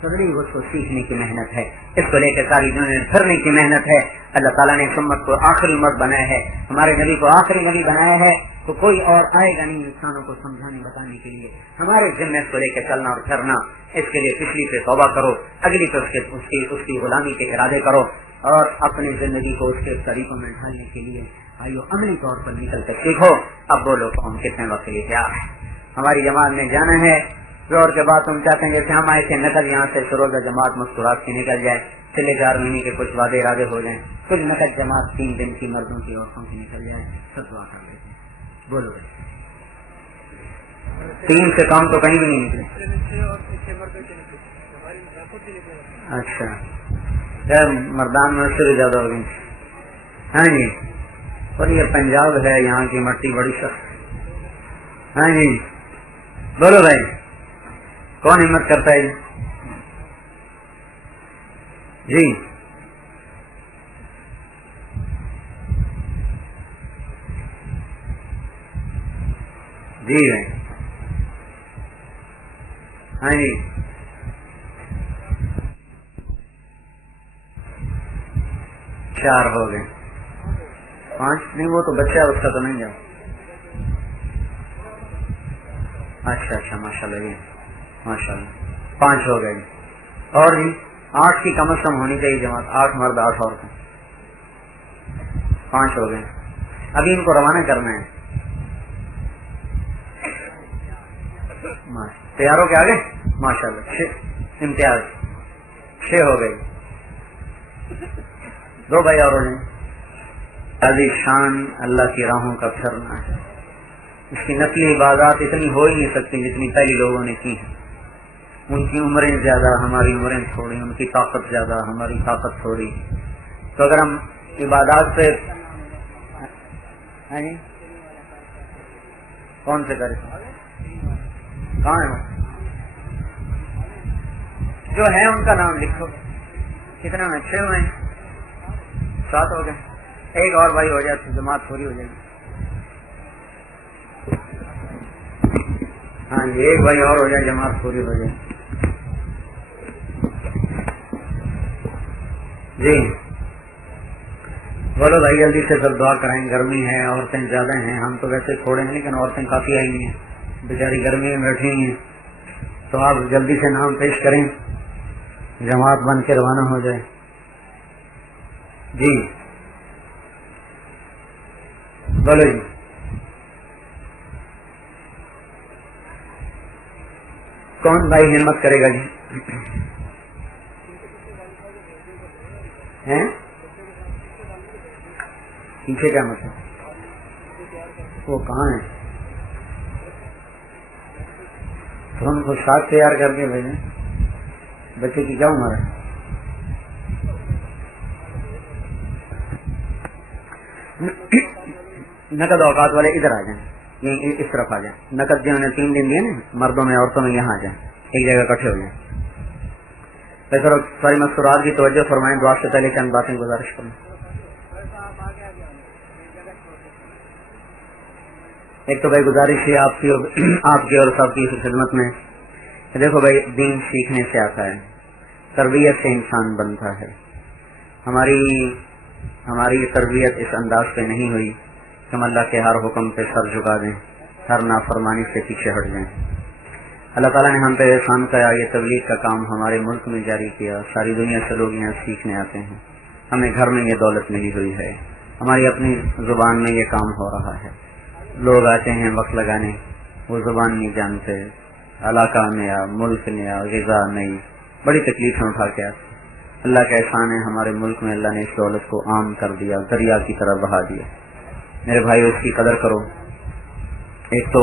تبلیغ اس کو سیکھنے کی محنت ہے، اس کو لے کے ساری دنیا پھرنے کی محنت ہے. اللہ تعالیٰ نے امت کو آخری امت بنایا ہے، ہمارے نبی کو آخری نبی بنایا ہے، تو کوئی اور آئے گا نہیں انسانوں کو سمجھانے بتانے کے لیے. ہمارے ذمہ اس کو لے کے چلنا اور پھرنا. اس کے لیے پچھلی پہ توبہ کرو، اگلی پہ اس کی غلامی کے ارادے کرو، اور اپنی زندگی کو اس کے طریقوں میں ڈھالنے کے لیے آئیو عملی طور پر نکل کر سیکھو. اب بولو تو ہم کتنے وقت کے لیے تیار ہیں؟ ہماری جماعت میں جانا ہے. زور کے بعد تم چاہتے ہیں جیسے ہم آئے تھے نقل یہاں سے سروزہ جماعت مسکرات کی نکل جائے، چلے 4 مہینے کے کچھ وعدے ارادے ہو جائیں، کچھ نقل جماعت 3 دن کی مردوں کی عورتوں کی نکل جائے. سب دعا کر لیتے ہیں. بولو 3 سے کام تو کہیں بھی نہیں نکلے. اچھا، مردان میں سے بھی زیادہ ہو گئی. ہاں جی، اور یہ پنجاب ہے، یہاں کی مٹی بڑی سخت. ہاں جی بولو بھائی، کون ہمت کرتا ہے جی؟ جی بھائی. ہاں جی، 4 ہو گئے. 5 نہیں، وہ تو بچہ ہے اس کا تو نہیں جاؤ. اچھا ماشاء اللہ جی، ماشاء اللہ 5 ہو گئے. اور جی 8 کی کم از کم ہونی چاہیے جماعت، 8 مرد 8 عورتیں. 5 ہو گئے. ابھی ان کو روانہ کرنا ہے. تیار ہو کے آگے ماشاء اللہ. 6 امتیاز، 6 ہو گئی. 2 بھائی اور ہو جائیں. شان اللہ کی راہوں کا پھرنا ہے. اس کی نسلی عبادات اتنی ہو ہی نہیں سکتی جتنی پہلی لوگوں نے کی ہیں. ان کی عمریں زیادہ، ہماری عمریں تھوڑی، ان کی طاقت زیادہ، ہماری طاقت تھوڑی. تو اگر ہم عبادات پہ کون سے کریں؟ کہاں ہے جو ہے ان کا نام لکھو. کتنا میں 6 ہوئے، 7 ہو گئے. ایک اور بھائی ہو جائے تو جماعت پوری ہو جائے گی. ہاں جی ایک بھائی اور ہو جائے جماعت پوری ہو جائے. جی بولو بھائی جلدی سے سب دعا کرائیں. گرمی ہے, عورتیں زیادہ ہیں, ہم تو ویسے تھوڑے ہیں لیکن عورتیں کافی آئی ہیں, بیچاری گرمی میں بیٹھی ہوئی ہیں. تو آپ جلدی سے نام پیش کریں, جماعت بن کے روانہ ہو جائے. جی بولو جی. کون بھائی ہمت کرے گا جی؟ ہیں پیچھے کیا مطلب, وہ کہاں ہے؟ تو ہم کو ساتھ تیار کر کے بھیجیں. بچے کی کیا عمر ہے؟ نقد اوقات والے ادھر آ جائیں, یہ اس طرف آ جائیں. نقد جنہوں نے 3 دن دیے نا, مردوں میں عورتوں میں, یہاں آ جائیں, ایک جگہ اکٹھے ہو جائیں. سر ساری مستورات کی توجہ فرمائیں. دعا سے پہلے چند باتیں گزارش کریں. ایک تو بھائی گزارش ہے آپ کی اور سب کی خدمت میں. دیکھو بھائی, دین سیکھنے سے آتا ہے, تربیت سے انسان بنتا ہے. ہماری تربیت اس انداز پہ نہیں ہوئی کہ ہم اللہ کے ہر حکم پہ سر جھکا دیں, ہر نافرمانی سے پیچھے ہٹ جائیں. اللہ تعالیٰ نے ہم پہ احسان کیا, یہ تبلیغ کا کام ہمارے ملک میں جاری کیا. ساری دنیا سے لوگ یہاں سیکھنے آتے ہیں. ہمیں گھر میں یہ دولت ملی ہوئی ہے, ہماری اپنی زبان میں یہ کام ہو رہا ہے. لوگ آتے ہیں وقت لگانے, وہ زبان نہیں جانتے, علاقہ نیا, ملک نیا, غذا نہیں, بڑی تکلیفیں اٹھا کے آتے. اللہ کا احسان ہے ہمارے ملک میں اللہ نے اس دولت کو عام کر دیا, دریا کی طرح بہا دیا. میرے بھائی اس کی قدر کرو. ایک تو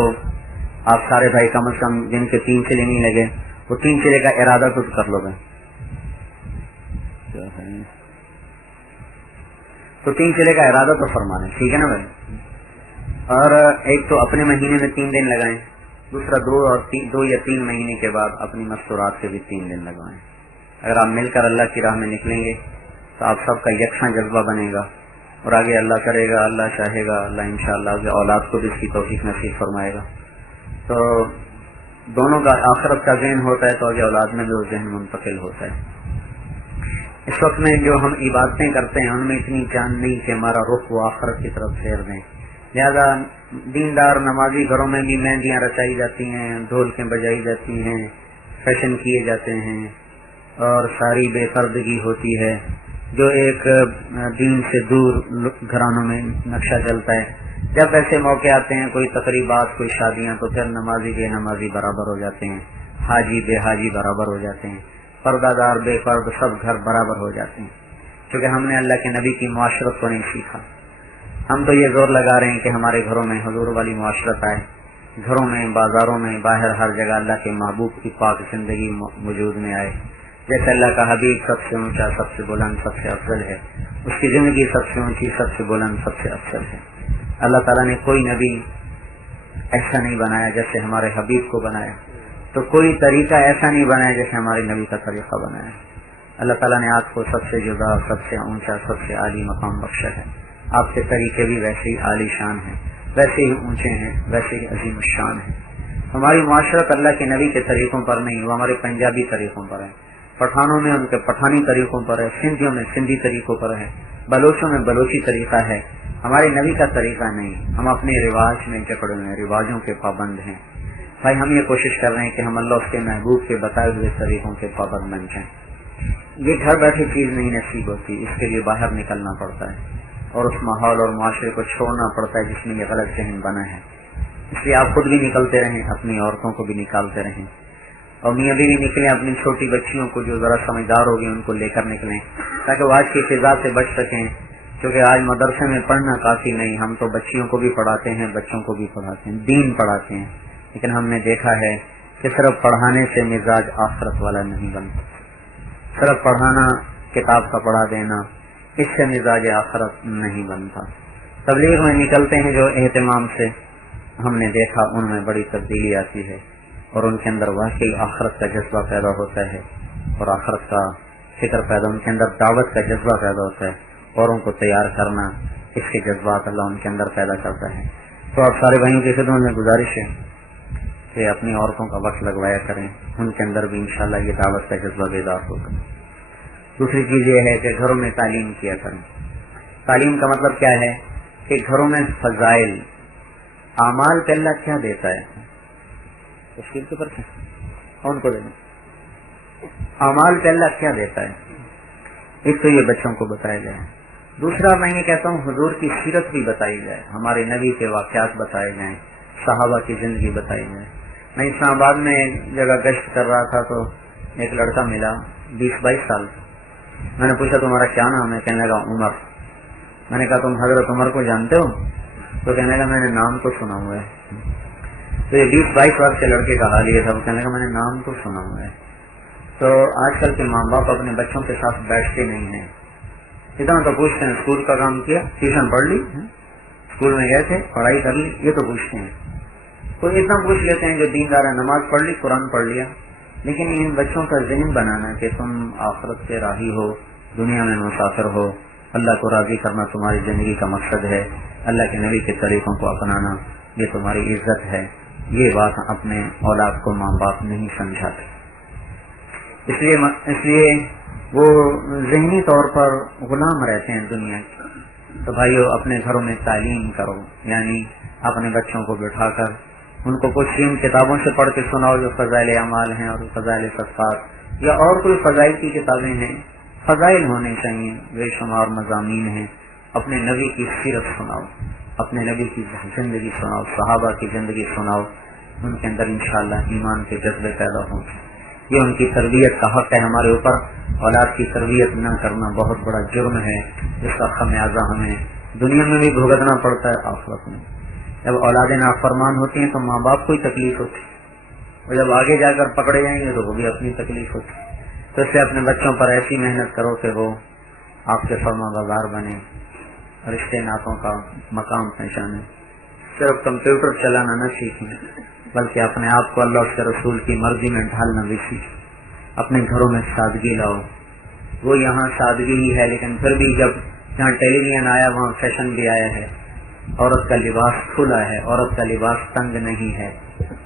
آپ سارے بھائی کم از کم جن کے 3 چلے نہیں لگے, وہ 3 چلے کا ارادہ تو کر لو گے. تو 3 چلے کا ارادہ تو فرمانے, ٹھیک ہے نا بھائی. اور ایک تو اپنے مہینے میں 3 دن لگائیں, دوسرا 2 یا 3 مہینے کے بعد اپنی مستورات سے بھی 3 دن لگوائیں. اگر آپ مل کر اللہ کی راہ میں نکلیں گے تو آپ سب کا یکساں جذبہ بنے گا, اور آگے اللہ کرے گا, اللہ چاہے گا, اللہ انشاءاللہ آگے اولاد کو بھی اس کی توفیق نصیب فرمائے گا. تو دونوں کا آخرت کا ذہن ہوتا ہے تو آگے اولاد میں بھی وہ ذہن منتقل ہوتا ہے. اس وقت میں جو ہم عبادتیں کرتے ہیں ان میں اتنی جان نہیں کہ ہمارا رخ وہ آخرت کی طرف پھیر دیں. لہذا دیندار نمازی گھروں میں بھی مہندیاں رچائی جاتی ہیں, ڈھولکیں بجائی جاتی ہیں, فیشن کیے جاتے ہیں, اور ساری بے پردگی ہوتی ہے. جو ایک دین سے دور گھرانوں میں نقشہ چلتا ہے. جب ایسے موقع آتے ہیں, کوئی تقریبات, کوئی شادیاں, تو پھر نمازی بے نمازی برابر ہو جاتے ہیں, حاجی بے حاجی برابر ہو جاتے ہیں, پردہ دار بے پرد سب گھر برابر ہو جاتے ہیں. کیونکہ ہم نے اللہ کے نبی کی معاشرت کو نہیں سیکھا. ہم تو یہ زور لگا رہے ہیں کہ ہمارے گھروں میں حضور والی معاشرت آئے, گھروں میں, بازاروں میں, باہر ہر جگہ اللہ کے محبوب کی پاک زندگی وجود میں آئے. جیسے اللہ کا حبیب سب سے اونچا, سب سے بلند, سب سے افضل ہے, اس کی زندگی سب سے اونچی, سب سے بلند, سب سے افضل ہے. اللہ تعالیٰ نے کوئی نبی ایسا نہیں بنایا جیسے ہمارے حبیب کو بنایا, تو کوئی طریقہ ایسا نہیں بنایا جیسے ہمارے نبی کا طریقہ بنایا. اللہ تعالیٰ نے آپ کو سب سے جدا, سب سے اونچا, سب سے عالی مقام بخشا ہے. آپ کے طریقے بھی ویسے ہی عالی شان ہیں, ویسے ہی اونچے ہیں, ویسے ہی عظیم الشان ہیں. ہماری معاشرت اللہ کے نبی کے طریقوں پر نہیں, وہ ہمارے پنجابی طریقوں پر ہے, پٹھانوں میں ان کے پٹھانی طریقوں پر ہے, سندھیوں میں سندھی طریقوں پر ہے, بلوچوں میں بلوچی طریقہ ہے. ہمارے نبی کا طریقہ نہیں. ہم اپنے رواج میں جکڑے ہوئے ہیں, رواجوں کے پابند ہیں. بھائی ہم یہ کوشش کر رہے ہیں کہ ہم اللہ اس کے محبوب کے بتائے ہوئے طریقوں کے پابند بن جائیں. یہ گھر بیٹھے چیز نہیں نصیب ہوتی, اس کے لیے باہر نکلنا پڑتا ہے, اور اس ماحول اور معاشرے کو چھوڑنا پڑتا ہے جس میں یہ غلط ذہن بنا ہے. اس لیے آپ خود بھی نکلتے رہیں, اپنی عورتوں کو بھی نکالتے رہیں, اور میاں بھی نکلیں, اپنی چھوٹی بچیوں کو جو ذرا سمجھدار ہوگی ان کو لے کر نکلیں, تاکہ وہ آج کی فضا سے بچ سکیں. کیونکہ آج مدرسے میں پڑھنا کافی نہیں, ہم تو بچیوں کو بھی پڑھاتے ہیں, بچوں کو بھی پڑھاتے ہیں, دین پڑھاتے ہیں, لیکن ہم نے دیکھا ہے کہ صرف پڑھانے سے مزاج آخرت والا نہیں بنتا. صرف پڑھانا, کتاب کا پڑھا دینا, اس سے مزاج آخرت نہیں بنتا. تبلیغ میں نکلتے ہیں جو اہتمام سے, ہم نے دیکھا ان میں بڑی تبدیلی آتی ہے, اور ان کے اندر واقعی آخرت کا جذبہ پیدا ہوتا ہے, اور آخرت کا فکر پیدا, ان کے اندر دعوت کا جذبہ پیدا ہوتا ہے, اوروں کو تیار کرنا, اس کے جذبات اللہ ان کے اندر پیدا کرتا ہے. تو آپ سارے بھائیوں کی خدمت میں گزارش ہے کہ اپنی عورتوں کا وقت لگوایا کریں, ان کے اندر بھی انشاءاللہ یہ دعوت کا جذبہ بیدار ہوگا. دوسری چیز یہ ہے کہ گھروں میں تعلیم کیا کریں. تعلیم کا مطلب کیا ہے کہ گھروں میں فضائل اعمال پہ اللہ کیا دیتا ہے, تشکیل کے پر کون کو دینا, اعمال پہ اللہ کیا دیتا ہے. ایک تو یہ بچوں کو بتایا جائے, دوسرا میں یہ کہتا ہوں حضور کی سیرت بھی بتائی جائے, ہمارے نبی کے واقعات بتائے جائیں, صحابہ کی زندگی بتائی جائے. میں اسلام آباد میں ایک جگہ گشت کر رہا تھا تو ایک لڑکا ملا 20-22 سال کا. میں نے پوچھا تمہارا کیا نام ہے؟ کہنے لگا عمر. میں نے کہا تم حضرت عمر کو جانتے ہو؟ تو کہنے لگا میں نے نام تو سنا ہوا ہے. تو یہ 20-22 سال کے لڑکے کا حال یہ تھا, وہ کہنے لگا میں نے نام تو سنا ہوا ہے. تو آج کل کے ماں باپ اپنے بچوں کے ساتھ بیٹھتے نہیں ہیں, اتنا تو پوچھتے ہیں اسکول کا کام کیا, ٹیوشن پڑھ لی, اسکول میں گئے تھے, پڑھائی کر لی, یہ تو پوچھتے ہیں. تو اتنا پوچھ لیتے ہیں جو دیندار ہے, نماز پڑھ لی, قرآن پڑھ لیا. لیکن ان بچوں کا ذہن بنانا کہ تم آخرت کے راہی ہو, دنیا میں مسافر ہو, اللہ کو راضی کرنا تمہاری زندگی کا مقصد ہے, اللہ کے نبی کے طریقوں کو اپنانا یہ تمہاری عزت ہے, یہ بات اپنے اولاد کو ماں باپ نہیں سمجھاتے. اس لیے وہ ذہنی طور پر غلام رہتے ہیں دنیا کے. تو بھائیو اپنے گھروں میں تعلیم کرو, یعنی اپنے بچوں کو بٹھا کر ان کو کچھ ان کتابوں سے پڑھ کے سناؤ جو فضائل اعمال ہیں اور فضائل صدقات, یا اور کوئی فضائل کی کتابیں ہیں. فضائل ہونے چاہیے, بے شمار مضامین ہیں. اپنے نبی کی سیرت سناؤ, اپنے نبی کی زندگی سناؤ, صحابہ کی زندگی سناؤ, ان کے اندر انشاءاللہ ایمان کے جذبے پیدا ہوں گے. یہ ان کی تربیت کا حق ہے ہمارے اوپر. اولاد کی تربیت نہ کرنا بہت بڑا جرم ہے, جس کا خمیازہ ہمیں دنیا میں بھی بھگتنا پڑتا ہے, آخرت میں. جب اولادیں نافرمان ہوتی ہیں تو ماں باپ کو ہی تکلیف ہوتی ہے, اور جب آگے جا کر پکڑے جائیں گے تو وہ بھی اپنی تکلیف ہوتی ہے. تو اس سے اپنے بچوں پر ایسی محنت کرو کہ وہ آپ کے فرما بردار بنے, رشتے ناتوں کا مقام پہچانے. صرف کمپیوٹر چلانا نہ سیکھیں, بلکہ اپنے آپ کو اللہ اس کے رسول کی مرضی میں ڈھالنا بھی سیکھیں. اپنے گھروں میں سادگی لاؤ. وہ یہاں سادگی ہی ہے, لیکن پھر بھی جب جہاں ٹیلی ویژن آیا وہاں فیشن بھی آیا ہے. عورت کا لباس کھلا ہے, عورت کا لباس تنگ نہیں ہے.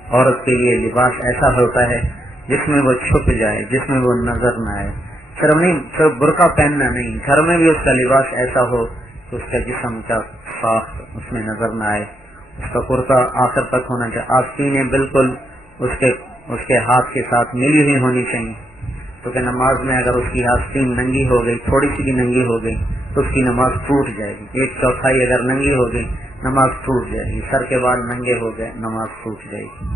عورت کے لیے لباس ایسا ہوتا ہے جس میں وہ چھپ جائے, جس میں وہ نظر نہ آئے. صرف برقع پہننا نہیں, گھر میں بھی اس کا لباس ایسا ہو کہ اس کا جسم کا ساخت اس میں نظر نہ آئے. اس کا کرتا آخر تک ہونا چاہیے, آستینیں بالکل اس کے ہاتھ کے ساتھ ملی ہوئی ہونی چاہیے. تو کہ نماز میں اگر اس کی آستین ننگی ہو گئی, تھوڑی سی بھی ننگی ہو گئی, تو اس کی نماز ٹوٹ جائے گی. 1/4 اگر ننگی ہو گئی نماز ٹوٹ جائے گی. سر کے بال ننگے ہو گئے نماز ٹوٹ جائے گی.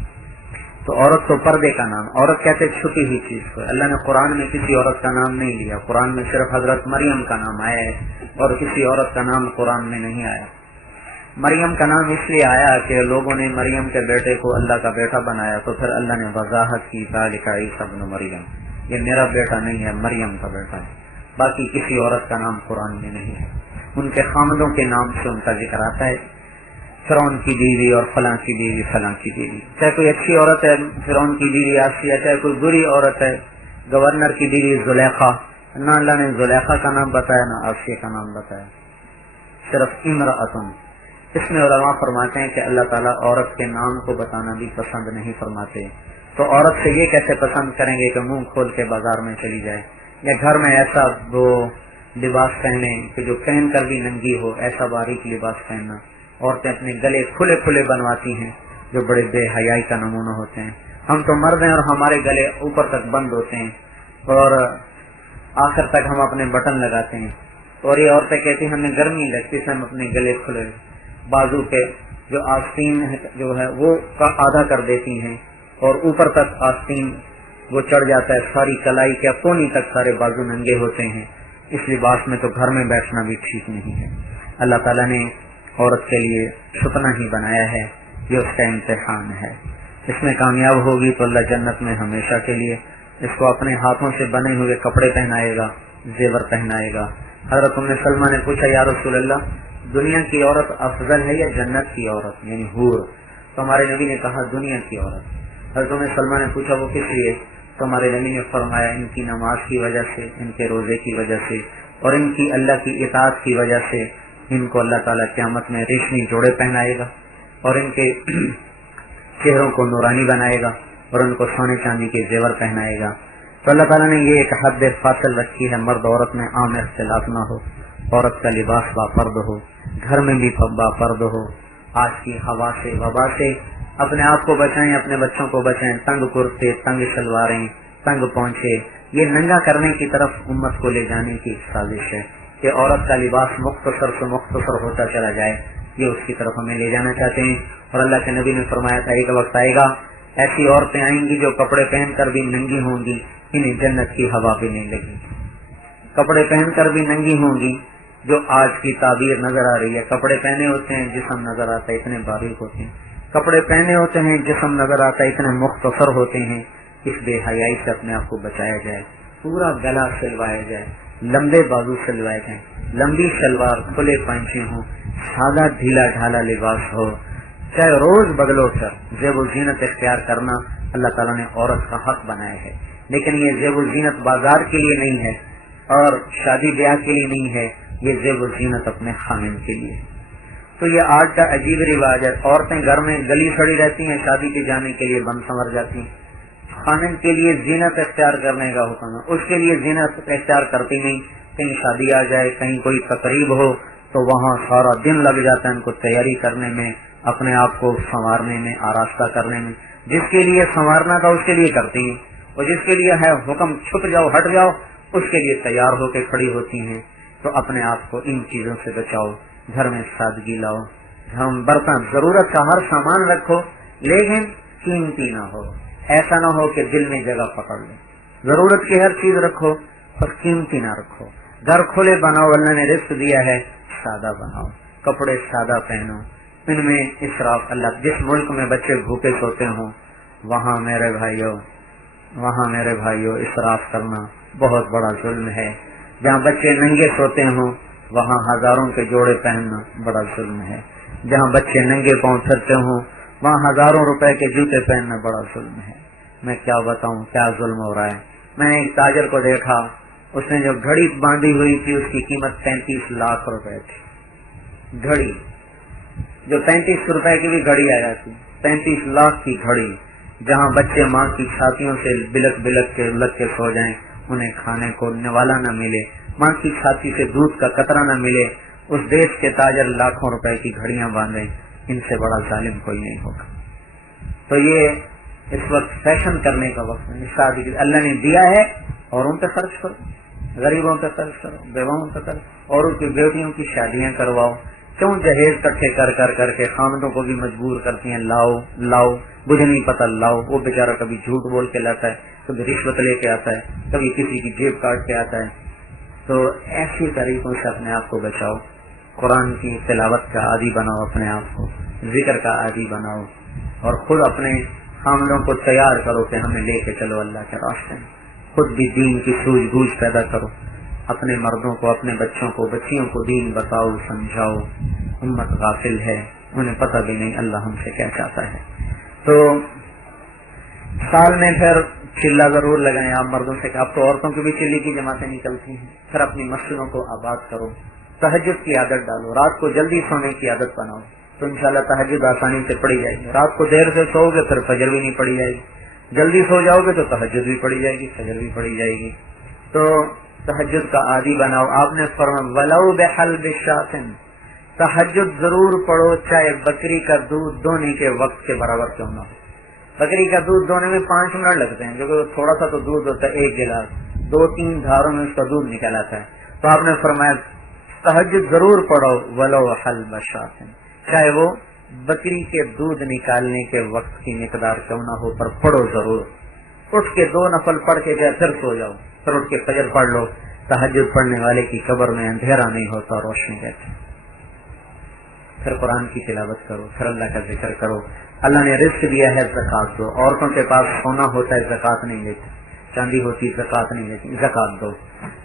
تو عورت تو پردے کا نام, عورت کہتے چھپی ہوئی چیز کو. اللہ نے قرآن میں کسی عورت کا نام نہیں لیا, قرآن میں صرف حضرت مریم کا نام آیا ہے, اور کسی عورت کا نام قرآن میں نہیں آیا. مریم کا نام اس لیے آیا کہ لوگوں نے مریم کے بیٹے کو اللہ کا بیٹا بنایا, تو پھر اللہ نے وضاحت کی, ذالک عیسی ابن مریم, یہ میرا بیٹا نہیں ہے, مریم کا بیٹا ہے. باقی کسی عورت کا نام قرآن میں نہیں ہے. ان کے خامدوں کے نام سے ان کا ذکر آتا ہے, فرعون کی بیوی اور فلاں کی بیوی, فلاں کی بیوی. چاہے کوئی اچھی عورت ہے فرعون کی بیوی آسیہ, چاہے کوئی بری عورت ہے گورنر کی بیوی زلیخا, نہ اللہ نے زلیخا کا نام بتایا نہ آسیہ کا نام بتایا, صرف امرأتن. اس میں علماء فرماتے ہیں کہ اللہ تعالیٰ عورت کے نام کو بتانا بھی پسند نہیں فرماتے. تو عورت سے یہ کیسے پسند کریں گے کہ منہ کھول کے بازار میں چلی جائے, یا گھر میں ایسا وہ لباس پہنے کہ جو پہن کر بھی ننگی ہو, ایسا باریک لباس پہننا. عورتیں اپنے گلے کھلے کھلے بنواتی ہیں جو بڑے بے حیائی کا نمونہ ہوتے ہیں. ہم تو مرد ہیں اور ہمارے گلے اوپر تک بند ہوتے ہیں اور آخر تک ہم اپنے بٹن لگاتے ہیں, اور یہ عورتیں کہتی ہیں ہمیں گرمی لگتی ہے, ہم اپنے گلے کھلے بازو کے جو آستین جو ہے وہ آدھا کر دیتی ہیں, اور اوپر تک آستین وہ چڑھ جاتا ہے, ساری کلائی کے کونی تک سارے بازو ننگے ہوتے ہیں. اس لباس میں تو گھر میں بیٹھنا بھی ٹھیک نہیں ہے. اللہ تعالیٰ نے عورت کے لیے فتنہ ہی بنایا ہے, یہ اس کا امتحان ہے. اس میں کامیاب ہوگی تو اللہ جنت میں ہمیشہ کے لیے اس کو اپنے ہاتھوں سے بنے ہوئے کپڑے پہنائے گا, زیور پہنائے گا. حضرت ام سلمہ نے پوچھا یا رسول اللہ دنیا کی عورت افضل ہے یا جنت کی عورت یعنی حور؟ تو ہمارے نبی نے کہا دنیا کی عورت. حضرت ام سلمہ نے پوچھا وہ کس لیے؟ تو ہمارے نبی نے فرمایا ان کی نماز کی وجہ سے, ان کے روزے کی وجہ سے, اور ان کی اللہ کی اطاعت کی وجہ سے, ان کو اللہ تعالیٰ قیامت میں ریشمی جوڑے پہنائے گا اور ان کے چہروں کو نورانی بنائے گا اور ان کو سونے چاندی کے زیور پہنائے گا. تو اللہ تعالیٰ نے یہ ایک حد فاصل رکھی ہے، مرد عورت میں عام اختلاف نہ ہو، عورت کا لباس با پرد ہو، گھر میں بھی با پرد ہو. آج کی ہوا سے وبا سے اپنے آپ کو بچائیں، اپنے بچوں کو بچائیں. تنگ کرتے، تنگ شلواریں، تنگ پہنچے، یہ ننگا کرنے کی طرف امت کو لے جانے کی سازش ہے کہ عورت کا لباس مختصر سے مختصر ہوتا چلا جائے. یہ اس کی طرف ہمیں لے جانا چاہتے ہیں. اور اللہ کے نبی نے فرمایا تھا ایک وقت آئے گا ایسی عورتیں آئیں گی جو کپڑے پہن کر بھی ننگی ہوں گی، انہیں جنت کی ہوا بھی نہیں لگی. کپڑے پہن کر بھی ننگی ہوں گی، جو آج کی تعبیر نظر آ رہی ہے. کپڑے پہنے ہوتے ہیں جسم نظر آتا ہے اتنے باریک ہوتے ہیں، کپڑے پہنے ہوتے ہیں جسم نظر آتا ہے اتنے مختصر ہوتے ہیں. اس بے حیائی سے اپنے آپ کو بچایا جائے. پورا گلا سلوایا جائے، لمبے بازو سلوائے جائیں، لمبی شلوار، کھلے پائچے ہوں، سادہ ڈھیلا ڈھالا لباس ہو. چاہے روز بدلو کر زیب و زینت اختیار کرنا اللہ تعالیٰ نے عورت کا حق بنایا ہے، لیکن یہ زیب و زینت بازار کے لیے نہیں ہے اور شادی بیاہ کے لیے نہیں ہے، یہ زیب و زینت اپنے خامن کے لیے. تو یہ آج کا عجیب رواج ہے. عورتیں گھر میں گلی سڑی رہتی ہیں، شادی کے جانے کے لیے بند سنور جاتی ہیں. خامن کے لیے زینت اختیار کرنے کا حکم ہے، اس کے لیے زینت اختیار کرتی نہیں. کہیں شادی آ جائے، کہیں کوئی تقریب ہو تو وہاں سارا دن لگ جاتا ہے ان کو تیاری کرنے میں، اپنے آپ کو سنوارنے میں، آراستہ کرنے میں. جس کے لیے سنوارنا تھا اس کے لیے کرتی ہیں، اور جس کے لیے ہے حکم چھپ جاؤ ہٹ جاؤ اس کے لیے تیار ہو کے کھڑی ہوتی ہیں. تو اپنے آپ کو ان چیزوں سے بچاؤ، گھر میں سادگی لاؤ. گھر میں برتن ضرورت کا ہر سامان رکھو لیکن قیمتی نہ ہو. ایسا نہ ہو کہ دل میں جگہ پکڑ لے. ضرورت کی ہر چیز رکھو پر قیمتی نہ رکھو. گھر کھلے بناؤ، اللہ نے رزق دیا ہے، سادہ بناؤ. کپڑے سادہ پہنو، ان میں اسراف. اللہ جس ملک میں بچے بھوکے سوتے ہوں وہاں میرے بھائیوں اسراف کرنا بہت بڑا ظلم ہے. جہاں بچے ننگے سوتے ہوں وہاں ہزاروں کے جوڑے پہننا بڑا ظلم ہے. جہاں بچے ننگے پاؤں پھرتے ہوں وہاں ہزاروں روپے کے جوتے پہننا بڑا ظلم ہے. میں کیا بتاؤں کیا ظلم ہو رہا ہے. میں نے ایک تاجر کو دیکھا، اس نے جو گھڑی باندھی ہوئی تھی اس کی قیمت 35 لاکھ روپے تھی. گھڑی جو 35 روپے کی بھی گھڑی آ جاتی، 35 لاکھ کی گھڑی. جہاں بچے ماں کی چھاتیوں سے بلک بلک کے لگ کے سو جائیں، انہیں کھانے کو نوالا نہ ملے، ماں کی چھاتی سے دودھ کا قطرہ نہ ملے، اس دیش کے تاجر لاکھوں روپے کی گھڑیاں باندھیں. ان سے بڑا ظالم کوئی نہیں ہوگا. تو یہ اس وقت فیشن کرنے کا وقت ہے. شادی اللہ نے دیا ہے اور ان پہ خرچ کرو، غریبوں پہ خرچ کرو، بیواؤں پہ خرچ، اور ان کی بیٹیوں کی شادیاں کرواؤ. کیوں جہیز کٹھے کر کے خامدوں کو بھی مجبور کرتی ہیں لاؤ، مجھے نہیں پتا لاؤ. وہ بیچارہ کبھی جھوٹ بول کے لاتا ہے، کبھی رشوت لے کے آتا ہے، کبھی کسی کی جیب کاٹ کے آتا ہے. تو ایسی طریقوں سے اپنے آپ کو بچاؤ. قرآن کی تلاوت کا عادی بناؤ، اپنے آپ کو ذکر کا عادی بناؤ، اور خود اپنے حاملوں کو تیار کرو کہ ہمیں لے کے چلو اللہ کے راستے میں. خود بھی دین کی سوجھ بوجھ پیدا کرو. اپنے مردوں کو، اپنے بچوں کو، بچیوں کو دین بتاؤ، سمجھاؤ. امت غافل ہے، انہیں پتہ بھی نہیں اللہ ہم سے کیا چاہتا ہے. تو سال میں پھر چلہ ضرور لگائیں آپ مردوں سے کہ اب تو عورتوں کی بھی چلی کی جماعتیں نکلتی ہیں. پھر اپنی مسجدوں کو آباد کرو. تہجد کی عادت ڈالو، رات کو جلدی سونے کی عادت بناؤ تو انشاءاللہ تہجد آسانی سے پڑھی جائے گی. رات کو دیر سے سو گے پھر فجر بھی نہیں پڑھی جائے گی. جلدی سو جاؤ گے تو تہجد بھی پڑھی جائے گی، فجر بھی پڑھی جائے گی. تو تہجد کا عادی بناؤ. آپ نے فرمایا ولو بحلب الشاة، تہجد ضرور پڑھو چاہے بکری کا دودھ دونے کے وقت کے برابر کیوں نہ ہو. بکری کا دودھ دونے میں 5 منٹ لگتے ہیں، جو کہ تھوڑا سا تو دودھ ہوتا ہے، 1 گلاس 2-3 دھاروں میں اس کا دودھ نکل آتا ہے. تو آپ نے فرمایا تہجد ضرور پڑھو ولو حلب الشاة، چاہے وہ بکری کے دودھ نکالنے کے وقت کی مقدار کیوں نہ ہو، پر پڑھو ضرور. اٹھ کے 2 نفل پڑھ کے پھر سو جاؤ، پھر اٹھ کے فجر پڑھ لو. تہجد پڑھنے والے کی قبر میں اندھیرا نہیں ہوتا، روشنی رہتی. پھر قرآن کی تلاوت کرو، پھر اللہ کا ذکر کرو. اللہ نے رزق دیا ہے، زکات دو. عورتوں کے پاس سونا ہوتا ہے زکات نہیں لیتی، چاندی ہوتی زکات نہیں لیتی، زکات دو.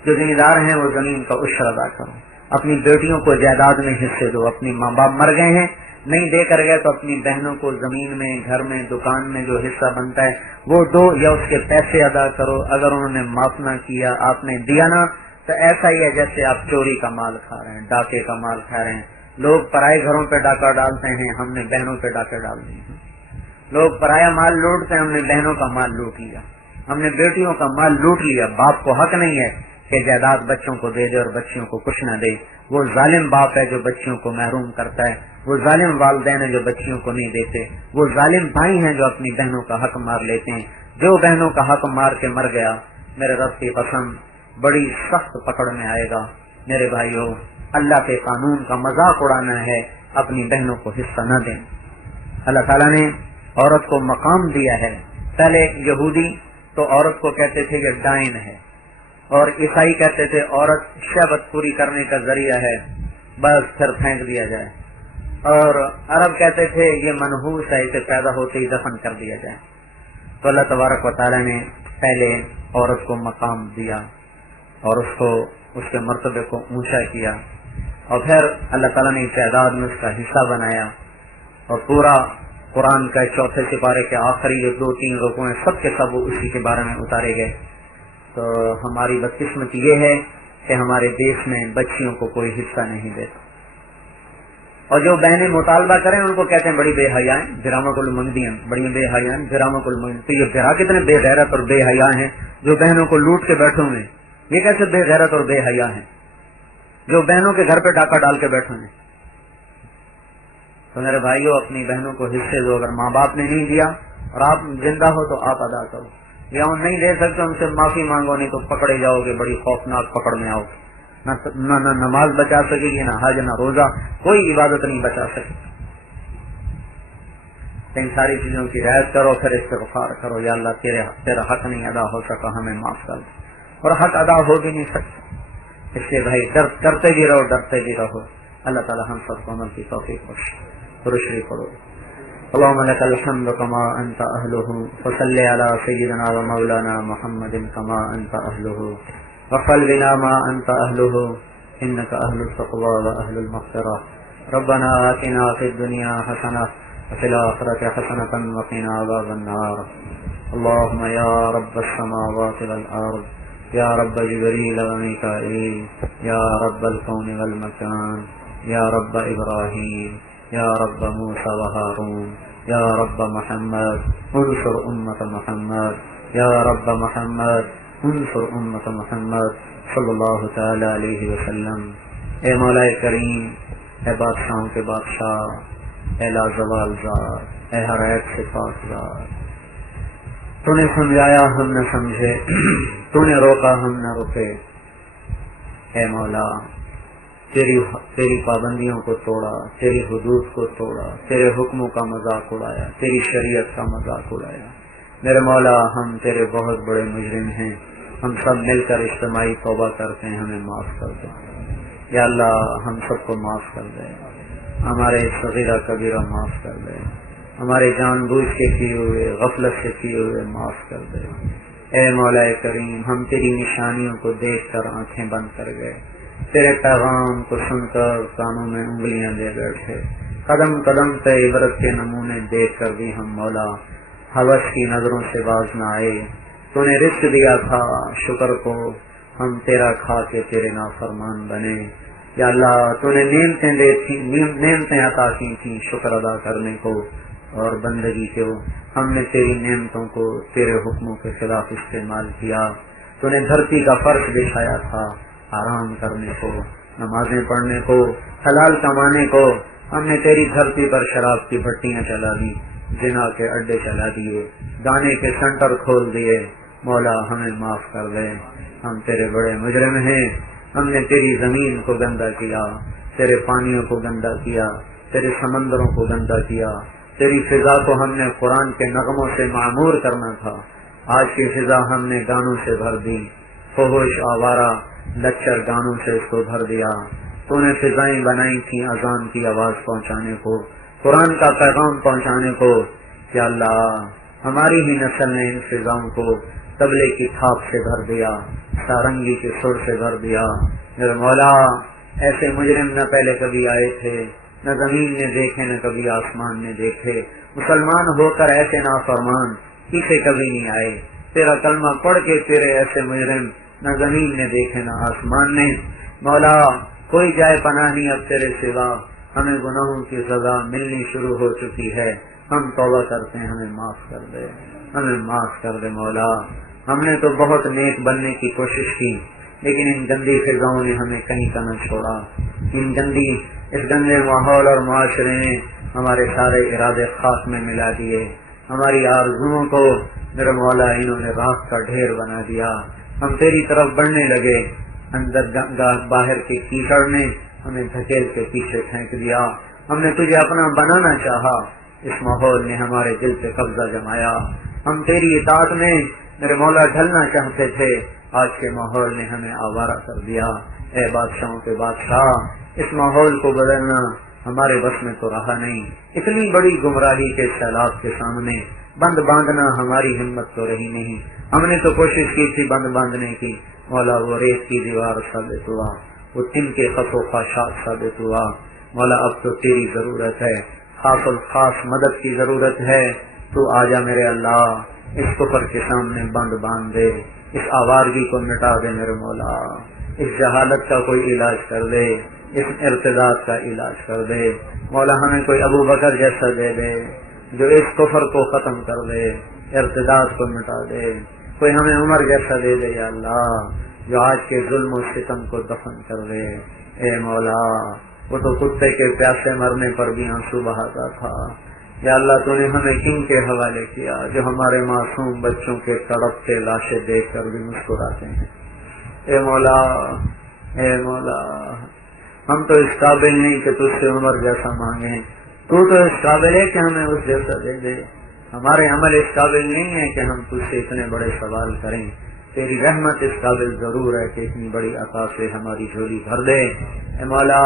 جو ذمہ دار ہیں وہ زمین کا عشر ادا کرو. اپنی بیٹیوں کو جائیداد میں حصے دو. اپنی ماں باپ مر گئے ہیں نہیں دے کر گئے تو اپنی بہنوں کو زمین میں، گھر میں، دکان میں جو حصہ بنتا ہے وہ دو، یا اس کے پیسے ادا کرو. اگر انہوں نے معاف نہ کیا، آپ نے دیا نا، تو ایسا ہی ہے جیسے آپ چوری کا مال کھا رہے ہیں، ڈاکے کا مال کھا رہے ہیں. لوگ پرائے گھروں پہ ڈاکہ ڈالتے ہیں، ہم نے بہنوں پہ ڈاکے ڈال دیے ہیں. لوگ پرایا مال لوٹتے ہیں، ہم نے بہنوں کا مال لوٹ لیا، ہم نے بیٹیوں کا مال لوٹ لیا. باپ کو حق نہیں ہے کہ جائیداد بچوں کو دے دے اور بچیوں کو کچھ نہ دے. وہ ظالم باپ ہے جو بچیوں کو محروم کرتا ہے، وہ ظالم والدین ہیں جو بچیوں کو نہیں دیتے، وہ ظالم بھائی ہیں جو اپنی بہنوں کا حق مار لیتے ہیں. جو بہنوں کا حق مار کے مر گیا، میرے رب کی قسم بڑی سخت پکڑ میں آئے گا. میرے بھائیوں، اللہ کے قانون کا مذاق اڑانا ہے، اپنی بہنوں کو حصہ نہ دیں. اللہ تعالیٰ نے عورت کو مقام دیا ہے. پہلے یہودی تو عورت کو کہتے تھے یہ ڈائن ہے، اور عیسائی کہتے تھے عورت شہوت پوری کرنے کا ذریعہ ہے، بس پھر پھینک دیا جائے. اور عرب کہتے تھے یہ منحوس ہے، اسے پیدا ہوتے ہی دفن کر دیا جائے. تو اللہ تبارک و تعالیٰ نے پہلے عورت کو مقام دیا اور اس کے مرتبے کو اونچا کیا، اور پھر اللہ تعالیٰ نے تعداد میں اس کا حصہ بنایا. اور پورا قرآن کا چوتھے سپارے کے آخری جو 2-3 رکوع ہیں سب کے سب اسی کے بارے میں اتارے گئے. تو ہماری بدقسمتی یہ ہے کہ ہمارے دیش میں بچیوں کو کوئی حصہ نہیں دیتا، اور جو بہنیں مطالبہ کریں ان کو کہتے ہیں بڑی بے حیاں برامہ کل منگدیاں، بڑی بے حیاں برامہ کل منگدیاں. تو یہ برا کتنے بے غیرت اور بے حیا ہیں جو بہنوں کو لوٹ کے بیٹھے ہوئے. یہ کیسے بے غیرت اور بے حیا ہیں جو بہنوں کے گھر پہ ڈاکہ ڈال کے بیٹھے ہوئے. تو میرے بھائیوں، اپنی بہنوں کو حصے دو. اگر ماں باپ نے نہیں دیا اور آپ زندہ ہو تو آپ ادا کرو، یا ان نہیں دے سکتے ان سے معافی مانگو، نہیں تو پکڑے جاؤ گے، بڑی خوفناک پکڑ میں آؤ. نہ نماز بچا سکے گی، نہ حج، نہ روزہ، کوئی عبادت نہیں بچا سکے. ان ساری چیزوں کی رعایت کرو، پھر استغفار کرو، یا اللہ تیرا حق نہیں ادا ہو سکا، ہمیں معاف کر دو. اور حق ادا ہو بھی نہیں سکتا، اس لیے بھائی کرتے بھی رہو، ڈرتے بھی رہو. اللہ تعالی ہم سب کو عمل کی توفیق بخشے. درود پڑھو. اللهم لك الحمد كما انت اهله، وصل على سيدنا ومولانا محمد كما انت اهله، وقل بنا ما انت اهله، انك اهل التقوى واهل المغفرة. ربنا آتنا في الدنيا حسنة وفي الآخرة حسنة وقنا عذاب النار. اللهم يا رب السماوات والأرض، يا رب جبريل وميكائيل، يا رب الكون والمكان، يا رب إبراهيم، يا رب موسى وهارون، يا رب محمد انصر أمة محمد، يا رب محمد انصر أمة محمد صلی اللہ تعالی علیہ وسلم. اے مولا کریم، اے بادشاہوں کے بادشاہ، اے لازوال ذات، اے ہر عیب سے پاک ذات، تو نے سمجھایا ہم نہ سمجھے، تو نے روکا ہم نہ رکے. اے مولا، تیری پابندیوں کو توڑا، تیری حدود کو توڑا، تیرے حکموں کا مذاق اڑایا، تیری شریعت کا مذاق اڑایا. میرے مولا، ہم تیرے بہت بڑے مجرم ہیں، ہم سب مل کر اجتماعی توبہ کرتے ہیں، ہمیں معاف کر دے. یا اللہ، ہم سب کو معاف کر دے، ہمارے صغیرہ کبیرہ معاف کر دے، ہمارے جان بوجھ کے کیے ہوئے، غفلت سے کیے ہوئے معاف کر دے. اے مولا کریم، ہم تیری نشانیوں کو دیکھ کر آنکھیں بند کر گئے، تیرے پیغام کو سن کر کانوں میں انگلیاں دے بیٹھے، قدم قدم پہ عبرت کے نمونے دیکھ کر بھی ہم مولا ہوس کی نظروں سے باز نہ آئے. تو نے رزق دیا تھا، شکر کو ہم تیرا کھا کے تیرے نافرمان بنے. یا اللہ، تو نے نعمتیں عطا کی تھیں شکر ادا کرنے کو اور بندگی کو، ہم نے تیری نعمتوں کو تیرے حکموں کے خلاف استعمال کیا. تو نے دھرتی کا فرش بچھایا تھا آرام کرنے کو، نمازیں پڑھنے کو، حلال کمانے کو، ہم نے تیری دھرتی پر شراب کی بھٹیاں چلا دی، زنا کے اڈے چلا دیے، گانے کے سینٹر کھول دیے. مولا، ہمیں معاف کر دے، ہم تیرے بڑے مجرم ہیں. ہم نے تیری زمین کو گندا کیا، تیرے پانیوں کو گندا کیا، تیرے سمندروں کو گندا کیا، تیری فضا کو ہم نے قرآن کے نغموں سے معمور کرنا تھا، آج کی فضا ہم نے گانوں سے بھر دی، فحش آوارہ لچر گانوں سے اس کو بھر دیا. تو نے فضائیں بنائی تھیں اذان کی آواز پہنچانے کو، قرآن کا پیغام پہنچانے کو. یا اللہ، ہماری ہی نسل نے ان فضاؤں کو تبلے کی تھاپ سے بھر دیا، سارنگی کے سر سے بھر دیا. میرے مولا، ایسے مجرم نہ پہلے کبھی آئے تھے، نہ زمین نے دیکھے، نہ کبھی آسمان نے دیکھے. مسلمان ہو کر ایسے نافرمان پیچھے کبھی نہیں آئے. تیرا کلمہ پڑھ کے تیرے ایسے مجرم نہ زمین نے دیکھے نہ آسمان نے. مولا کوئی جائے پناہ نہیں اب تیرے سوا، ہمیں گناہوں کی سزا ملنی شروع ہو چکی ہے. ہم توبہ کرتے ہیں، ہمیں معاف کر دے، ہمیں معاف کر دے مولا. ہم نے تو بہت نیک بننے کی کوشش کی، لیکن ان گندی فضاؤں نے ہمیں کہیں کا نہ چھوڑا. اس گندے ماحول اور معاشرے نے ہمارے سارے ارادے خاک میں ملا دیے. ہماری آرزوؤں کو میرے مولا انہوں نے راکھ کا ڈھیر بنا دیا. ہم تیری طرف بڑھنے لگے، اندر باہر کے کیچڑ نے ہمیں دھکیل کے پیچھے پھینک دیا. ہم نے تجھے اپنا بنانا چاہا، اس ماحول نے ہمارے دل پہ قبضہ جمایا. ہم تیری اطاعت میں میرے مولا ڈھلنا چاہتے تھے، آج کے ماحول نے ہمیں آوارہ کر دیا. اے بادشاہوں کے بادشاہ، اس ماحول کو بدلنا ہمارے بس میں تو رہا نہیں. اتنی بڑی گمراہی کے سیلاب کے سامنے بند باندھنا ہماری ہمت تو رہی نہیں. ہم نے تو کوشش کی تھی بند باندھنے کی، مولا وہ ریت کی دیوار ثابت ہوا، وہ تن کے خط و خاشاک ثابت ہوا. مولا اب تو تیری ضرورت ہے، خاص الخاص مدد کی ضرورت ہے. تو آجا میرے اللہ، اس کفر کے سامنے بند باندھ دے، اس آوارگی کو مٹا دے میرے مولا. اس جہالت کا کوئی علاج کر دے، اس ارتداد کا علاج کر دے. مولا ہمیں کوئی ابو بکر جیسا دے دے جو اس کفر کو ختم کر دے، ارتداد کو مٹا دے. کوئی ہمیں عمر جیسا دے دے یا اللہ، جو آج کے ظلم و ستم کو دفن کر دے. اے مولا وہ تو کتے کے پیاسے مرنے پر بھی آنسو بہاتا تھا. یا اللہ تو نے ہمیں کن کے حوالے کیا جو ہمارے معصوم بچوں کے تڑپتے لاشیں دیکھ کر بھی مسکراتے ہیں. اے مولا، اے مولا، ہم تو اس قابل نہیں کہ تجھ سے عمر جیسا مانگیں، تو اس قابل ہے کہ ہمیں اس جیسا دے دے. ہمارے عمل اس قابل نہیں ہے کہ ہم تجھ سے اتنے بڑے سوال کریں. تیری رحمت اس قابل ضرور ہے کہ اتنی بڑی عطا سے ہماری جھولی بھر دے. اے مولا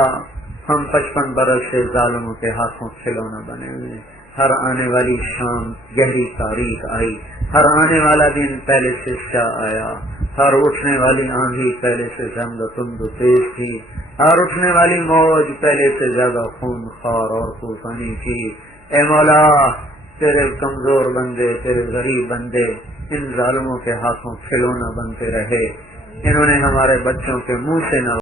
ہم 55 برس سے ظالموں کے ہاتھوں کھلونا بنے ہوئے. ہر آنے والی شام گہری تاریخ آئی، ہر آنے والا دن پہلے سے کیا آیا، ہر اٹھنے والی آندھی پہلے سے زیادہ تند و تیز تھی، ہر اٹھنے والی موج پہلے سے زیادہ خون خوار اور طوفانی تھی. اے مولا تیرے کمزور بندے، تیرے غریب بندے ان ظالموں کے ہاتھوں کھلونا بنتے رہے. انہوں نے ہمارے بچوں کے منہ سے نہ